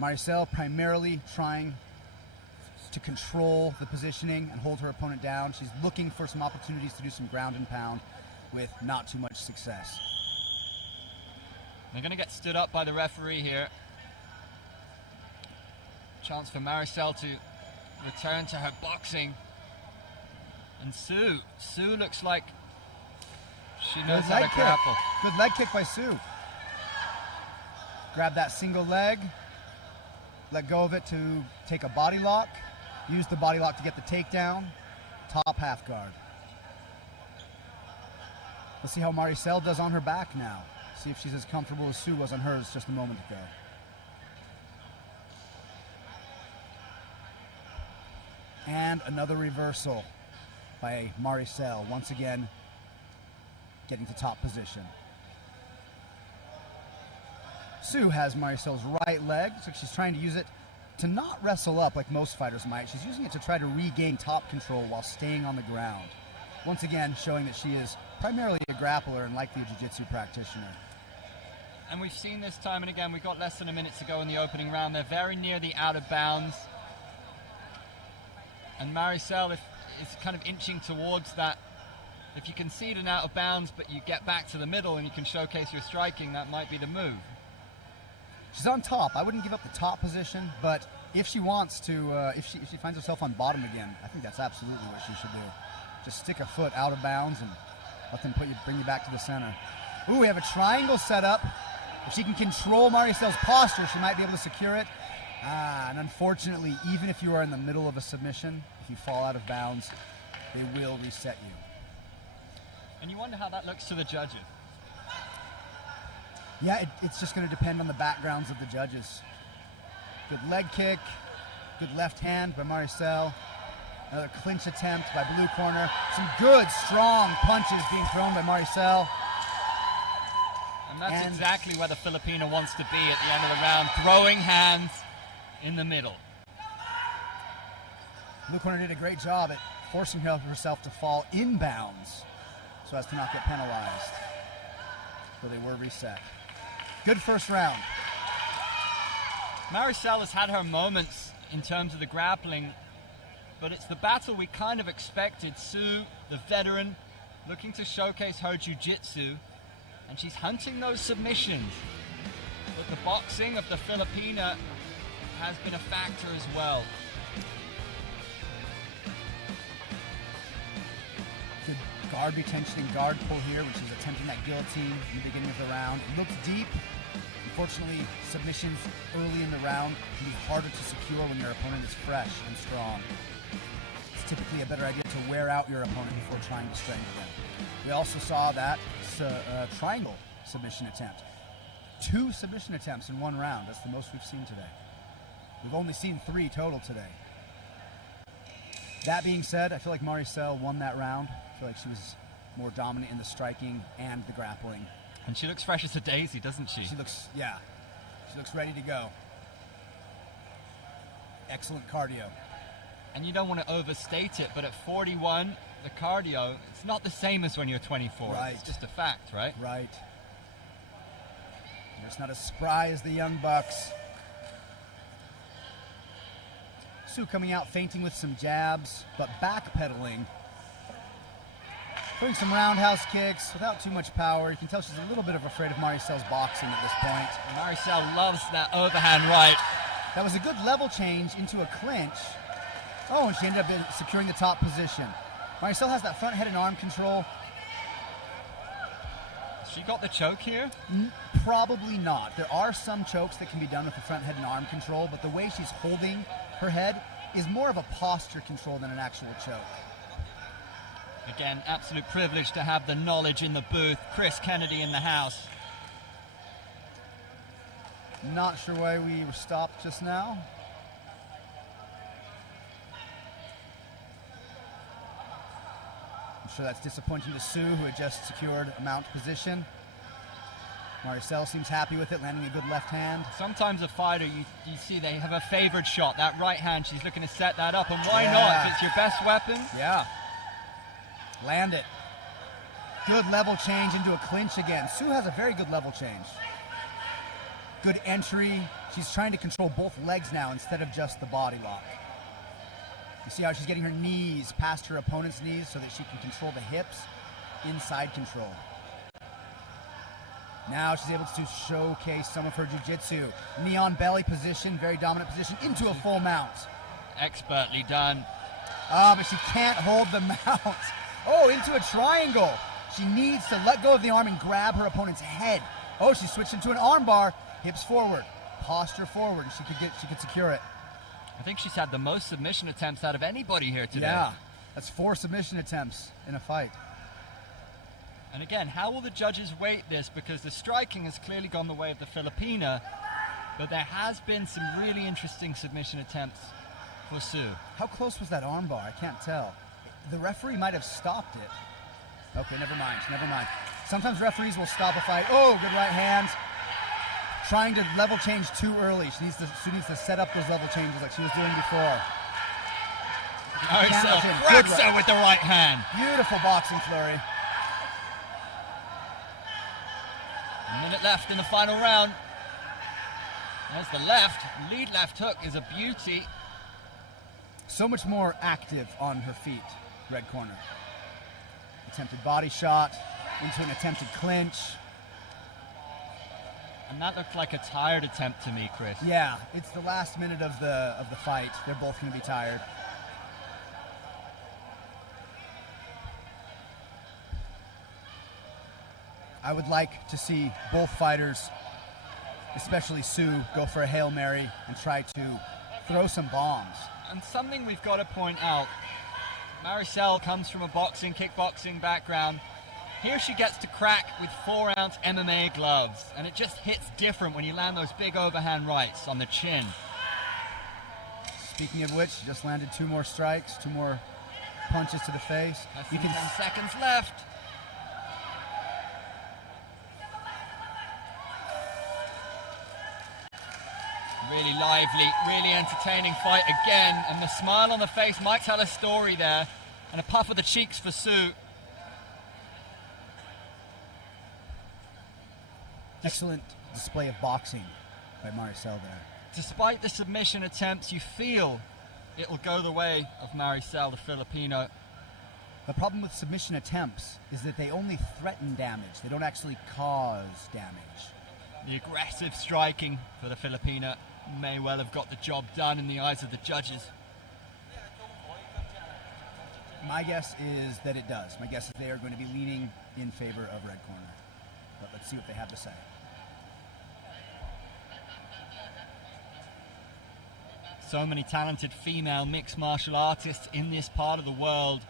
Maricel primarily trying to control the positioning and hold her opponent down. She's looking for some opportunities to do some ground and pound with not too much success. They're going to get stood up by the referee here. Chance for Maricel to return to her boxing. And Sue looks like she knows how to grapple. Good leg kick by Sue. Grab that single leg. Let go of it to take a body lock. Use the body lock to get the takedown. Top half guard. Let's see how Maricel does on her back now. See if she's as comfortable as Sue was on hers just a moment ago. And another reversal by Maricel. Once again, getting to top position. Sue has Maricel's right leg. Looks like she's trying to use it to not wrestle up like most fighters might. She's using it to try to regain top control while staying on the ground. Once again, showing that she is primarily a grappler and likely a jiu-jitsu practitioner. And we've seen this time and again. We've got less than a minute to go in the opening round. They're very near the out of bounds. And Maricel is kind of inching towards that. If you concede an out of bounds, but you get back to the middle and you can showcase your striking, that might be the move. She's on top. I wouldn't give up the top position, but if she wants to, if she finds herself on bottom again, I think that's absolutely what she should do. Just stick a foot out of bounds and let them bring you back to the center. Ooh, we have a triangle set up. If she can control Maricel's posture, she might be able to secure it. And unfortunately, even if you are in the middle of a submission, if you fall out of bounds, they will reset you. And you wonder how that looks to the judges. Yeah, it's just going to depend on the backgrounds of the judges. Good leg kick, good left hand by Maricel. Another clinch attempt by blue corner. Some good, strong punches being thrown by Maricel. And that's exactly where the Filipina wants to be at the end of the round, throwing hands in the middle. Blue corner did a great job at forcing herself to fall inbounds so as to not get penalized. So they were reset. Good first round. Maricel has had her moments in terms of the grappling, but it's the battle we kind of expected. Sue, the veteran, looking to showcase her jiu-jitsu, and she's hunting those submissions. But the boxing of the Filipina has been a factor as well. Good guard retention and guard pull here, which is attempting that guillotine in the beginning of the round. It looks deep. Unfortunately, submissions early in the round can be harder to secure when your opponent is fresh and strong. It's typically a better idea to wear out your opponent before trying to strangle them. We also saw that triangle submission attempt. 2 submission attempts in one round. That's the most we've seen today. We've only seen 3 total today. That being said, I feel like Maricel won that round. I feel like she was more dominant in the striking and the grappling. And she looks fresh as a daisy, doesn't she? She looks ready to go. Excellent cardio. And you don't want to overstate it, but at 41, the cardio, it's not the same as when you're 24. Right. It's just a fact, right? Right. It's not as spry as the young bucks. Sue coming out feinting with some jabs, but backpedaling. Throwing some roundhouse kicks without too much power. You can tell she's a little bit afraid of Maricel's boxing at this point. Maricel loves that overhand right. That was a good level change into a clinch. Oh, and she ended up securing the top position. Maricel has that front head and arm control. She got the choke here? Probably not. There are some chokes that can be done with the front head and arm control, but the way she's holding her head is more of a posture control than an actual choke. Again, absolute privilege to have the knowledge in the booth. Chris Kennedy in the house. Not sure why we were stopped just now. I'm sure that's disappointing to Sue, who had just secured a mount position. Maricel seems happy with it, landing a good left hand. Sometimes a fighter, you see they have a favored shot. That right hand, she's looking to set that up, and why not? If it's your best weapon. Yeah. Land it. Good level change into a clinch again. Sue has a very good level change. Good entry. She's trying to control both legs now instead of just the body lock. You see how she's getting her knees past her opponent's knees so that she can control the hips, inside control. Now she's able to showcase some of her jiu-jitsu. Knee on belly position, very dominant position, into a full mount. Expertly done. But she can't hold the mount. Oh, into a triangle. She needs to let go of the arm and grab her opponent's head. Oh, she switched into an arm bar. Hips forward, posture forward. She could secure it. I think she's had the most submission attempts out of anybody here today. Yeah, that's 4 submission attempts in a fight. And again, how will the judges weight this? Because the striking has clearly gone the way of the Filipina, but there has been some really interesting submission attempts for Sue. How close was that arm bar? I can't tell. The referee might have stopped it. Okay, never mind. Sometimes referees will stop a fight. Oh, good right hand. Trying to level change too early. Sue needs to set up those level changes like she was doing before. Maricel cracks her with the right hand. Beautiful boxing flurry. A minute left in the final round. There's the left. Lead left hook is a beauty. So much more active on her feet, red corner. Attempted body shot into an attempted clinch. And that looked like a tired attempt to me, Chris. Yeah, it's the last minute of the fight. They're both going to be tired. I would like to see both fighters, especially Sue, go for a Hail Mary and try to throw some bombs. And something we've got to point out, Maricel comes from a boxing, kickboxing background. Here she gets to crack with 4-ounce MMA gloves, and it just hits different when you land those big overhand rights on the chin. Speaking of which, she just landed 2 more strikes, 2 more punches to the face. You can 10 seconds left. Really lively, really entertaining fight again, and the smile on the face might tell a story there, and a puff of the cheeks for Sue. Excellent display of boxing by Maricel there. Despite the submission attempts, you feel it will go the way of Maricel, the Filipino. The problem with submission attempts is that they only threaten damage. They don't actually cause damage. The aggressive striking for the Filipina may well have got the job done in the eyes of the judges. My guess is that it does. My guess is they are going to be leaning in favor of red corner. But let's see what they have to say. So many talented female mixed martial artists in this part of the world.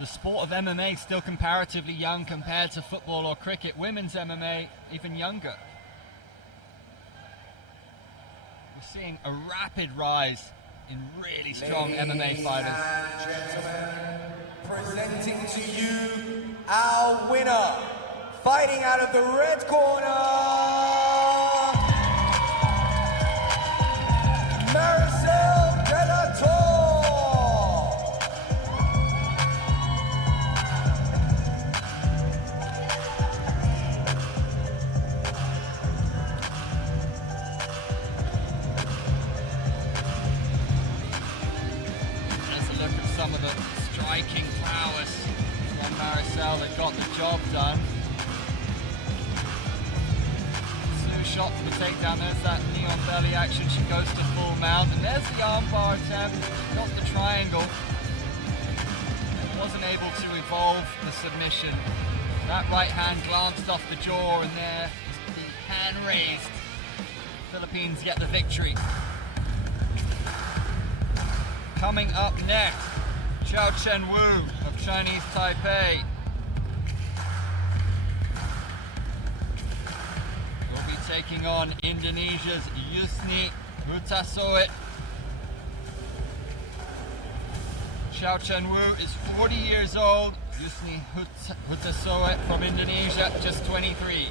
The sport of MMA is still comparatively young compared to football or cricket. Women's MMA, even younger. We're seeing a rapid rise in really strong MMA fighters. Presenting to you our winner, fighting out of the red corner, Maricel de la Torre. Let's look at some of the striking prowess from Maricel that got the job done. Sue the shot to the takedown. There's that knee on belly action. She goes to full mount. And there's the armbar attempt. Got the triangle. Wasn't able to evolve the submission. That right hand glanced off the jaw, and there was the hand raised. Philippines get the victory. Coming up next, Chao Chen Wu of Chinese Taipei will be taking on Indonesia's Yusni Hutasoit. Chao Chen Wu is 40 years old. Yusni Hutasoit from Indonesia, just 23.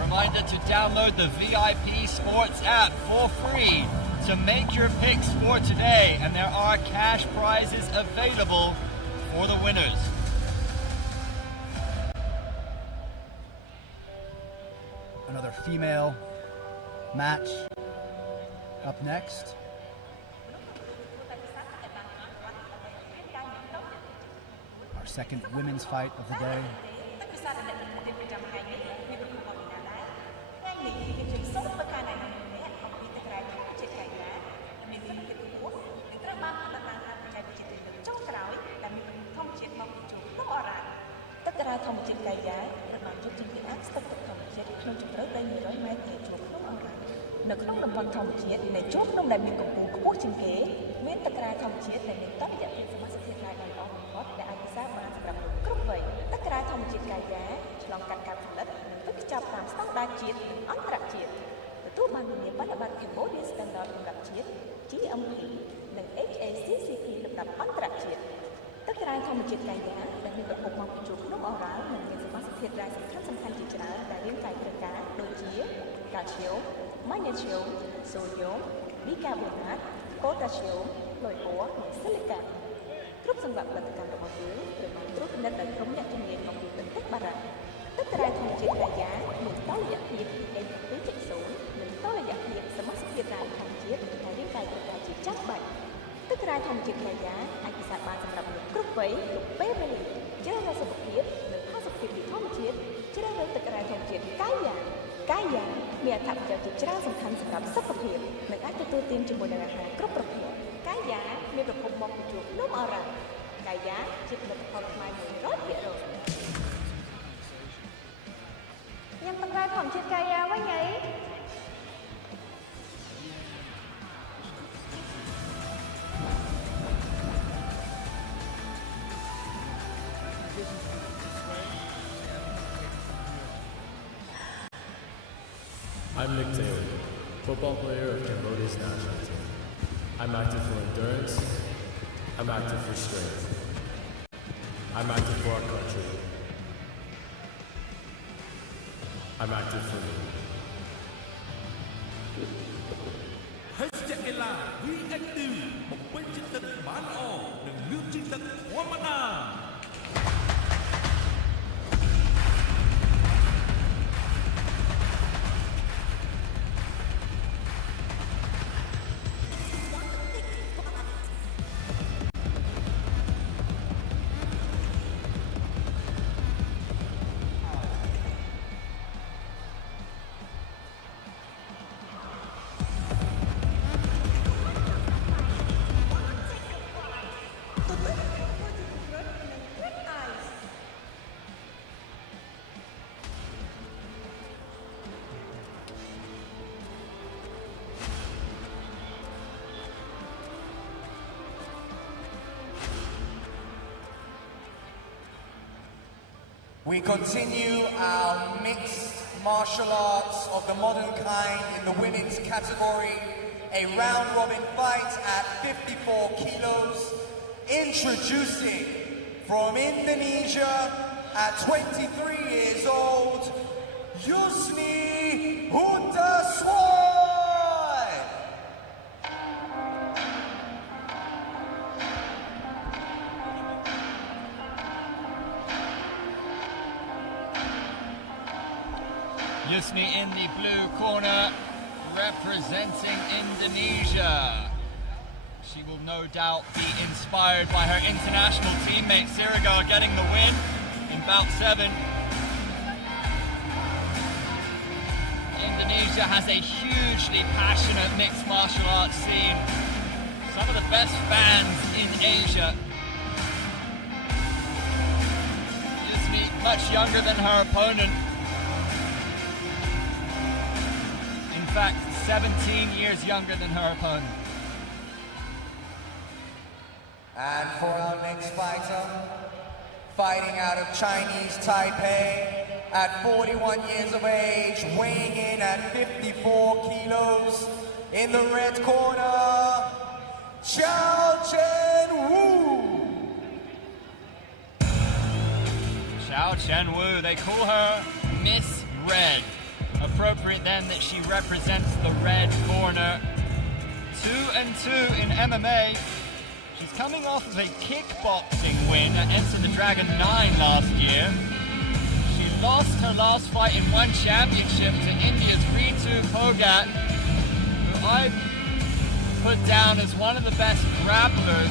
Reminder to download the VIP Sports app for free to make your picks for today, and there are cash prizes available for the winners. Another female match up next. Our second women's fight of the day. Cambodia standard លំដាប់ជាតិ GMP និង HACCP លំដាប់អន្តរជាតិ ទឹកក្រៅធម្មជាតិកាយាដែលមានប្រភពមកពីជួរភ្នំអូរ៉ាល់និងមានសមាសធាតុរ៉ែសំខាន់ៗជាច្រើនដែលរាងកាយត្រូវការដូចជា កាល់ស្យូម ម៉ាញ៉េស្យូម សូដ្យូម ប៊ីកាបូណាត ប៉ូតាស្យូម ក្លូយអ៊័រ និងស៊ីលីកា គ្រប់សង្វាក់ផលិតកម្មរបស់យើងត្រូវបានត្រួតពិនិត្យដោយក្រុមអ្នកជំនាញមកពីប្រទេសបារាំង ទឹកក្រៅធម្មជាតិកាយាមានតុល្យភាព N2.0 និងតុល្យភាពសមាសធាតុរ៉ែធម្មជាតិដែលរាងកាយត្រូវការជាចាំបាច់ ទឹកក្រៅធម្មជាតិកាយាអាចពិសាបានសម្រាប់មនុស្សគ្រប់វ័យគ្រប់ពេលវេលាជ្រើសរើសសុខភាពនិងផាសុកភាពពីធម្មជាតិជ្រើសរើសទឹកក្រៅធម្មជាតិកាយាមានអត្ថប្រយោជន៍ជាច្រើនសំខាន់សម្រាប់សុខភាពនិងអាចទទួលទានជាមួយនឹងអាហារគ្រប់ប្រភេទកាយាមានប្រភពមកពីជួរភ្នំអូរ៉ាល់កាយាជាផលិតផលខ្មែរ 100% ញ៉ាំទឹកក្រៅធម្មជាតិកាយាវិញហី I'm Nick Taylor, football player of Cambodia's national team. I'm active for endurance. I'm active for strength. I'm active for our country. I'm active for me. ហេតុជាកីឡា VND បំពេញចិត្តទឹកបានល្អនិងលឿនជាងទឹកធម្មតា We continue our mixed martial arts of the modern kind in the women's category, a round-robin fight at 54 kilos, introducing from Indonesia at 23 years old, Yusni Hutasoit. Yusni in the blue corner, representing Indonesia. She will no doubt be inspired by her international teammate Sirigar getting the win in bout 7. Indonesia has a hugely passionate mixed martial arts scene. Some of the best fans in Asia. Yusni, much younger than her opponent. In fact, 17 years younger than her opponent. And for our next fighter, fighting out of Chinese Taipei, at 41 years of age, weighing in at 54 kilos, in the red corner, Xiao Chen Wu. Xiao Chen Wu, they call her Miss Red. Appropriate then that she represents the red corner. 2-2 in MMA. She's coming off of a kickboxing win at Enter the Dragon 9 last year. She lost her last fight in one championship to India's Ritu Phogat, who I put down as one of the best grapplers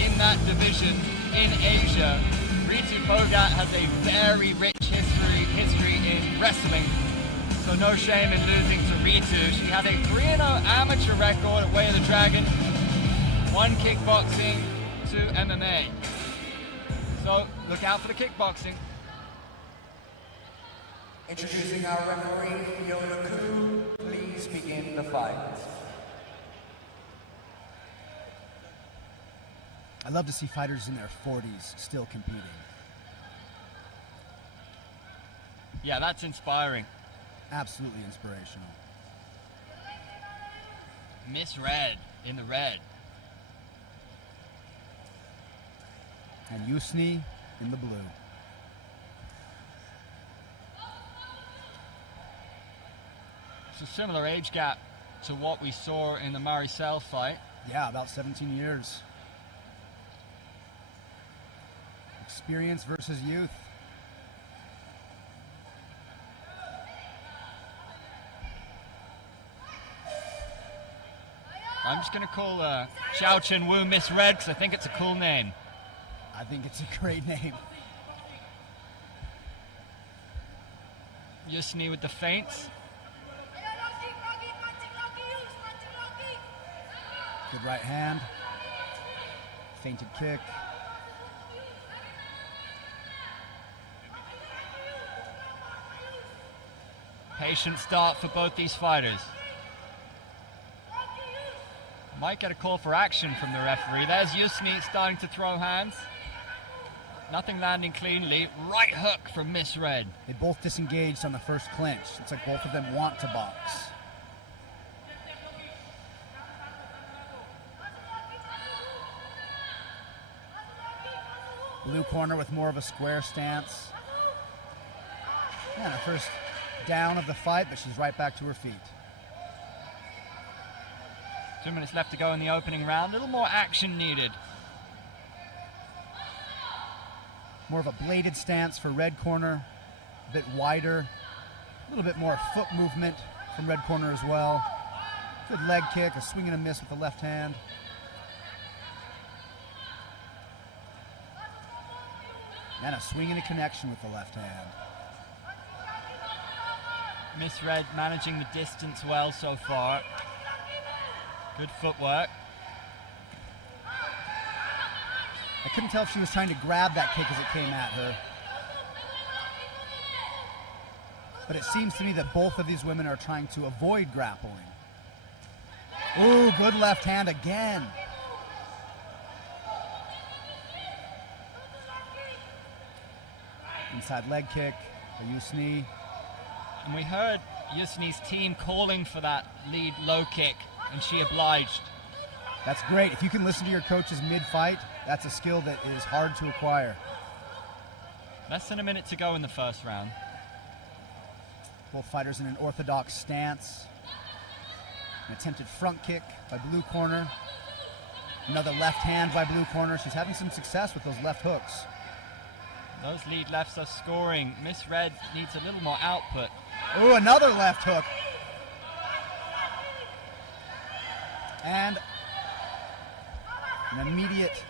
in that division in Asia. Ritu Phogat has a very rich history in wrestling, so no shame in losing to Ritu. She has a 3-0 amateur record at Way of the Dragon, 1 kickboxing, 2 MMA. So look out for the kickboxing. Introducing our referee, Fiona Koo, please begin the fight. I love to see fighters in their 40s still competing. Yeah, that's inspiring. Absolutely inspirational. Miss Red in the red. And Yusni in the blue. It's a similar age gap to what we saw in the Maricel fight. Yeah, about 17 years. Experience versus youth. I'm just going to call Xiao Chen Wu Miss Red because I think it's a cool name. I think it's a great name. Yusni with the feints. Good right hand. Feinted kick. Patient start for both these fighters. Might get a call for action from the referee. There's Yusni starting to throw hands. Nothing landing cleanly. Right hook from Miss Red. They both disengaged on the first clinch. It's like both of them want to box. Blue corner with more of a square stance. Yeah, the first down of the fight, but she's right back to her feet. 2 minutes left to go in the opening round. A little more action needed. More of a bladed stance for red corner. A bit wider. A little bit more foot movement from red corner as well. Good leg kick, a swing and a miss with the left hand. And a swing and a connection with the left hand. Miss Red managing the distance well so far. Good footwork. I couldn't tell if she was trying to grab that kick as it came at her. But it seems to me that both of these women are trying to avoid grappling. Ooh, good left hand again. Inside leg kick, a Yusni. And we heard Yusni's team calling for that lead low kick, and she obliged. That's great. If you can listen to your coaches mid-fight, that's a skill that is hard to acquire. Less than a minute to go in the first round. Both fighters in an orthodox stance. An attempted front kick by blue corner. Another left hand by blue corner. She's having some success with those left hooks. Those lead lefts are scoring. Miss Red needs a little more output. Ooh, another left hook. And An immediate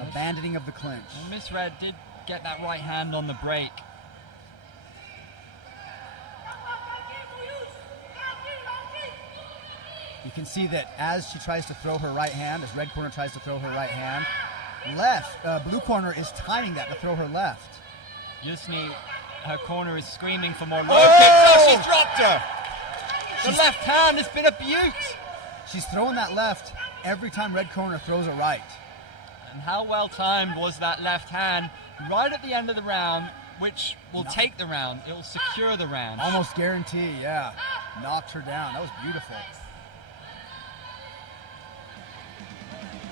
abandoning of the clinch. Miss Red did get that right hand on the break. You can see that as she tries to throw her right hand, as red corner tries to throw her right hand, blue corner is timing that to throw her left. Yusni, her corner is screaming for more low kicks. Oh, she's dropped her. The left hand has been abused. She's throwing that left every time red corner throws a right. And how well timed was that left hand right at the end of the round, which will take the round. It will secure the round. Almost guarantee, yeah. Knocked her down. That was beautiful.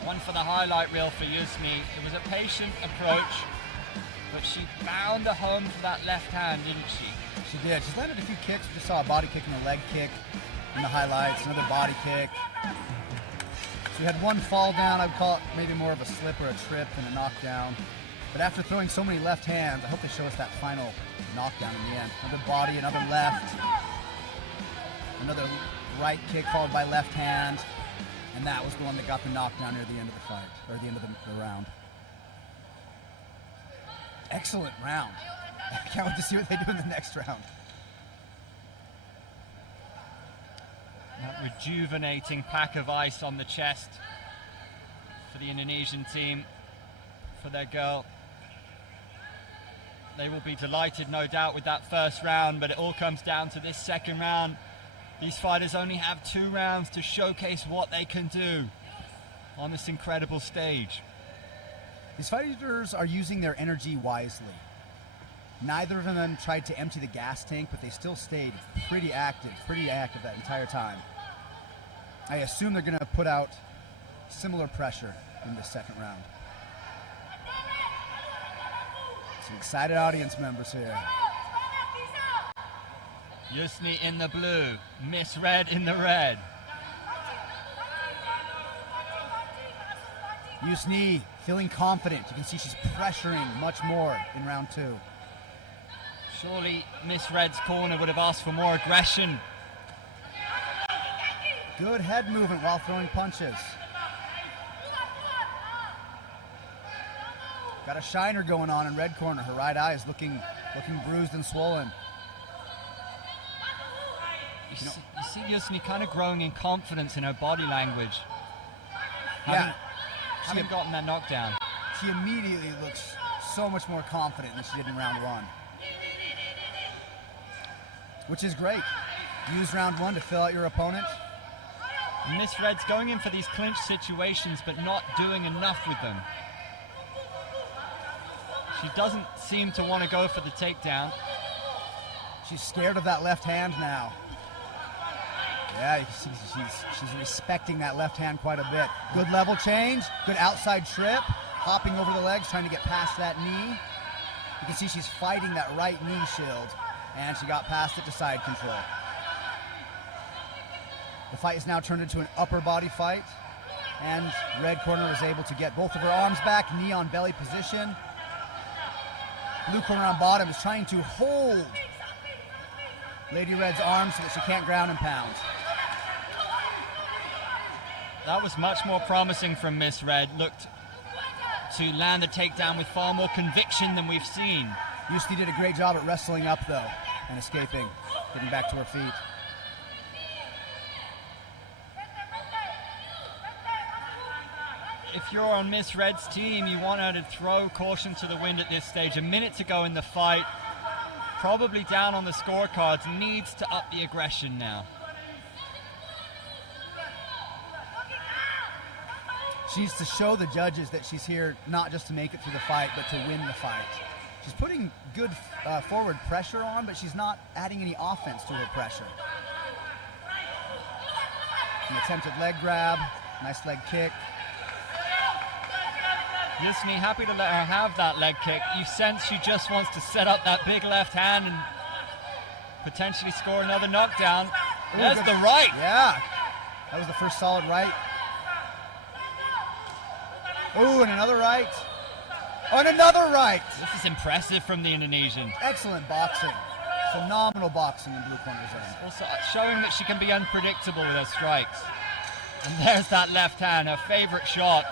One for the highlight reel for Yusni. It was a patient approach, but she found a home for that left hand, didn't she? She did. She's landed a few kicks. We just saw a body kick and a leg kick in the highlights, another body kick. She had one fall down. I would call it maybe more of a slip or a trip than a knockdown. But after throwing so many left hands, I hope they show us that final knockdown in the end. Another body, another left, another right kick followed by left hand. And that was the one that got the knockdown near the end of the fight, or the end of the round. Excellent round. I can't wait to see what they do in the next round. That rejuvenating pack of ice on the chest for the Indonesian team, for their girl. They will be delighted, no doubt, with that first round, but it all comes down to this second round. These fighters only have 2 rounds to showcase what they can do on this incredible stage. These fighters are using their energy wisely. Neither of them tried to empty the gas tank, but they still stayed pretty active that entire time. I assume they're going to put out similar pressure in the second round. Some excited audience members here. Yusni in the blue, Miss Red in the red. Yusni feeling confident. You can see she's pressuring much more in round 2. Surely Miss Red's corner would have asked for more aggression. Good head movement while throwing punches. Got a shiner going on in red corner. Her right eye is looking bruised and swollen. You see Yusni kind of growing in confidence in her body language. Yeah. Having gotten that knockdown. She immediately looks so much more confident than she did in round 1. Which is great. Use round 1 to fill out your opponent. Miss Red's going in for these clinch situations, but not doing enough with them. She doesn't seem to want to go for the takedown. She's scared of that left hand now. Yeah, you can see she's respecting that left hand quite a bit. Good level change, good outside trip, hopping over the legs, trying to get past that knee. You can see she's fighting that right knee shield, and she got past it to side control. The fight is now turned into an upper body fight, and red corner is able to get both of her arms back, knee on belly position. Blue corner on bottom is trying to hold Lady Red's arms so that she can't ground and pound. That was much more promising from Miss Red. Looked to land the takedown with far more conviction than we've seen. Yusni did a great job at wrestling up, though, and escaping, getting back to her feet. If you're on Miss Red's team, you want her to throw caution to the wind at this stage. A minute to go in the fight. Probably down on the scorecards. Needs to up the aggression now. She needs to show the judges that she's here not just to make it through the fight, but to win the fight. She's putting good forward pressure on, but she's not adding any offense to her pressure. An attempted leg grab, nice leg kick. Yusni happy to let her have that leg kick. You sense she just wants to set up that big left hand and potentially score another knockdown. Ooh, There's good. the right. Yeah, that was the first solid right. Ooh, and another right. Oh, and another right. This is impressive from the Indonesian. Excellent boxing. Phenomenal boxing in blue corner zone. Also showing that she can be unpredictable with her strikes. And there's that left hand, her favorite shot.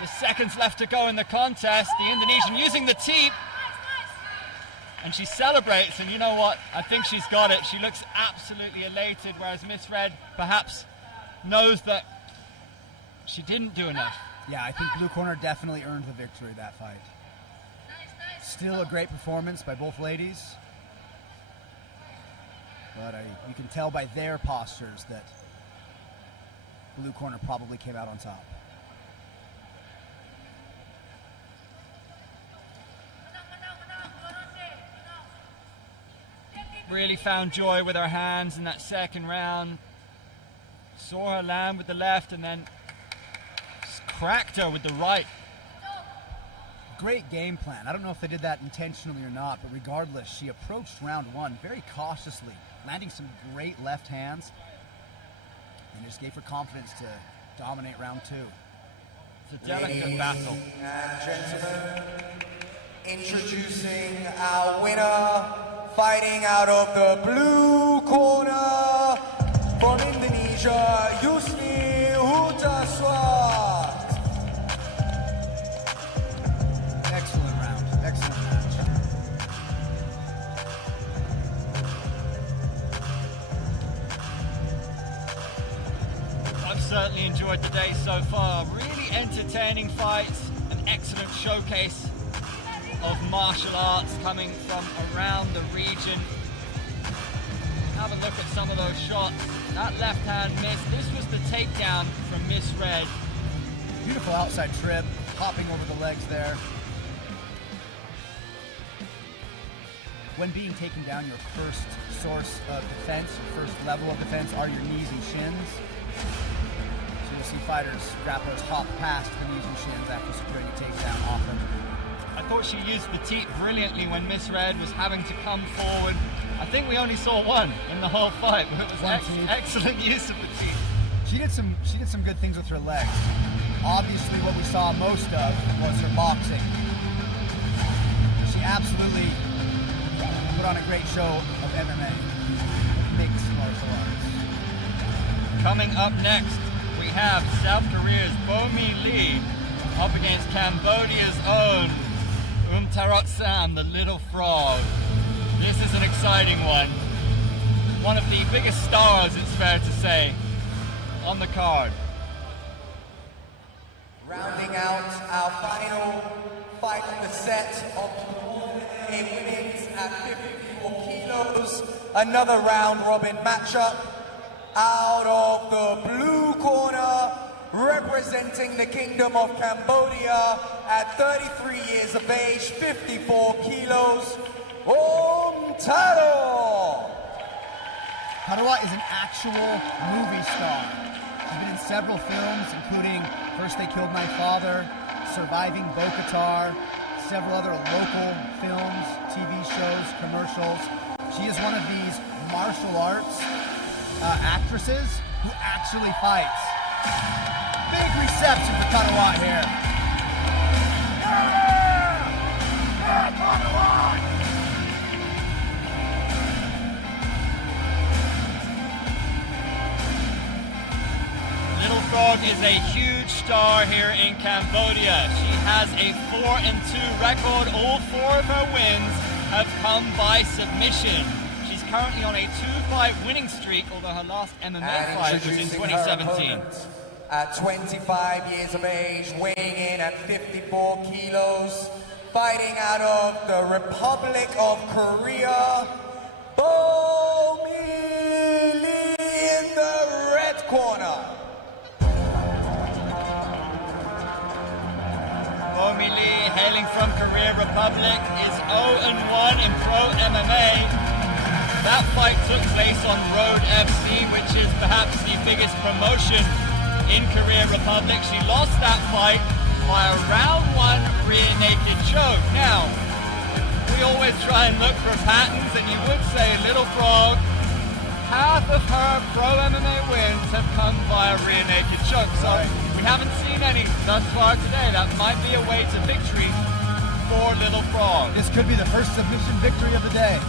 Just seconds left to go in the contest. The Indonesian using the teep. And she celebrates, and you know what? I think she's got it. She looks absolutely elated, whereas Miss Red perhaps knows that she didn't do enough. Yeah, I think blue corner definitely earned the victory that fight. Still a great performance by both ladies. But you can tell by their postures that blue corner probably came out on top. Really found joy with her hands in that second round. Saw her land with the left and then cracked her with the right. Great game plan. I don't know if they did that intentionally or not, but regardless, she approached round one very cautiously, landing some great left hands, and just gave her confidence to dominate round two. It's a delicate battle. And gentlemen, introducing our winner, fighting out of the blue corner from Indonesia, Yusni Hutaswat. Excellent round. Excellent match. I've certainly enjoyed the day so far. Really entertaining fights, an excellent showcase of martial arts coming from around the region. Have a look at some of those shots. That left hand miss. This was the takedown from Miss Red. Beautiful outside trip, hopping over the legs there. When being taken down, your first source of defense, your first level of defense are your knees and shins. So you'll see fighters, grapplers hop past the knees and shins after securing a takedown often. I thought she used the teep brilliantly when Miss Red was having to come forward. I think we only saw one in the whole fight, but it was excellent use of the teep. She did some good things with her legs. Obviously, what we saw most of was her boxing. She absolutely put on a great show of MMA, mixed martial arts. Coming up next, we have South Korea's Bomi Lee up against Cambodia's own Tarot Sam, the Little Frog. This is an exciting one. One of the biggest stars, it's fair to say, on the card. Rounding out our final fight of the set of the winnings at 54 kilos. Another round robin matchup out of the blue corner, representing the Kingdom of Cambodia at 33 years of age, 54 kilos, Taro. Tarawat is an actual movie star. She's been in several films, including First They Killed My Father, Surviving Bo-Katar, several other local films, TV shows, commercials. She is one of these martial arts actresses who actually fights. Big reception for Tarawat here. Little Frog is a huge star here in Cambodia. She has a 4-2 record. All 4 of her wins have come by submission. She's currently on a 2-fight winning streak, although her last MMA fight was in 2017. At 25 years of age, weighing in at 54 kilos, fighting out of the Republic of Korea, Bomi Lee in the red corner. Bomi Lee, hailing from Korea Republic, is 0-1 in pro MMA. That fight took place on Road FC, which is perhaps the biggest promotion in Korea Republic. She lost that fight by a round 1 rear naked choke. Now, we always try and look for patterns, and you would say Little Frog, half of her pro MMA wins have come via rear naked choke. So we haven't seen any thus far today. That might be a way to victory for Little Frog. This could be the first submission victory of the day.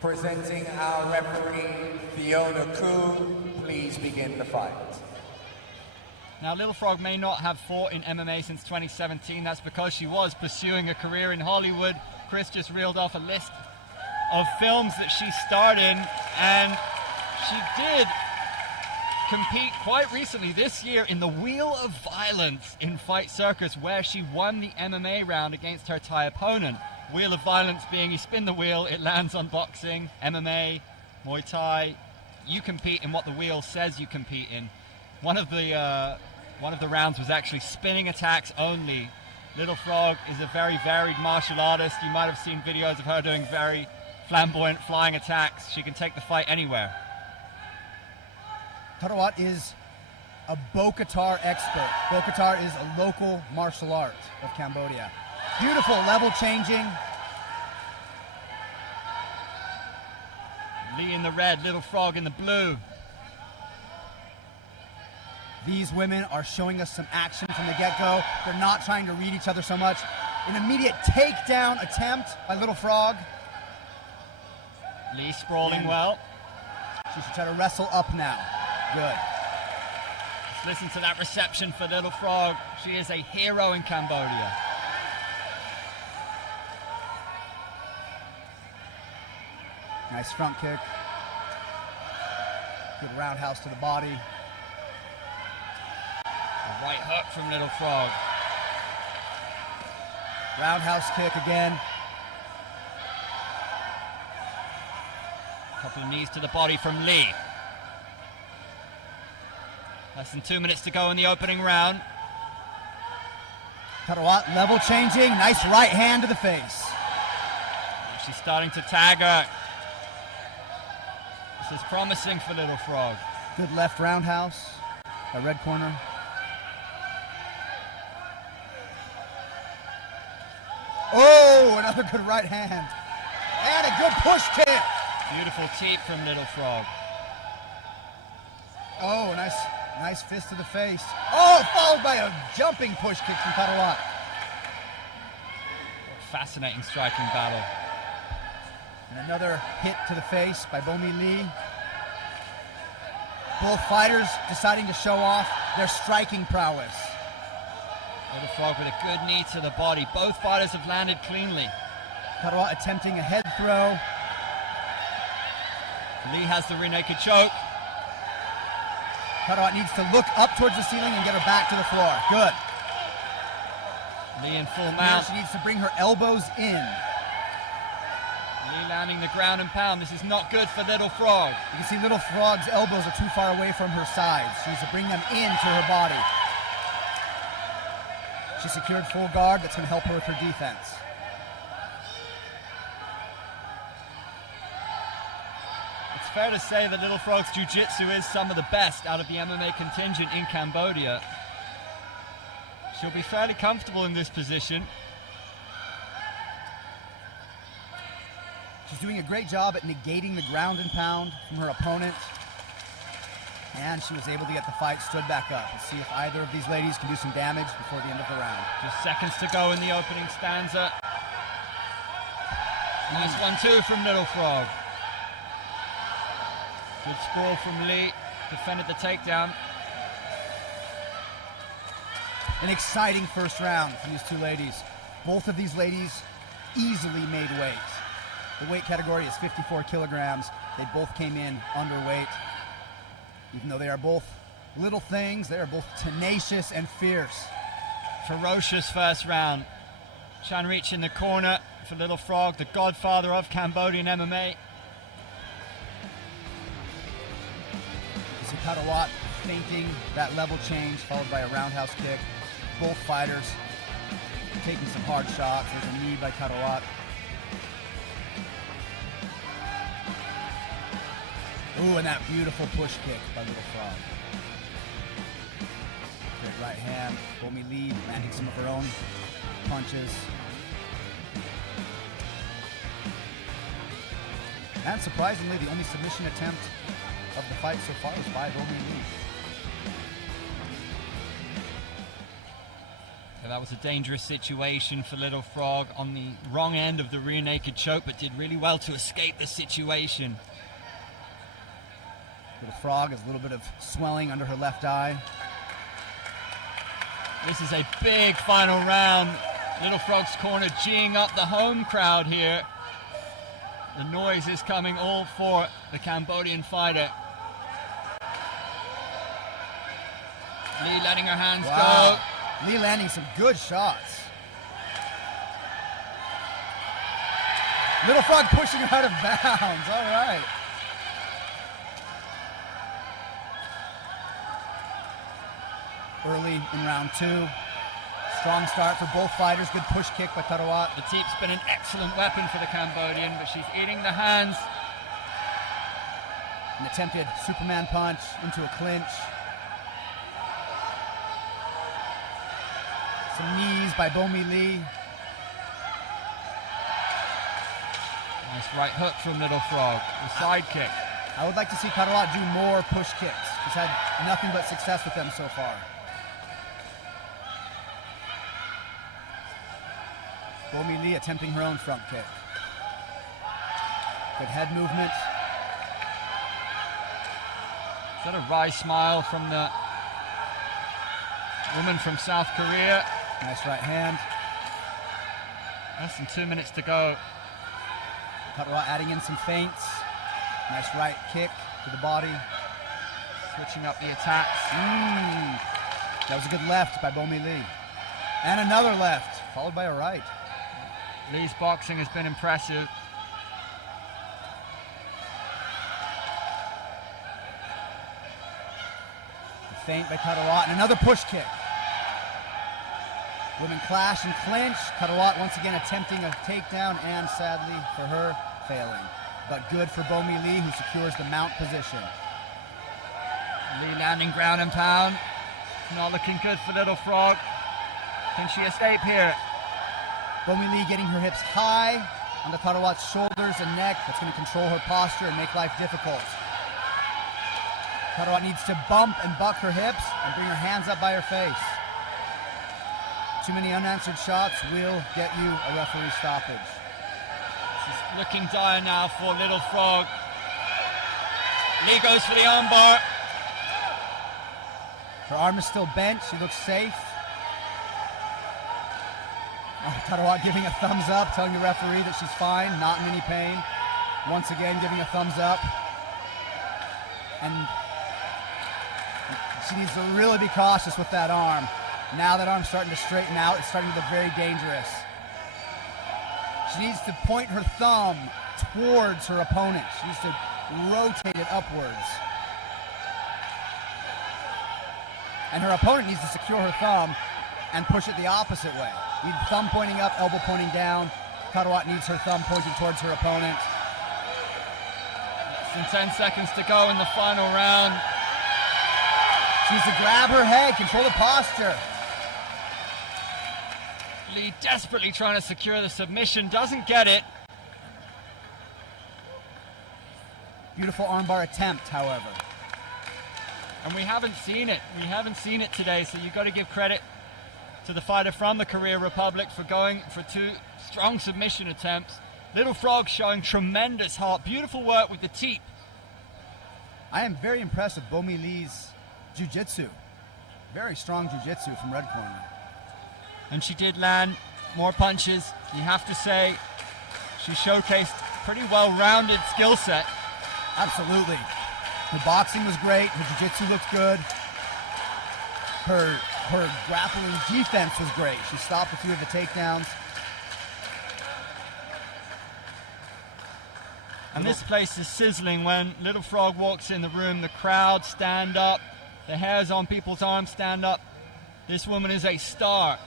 Presenting our referee, Fiona Koo, please begin the fight. Now, Little Frog may not have fought in MMA since 2017. That's because she was pursuing a career in Hollywood. Chris just reeled off a list of films that she starred in, and she did compete quite recently this year in the Wheel of Violence in Fight Circus, where she won the MMA round against her Thai opponent. Wheel of Violence being you spin the wheel, it lands on boxing, MMA, Muay Thai. You compete in what the wheel says you compete in. One of the rounds was actually spinning attacks only. Little Frog is a very varied martial artist. You might have seen videos of her doing very flamboyant flying attacks. She can take the fight anywhere. Tarawat is a Bokatar expert. Bokatar is a local martial art of Cambodia. Beautiful level changing. Lee in the red, Little Frog in the blue. These women are showing us some action from the get-go. They're not trying to read each other so much. An immediate takedown attempt by Little Frog. Lee sprawling well. She should try to wrestle up now. Good. Just listen to that reception for Little Frog. She is a hero in Cambodia. Nice front kick. Good roundhouse to the body. A right hook from Little Frog. Roundhouse kick again. Couple of knees to the body from Lee. Less than 2 minutes to go in the opening round. Tarawat level changing. Nice right hand to the face. She's starting to tag her. This is promising for Little Frog. Good left roundhouse. That red corner. Oh, another good right hand. And a good push kick. Beautiful teep from Little Frog. Oh, nice fist to the face. Oh, followed by a jumping push kick from Tarawat. Fascinating striking battle. And another hit to the face by Bomi Lee. Both fighters deciding to show off their striking prowess. Little Frog with a good knee to the body. Both fighters have landed cleanly. Tarawat attempting a head throw. Lee has the rear naked choke. Tarawat needs to look up towards the ceiling and get her back to the floor. Good. Lee in full Now mount. she needs to bring her elbows in. Lee landing the ground and pound. This is not good for Little Frog. You can see Little Frog's elbows are too far away from her sides. She needs to bring them into her body. She secured full guard. That's going to help her with her defense. It's fair to say that Little Frog's jiu-jitsu is some of the best out of the MMA contingent in Cambodia. She'll be fairly comfortable in this position. She's doing a great job at negating the ground and pound from her opponent. And she was able to get the fight stood back up. Let's see if either of these ladies can do some damage before the end of the round. Just seconds to go in the opening stanza. Nice 1-2 from Little Frog. Good sprawl from Lee. Defended the takedown. An exciting first round from these two ladies. Both of these ladies easily made weight. The weight category is 54 kilograms. They both came in underweight. Even though they are both little things, they are both tenacious and fierce. Ferocious first round. Chan Reach in the corner for Little Frog, the godfather of Cambodian MMA. You see Tarawat feinting that level change, followed by a roundhouse kick. Both fighters taking some hard shots. There's a knee by Tarawat. Ooh, and that beautiful push kick by Little Frog. Good right hand. Bomi Lee landing some of her own punches. And surprisingly, the only submission attempt of the fight so far was by Bomi Lee. that was a dangerous situation for Little Frog on the wrong end of the rear naked choke, but did really well to escape the situation. Little Frog has a little bit of swelling under her left eye. This is a big final round. Little Frog's corner geeing up the home crowd here. The noise is coming all for the Cambodian fighter. Lee letting her hands go. Lee landing some good shots. Little Frog pushing her out of bounds. All right. Early in round 2. Strong start for both fighters. Good push kick by Tarawat. The teep's been an excellent weapon for the Cambodian, but she's eating the hands. An attempted Superman punch into a clinch. Some knees by Bomi Lee. Nice right hook from Little Frog. The side kick. I would like to see Tarawat do more push kicks. He's had nothing but success with them so far. Bomi Lee attempting her own front kick. Good head movement. Is that a wry smile from the woman from South Korea? Nice right hand. Less than 2 minutes to go. Tarawat adding in some feints. Nice right kick to the body. Switching up the attacks. That was a good left by Bomi Lee. And another left, followed by a right. Lee's boxing has been impressive. A feint by Tarawat and another push kick. Women clash and clinch. Tarawat once again attempting a takedown and sadly for her, failing. But good for Bomi Lee, who secures the mount position. Lee landing ground and pound. Not looking good for Little Frog. Can she escape here? Bomi Lee getting her hips high onto Tarawat's shoulders and neck. That's going to control her posture and make life difficult. Tarawat needs to bump and buck her hips and bring her hands up by her face. Too many unanswered shots will get you a referee stoppage. This is looking dire now for Little Frog. Lee goes for the armbar. Her arm is still bent. She looks safe. Tarawat giving a thumbs up, telling the referee that she's fine, not in any pain. Once again, giving a thumbs up. And she needs to really be cautious with that arm. Now that arm's starting to straighten out. It's starting to look very dangerous. She needs to point her thumb towards her opponent. She needs to rotate it upwards. And her opponent needs to secure her thumb and push it the opposite way. Need thumb pointing up, elbow pointing down. Tarawat needs her thumb pointing towards her opponent. Less than 10 seconds to go in the final round. She needs to grab her head, control the posture. Lee desperately trying to secure the submission, doesn't get it. Beautiful armbar attempt, however. And we haven't seen it. We haven't seen it today, so you've got to give credit to the fighter from the Korea Republic for going for 2 strong submission attempts. Little Frog showing tremendous heart. Beautiful work with the teep. I am very impressed with Bomi Lee's jiu-jitsu. Very strong jiu-jitsu from red corner. And she did land more punches. You have to say she showcased pretty well-rounded skill set. Absolutely. Her boxing was great. Her jiu-jitsu looked good. Her grappling defense was great. She stopped a few of the takedowns. And this place is sizzling. When Little Frog walks in the room, the crowd stand up. The hairs on people's arms stand up. This woman is a star.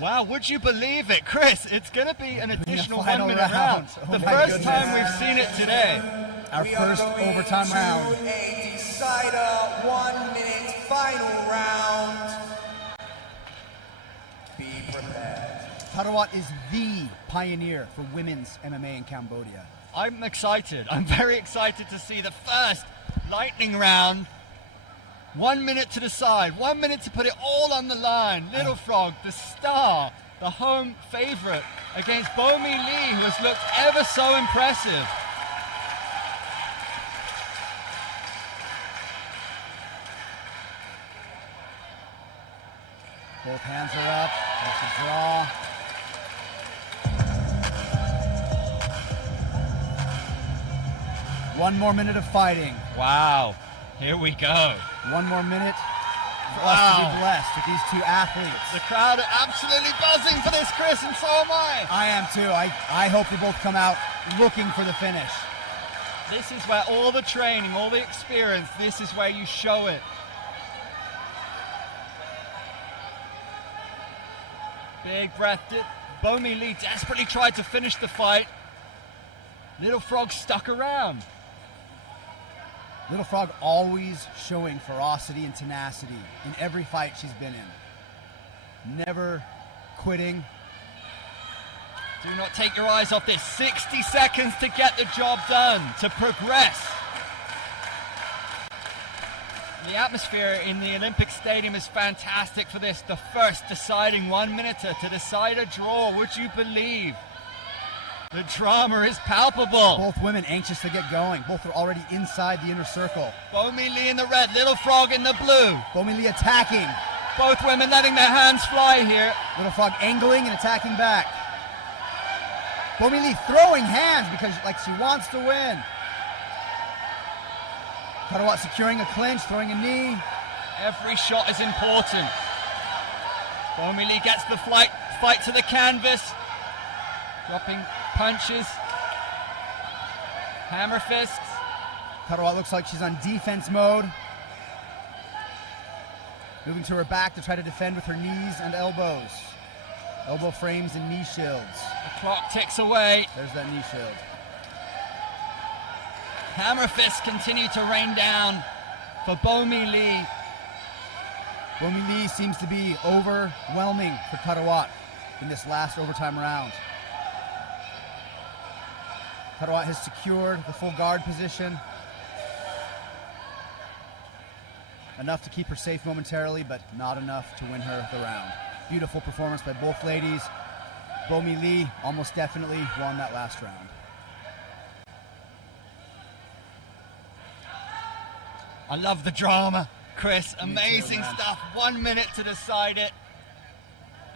Wow, would you believe it, Chris? It's going to be an additional 1 minute round. Oh The my first goodness. time we've seen it today. Our first overtime round. A decider 1 minute final round. Be prepared. Tarawat is the pioneer for women's MMA in Cambodia. I'm excited. I'm very excited to see the first lightning round. 1 minute to decide, 1 minute to put it all on the line. Little Frog, the star, the home favorite, against Bomi Lee, who has looked ever so impressive. Both hands are up. There's a draw. One more minute of fighting. Wow, here we go. 1 more minute for us to be blessed with these two athletes. The crowd are absolutely buzzing for this, Chris, and so am I. I am too. I hope they both come out looking for the finish. This is where all the training, all the experience, this is where you show it. Big breath. Bomi Lee desperately tried to finish the fight. Little Frog stuck around. Little Frog always showing ferocity and tenacity in every fight she's been in. Never quitting. Do not take your eyes off this. 60 seconds to get the job done, to progress. The atmosphere in the Olympic Stadium is fantastic for this. The first deciding 1 minute to decide a draw. Would you believe? The drama is palpable. Both women anxious to get going. Both are already inside the inner circle. Bomi Lee in the red, Little Frog in the blue. Bomi Lee attacking. Both women letting their hands fly here. Little Frog angling and attacking back. Bomi Lee throwing hands because like she wants to win. Karawat securing a clinch, throwing a knee. Every shot is important. Bomi Lee gets the fight to the canvas. Dropping punches. Hammer fists. Karawat looks like she's on defense mode. Moving to her back to try to defend with her knees and elbows. Elbow frames and knee shields. The clock ticks away. There's that knee shield. Hammer fists continue to rain down for Bomi Lee. Bomi Lee seems to be overwhelming for Karawat in this last overtime round. Karawat has secured the full guard position. Enough to keep her safe momentarily, but not enough to win her the round. Beautiful performance by both ladies. Bomi Lee almost definitely won that last round. I love the drama, Chris. Amazing stuff. 1 minute to decide it.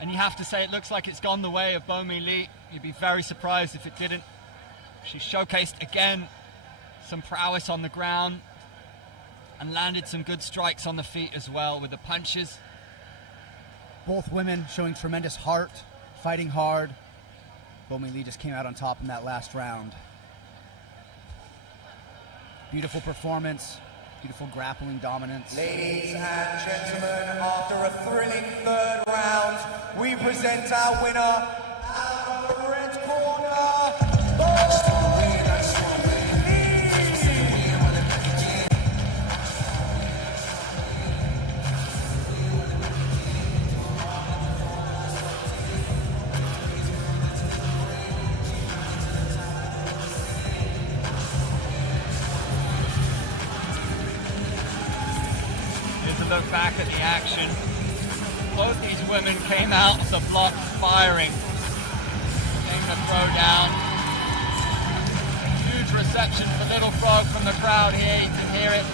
And you have to say it looks like it's gone the way of Bomi Lee. You'd be very surprised if it didn't. She showcased again some prowess on the ground and landed some good strikes on the feet as well with the punches. Both women showing tremendous heart, fighting hard. Bomi Lee just came out on top in that last round. Beautiful performance, beautiful grappling dominance. Ladies and gentlemen, after a thrilling third round, we present our winner out of the red corner. Look back at the action. Both these women came out of the block firing. Came to throw down. Huge reception for Little Frog from the crowd here. You can hear it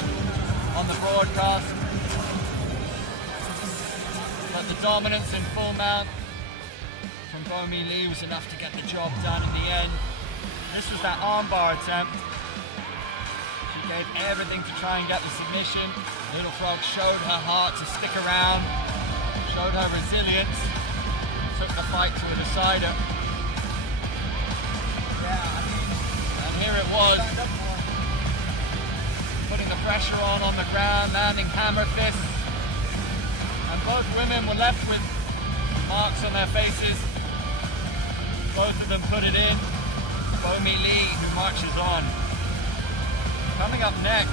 on the broadcast. But the dominance in full mount from Bomi Lee was enough to get the job done in the end. This was that armbar attempt. She gave everything to try and get the submission. Little Frog showed her heart to stick around, showed her resilience, took the fight to a decider. And here it was, putting the pressure on the ground, landing hammer fists. And both women were left with marks on their faces. Both of them put it in. Bomi Lee, who marches on. Coming up next,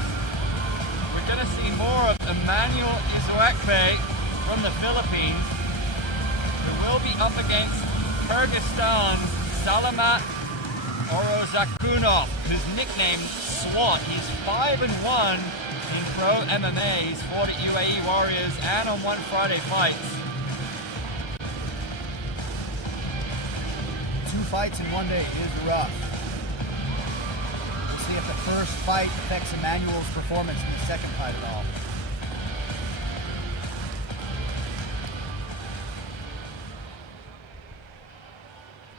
we're going to see more of Emmanuel Izuekwe from the Philippines, who will be up against Kyrgyzstan's Salamat Orozakunov, who's nicknamed SWAT. He's 5-1 in pro MMA. He's fought at UAE Warriors and on One Friday Fights. 2 fights in 1 day is rough. We'll see if the first fight affects Emmanuel's performance in the second fight at all.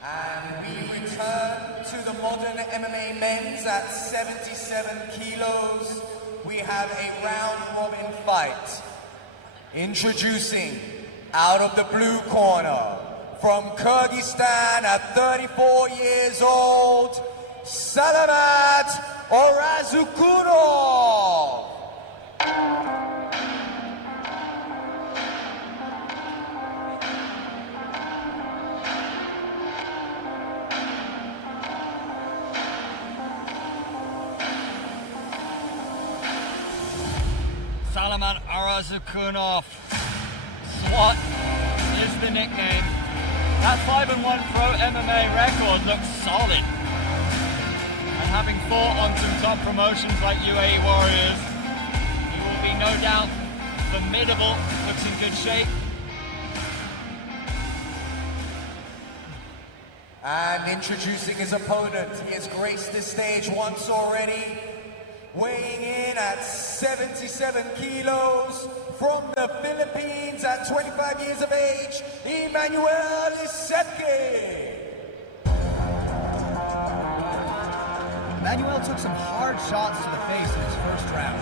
And we return to the modern MMA men's at 77 kilos. We have a round-robin fight. Introducing, out of the blue corner, from Kyrgyzstan at 34 years old, Salamat Orozakunov. Salamat Orozakunov. SWAT is the nickname. That 5-1 pro MMA record looks solid. And having fought on some top promotions like UAE Warriors, he will be no doubt formidable, looks in good shape. And introducing his opponent, he has graced this stage once already, weighing in at 77 kilos, from the Philippines at 25 years of age, Emmanuel Isepke. Emmanuel took some hard shots to the face in his first round.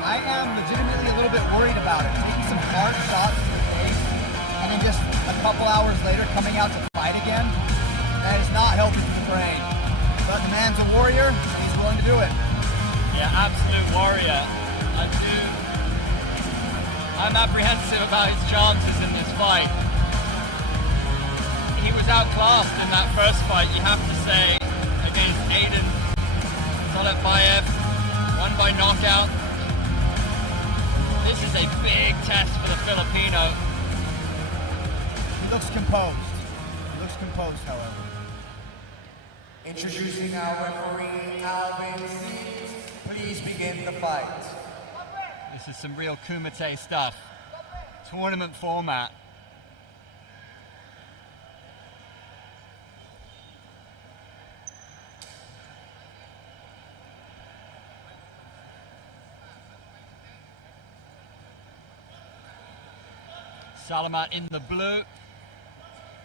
I am legitimately a little bit worried about it. Taking some hard shots to the face, and then just a couple hours later coming out to fight again, that is not healthy for the brain. But the man's a warrior, and he's willing to do it. Yeah, absolute warrior. I'm apprehensive about his chances in this fight. He was outclassed in that first fight, you have to say, against Aiden Soletbayev, won by knockout. This is a big test for the Filipino. He looks composed. He looks composed, however. Introducing our referee, Alvin Seeds. Please begin the fight. This is some real Kumite stuff. Tournament format. Salamat in the blue,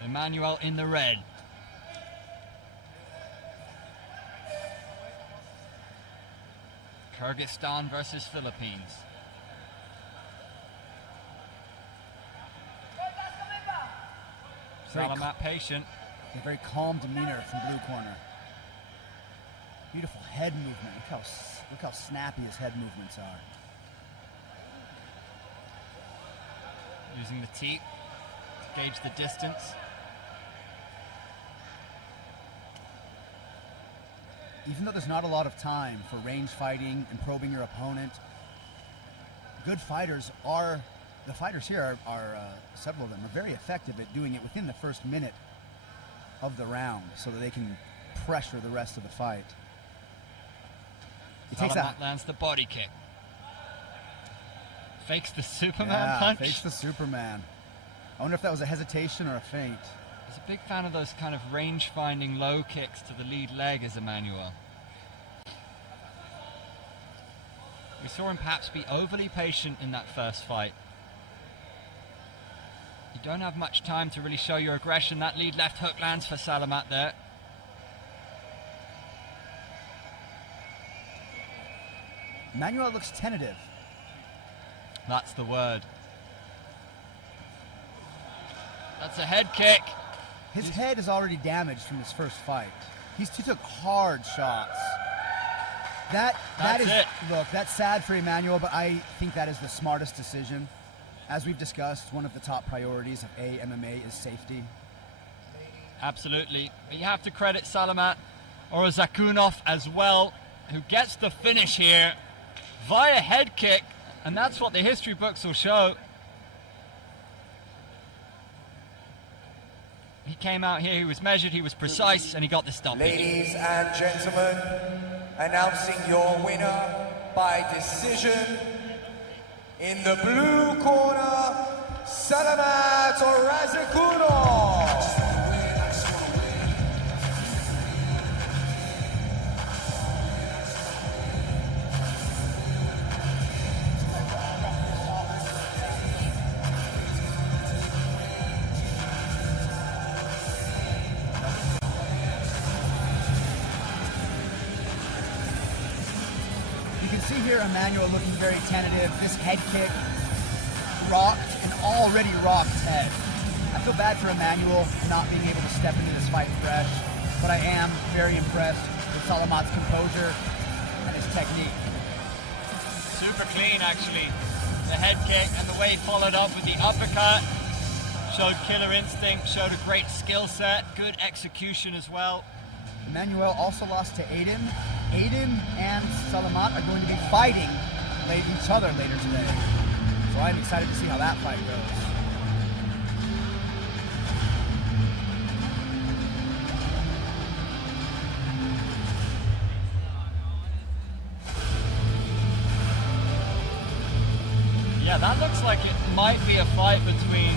Emmanuel in the red. Kyrgyzstan versus Philippines. Salamat patient. A very calm demeanor from blue corner. Beautiful head movement. Look how snappy his head movements are. Using the teep to gauge the distance. Even though there's not a lot of time for range fighting and probing your opponent, good fighters are, the fighters here are several of them are very effective at doing it within the first minute of the round so that they can pressure the rest of the fight. It takes Salamat lands the body kick. Fakes the Superman punch. Fakes the Superman. I wonder if that was a hesitation or a feint. He's a big fan of those kind of range-finding low kicks to the lead leg as Emmanuel. We saw him perhaps be overly patient in that first fight. You don't have much time to really show your aggression. That lead left hook lands for Salamat there. Emmanuel looks tentative. That's the word. That's a head kick. His head is already damaged from his first fight. He took hard shots. That's it. Look, that's sad for Emmanuel, but I think that is the smartest decision. As we've discussed, one of the top priorities of MMA is safety. Absolutely. But you have to credit Salamat Orozakunov as well, who gets the finish here via head kick, and that's what the history books will show. He He came out here, he was measured, he was precise, and he got the stoppage. Ladies and gentlemen, announcing your winner by decision. In the blue corner, Salamat Razikuno. See here Emmanuel looking very tentative. This head kick rocked an already rocked head. I feel bad for Emmanuel not being able to step into this fight fresh, but I am very impressed with Salamat's composure and his technique. Super clean, actually. The head kick and the way he followed up with the uppercut showed killer instinct, showed a great skill set, good execution as well. Emmanuel also lost to Aiden. Aiden and Salamat are going to be fighting each other later today. So I'm excited to see how that fight goes. Yeah, that looks like it might be a fight between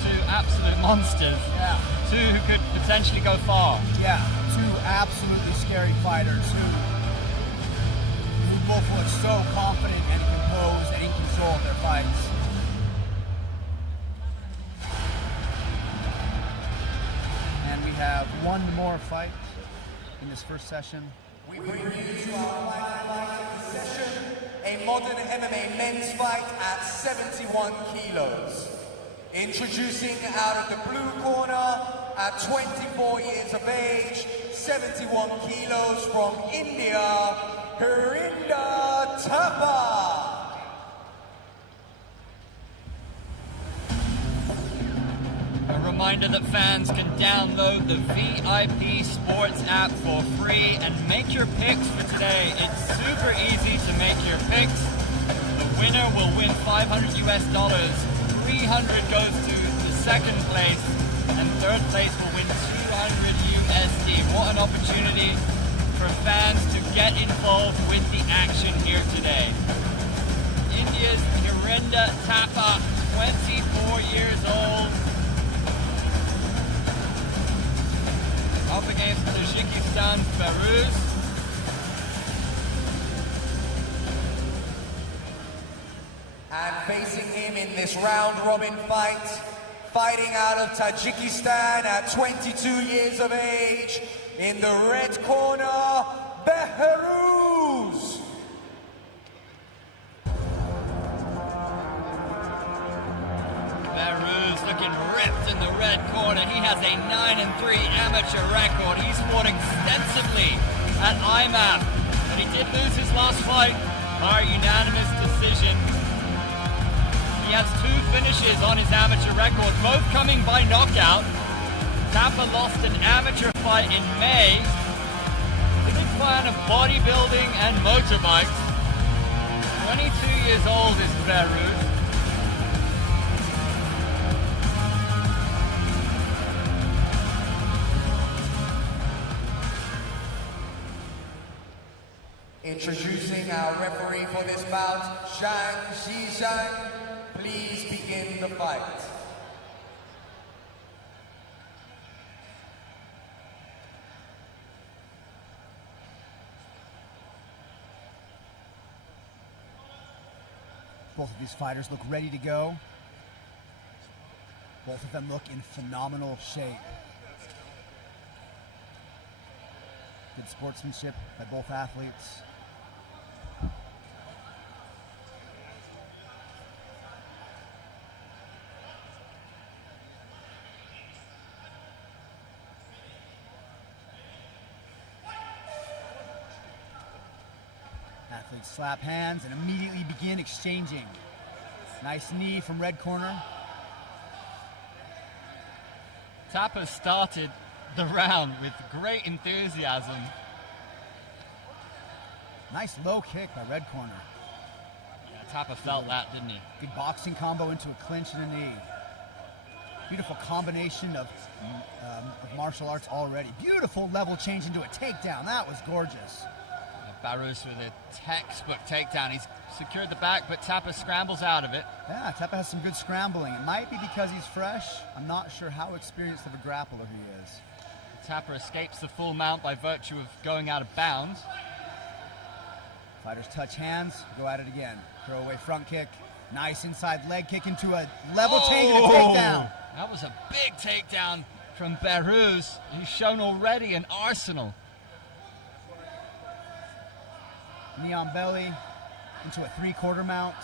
two absolute monsters. Yeah. Two who could potentially go far. Yeah, two absolutely scary fighters who both look so confident and composed and in control of their fights. And we have one more fight in this first session. We bring you to our final fight of the session, a modern MMA men's fight at 71 kilos. Introducing out of the blue corner at 24 years of age, 71 kilos from India, Harinder Thapa. A reminder that fans can download the VIP Sports app for free and make your picks for today. It's super easy to make your picks. The winner will win $500 US. 300 goes to the second place, and third place will win 200 USD. What an opportunity for fans to get involved with the action here today. India's Harinder Thapa, 24 years old, up against Tajikistan's Behruz. And facing him in this round-robin fight, fighting out of Tajikistan at 22 years of age, in the red corner, Behruz. Behruz looking ripped in the red corner. He has a 9-3 amateur record. He's fought extensively at AIMAG, but he did lose his last fight by unanimous decision. He has 2 finishes on his amateur record, both coming by knockout. Thapa lost an amateur fight in May. He's a big fan of bodybuilding and motorbikes. 22 years old is Behruz. Introducing our referee for this bout, Zhang Xizhang. Please begin the fight. Both of these fighters look ready to go. Both of them look in phenomenal shape. Good sportsmanship by both athletes. Athletes slap hands and immediately begin exchanging. Nice knee from red corner. Thapa started the round with great enthusiasm. Nice low kick by red corner. Yeah, Thapa felt that, didn't he? Good boxing combo into a clinch and a knee. Beautiful combination of martial arts already. Beautiful level change into a takedown. That was gorgeous. Barros with a textbook takedown. He's secured the back, but Tapa scrambles out of it. Yeah, Tapa has some good scrambling. It might be because he's fresh. I'm not sure how experienced of a grappler he is. Tapa escapes the full mount by virtue of going out of bounds. Fighters touch hands, go at it again. Throw away front kick. Nice inside leg kick into a level change and a takedown. That was a big takedown from Barros, who's shown already an arsenal. Knee on belly into a 3/4 mount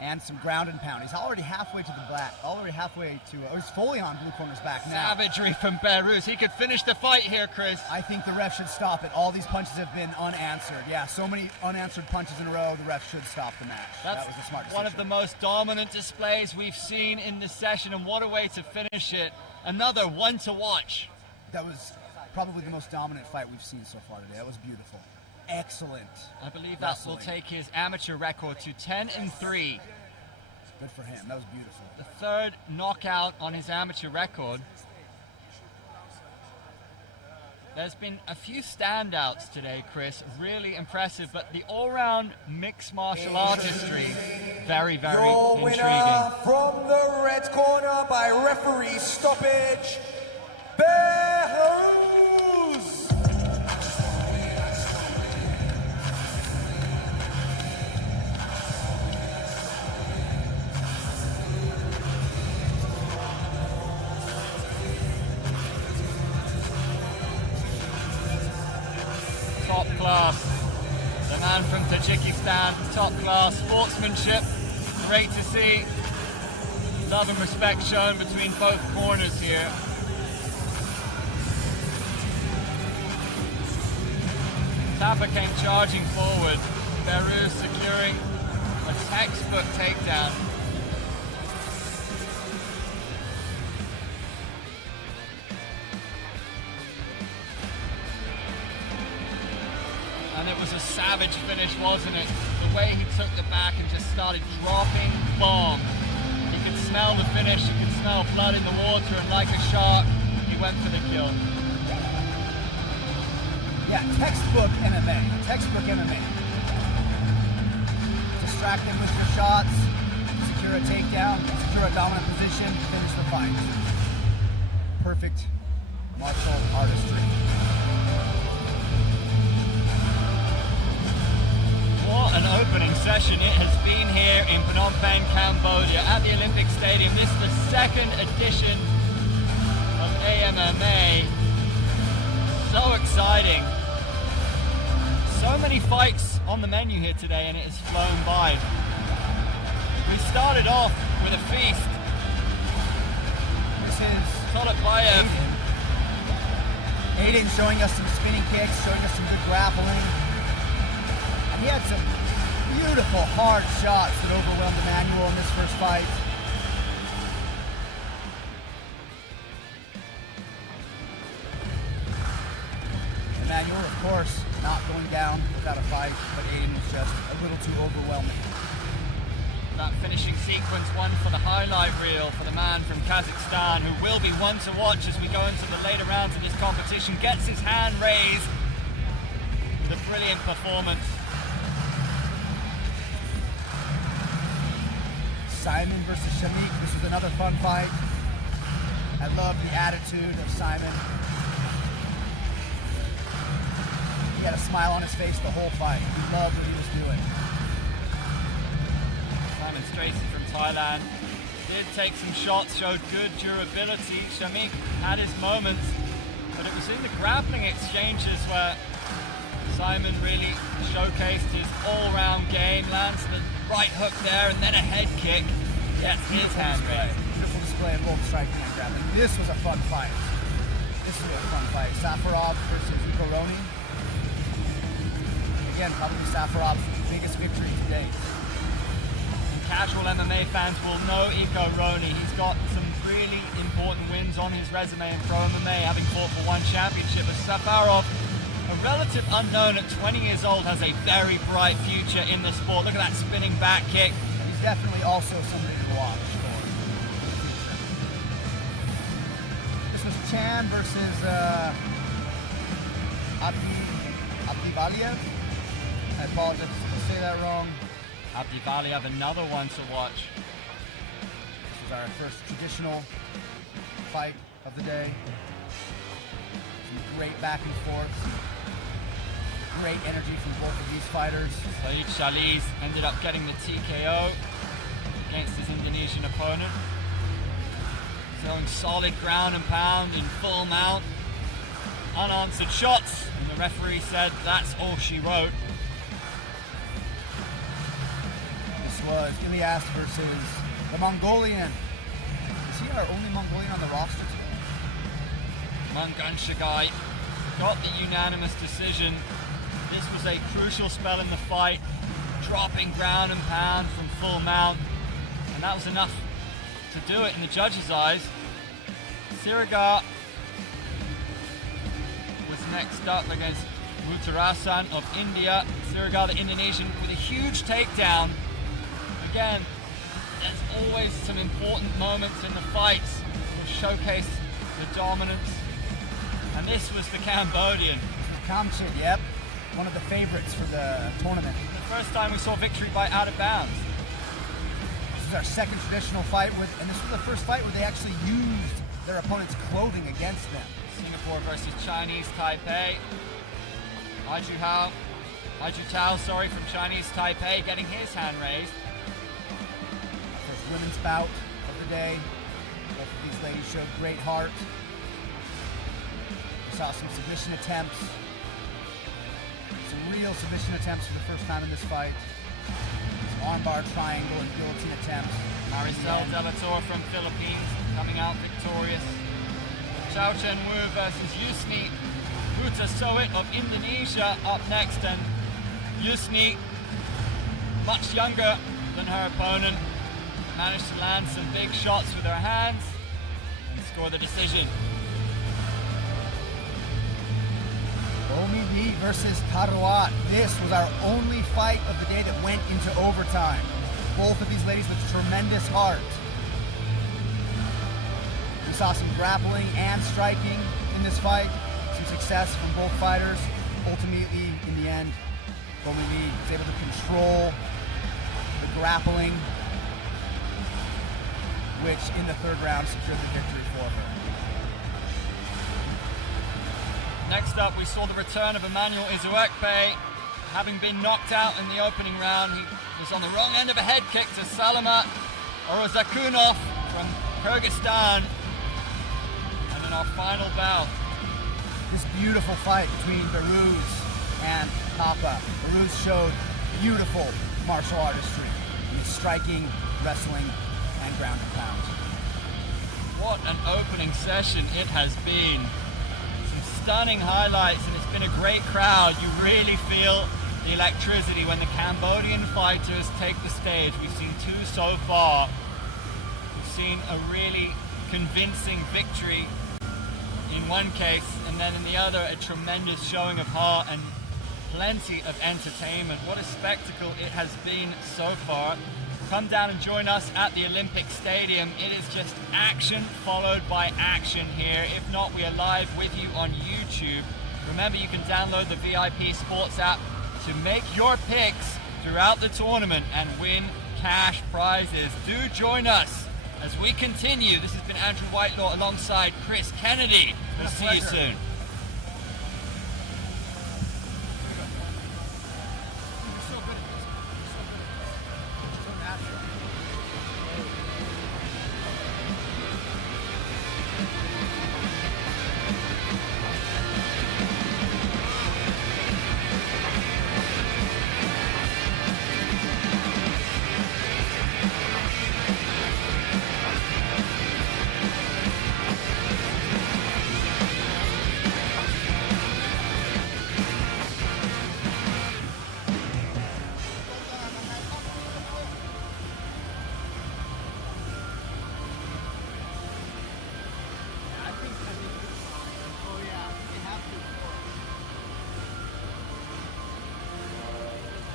and some ground and pound. He's already halfway to the black, already halfway to, he's fully on blue corner's back now. Savagery from Barros. He could finish the fight here, Chris. I think the ref should stop it. All these punches have been unanswered. Yeah, so many unanswered punches in a row, the ref should stop the match. That was a smart decision. One of the most dominant displays we've seen in this session, and what a way to finish it. Another one to watch. That was probably the most dominant fight we've seen so far today. That was beautiful. Excellent. I believe that will take his amateur record to 10-3. Good for him. That was beautiful. The third knockout on his amateur record. There's been a few standouts today, Chris. Really impressive, but the all-round mixed martial artistry, very, very Your intriguing. winner from the red corner by referee stoppage, Barros. Top class. The man from Tajikistan, top class sportsmanship. Great to see. Love and respect shown between both corners here. Tapa came charging forward. Barros securing a textbook takedown. And it was a savage finish, wasn't it? The way he took the back and just started dropping bombs. He could smell the finish, he could smell blood in the water, and like a shark, he went for the kill. Yeah, textbook MMA. Textbook MMA. Distract him with your shots, secure a takedown, secure a dominant position, finish the fight. Perfect martial artistry. What an opening session it has been here in Phnom Penh, Cambodia at the Olympic Stadium. This is the second edition of AIMAG. So exciting. So many fights on the menu here today, and it has flown by. We started off with a feast. This is Tolokbayev. Aiden showing us some spinning kicks, showing us some good grappling. And he had some beautiful hard shots that overwhelmed Emmanuel in this first fight. Emmanuel, of course, not going down without a fight, but Aiden was just a little too overwhelming. That finishing sequence, one for the highlight reel for the man from Kazakhstan, who will be one to watch as we go into the later rounds of this competition. Gets his hand raised with a brilliant performance. Simon versus Shamik. This was another fun fight. I love the attitude of Simon. He had a smile on his face the whole fight. He loved what he was doing. Simon Stracy from Thailand did take some shots, showed good durability. Shamik had his moments, but it was in the grappling exchanges where Simon really showcased his all-round game, lands the right hook there and then a head kick. Gets his hand raised. Beautiful display of both striking and grappling. This was a fun fight. This was a fun fight. Safarov versus Ikoroni. Again, probably Safarov's biggest victory to date. Casual MMA fans will know Ikoroni. He's got some really important wins on his resume in pro MMA, having fought for one championship. As Safarov, a relative unknown at 20 years old, has a very bright future in the sport. Look at that spinning back kick. And he's definitely also somebody to watch for the future. Chan versus Abdivaliev. I apologize if I say that wrong. Abdivaliev, another one to watch. This is our first traditional fight of the day. Some great back and forth. Great energy from both of these fighters. Saeed Shaliz ended up getting the TKO against his Indonesian opponent. Throwing solid ground and pound in full mount. Unanswered shots, and the referee said that's all she wrote. This was Ilyas versus the Mongolian. Is he our only Mongolian on the roster today? Mangan Shagai got the unanimous decision. This was a crucial spell in the fight, dropping ground and pound from full mount, and that was enough to do it in the judges' eyes. Sirigar was next up against Ruttarasan of India. Sirigar, the Indonesian, with a huge takedown. Again, there's always some important moments in the fights that showcase the dominance. And this was the Cambodian. Kamchid, yep. One of the favorites for the tournament. The first time we saw victory by out of bounds. This is our second traditional fight and this was the first fight where they actually used their opponent's clothing against them. Singapore versus Chinese Taipei. Aju Tao, from Chinese Taipei, getting his hand raised. First women's bout of the day. Both of these ladies showed great heart. We saw some submission attempts. Some real submission attempts for the first time in this fight. Some armbar, triangle, and guillotine attempts. Maricel Delator from Philippines coming out victorious. Chao Chen Wu versus Yusni Hutasoit of Indonesia up next, and Yusni, much younger than her opponent, managed to land some big shots with her hands and score the decision. Omi versus Tarawat. This was our only fight of the day that went into overtime. Both of these ladies with tremendous heart. We saw some grappling and striking in this fight. Some success from both fighters. Ultimately, in the end, Omi was able to control the grappling, which in the third round secured the victory for her. Next up, we saw the return of Emmanuel Izuekpe. Having been knocked out in the opening round, he was on the wrong end of a head kick to Salamat Orozakunov from Kyrgyzstan. And in our final bout, this beautiful fight between Beruz and Papa. Beruz showed beautiful martial artistry in striking, wrestling, and ground and pound. what an opening session it has been. Stunning highlights, and it's been a great crowd. You really feel the electricity when the Cambodian fighters take the stage. We've seen two so far. We've seen a really convincing victory in one case, and then in the other a tremendous showing of heart and plenty of entertainment. What a spectacle it has been so far. Come down and join us at the Olympic Stadium. It is just action followed by action here. If not, we are live with you on YouTube. Remember, you can download the VIP Sports app to make your picks throughout the tournament and win cash prizes. Do join us as we continue. This has been Andrew Whitelaw alongside Chris Kennedy. We'll see you soon.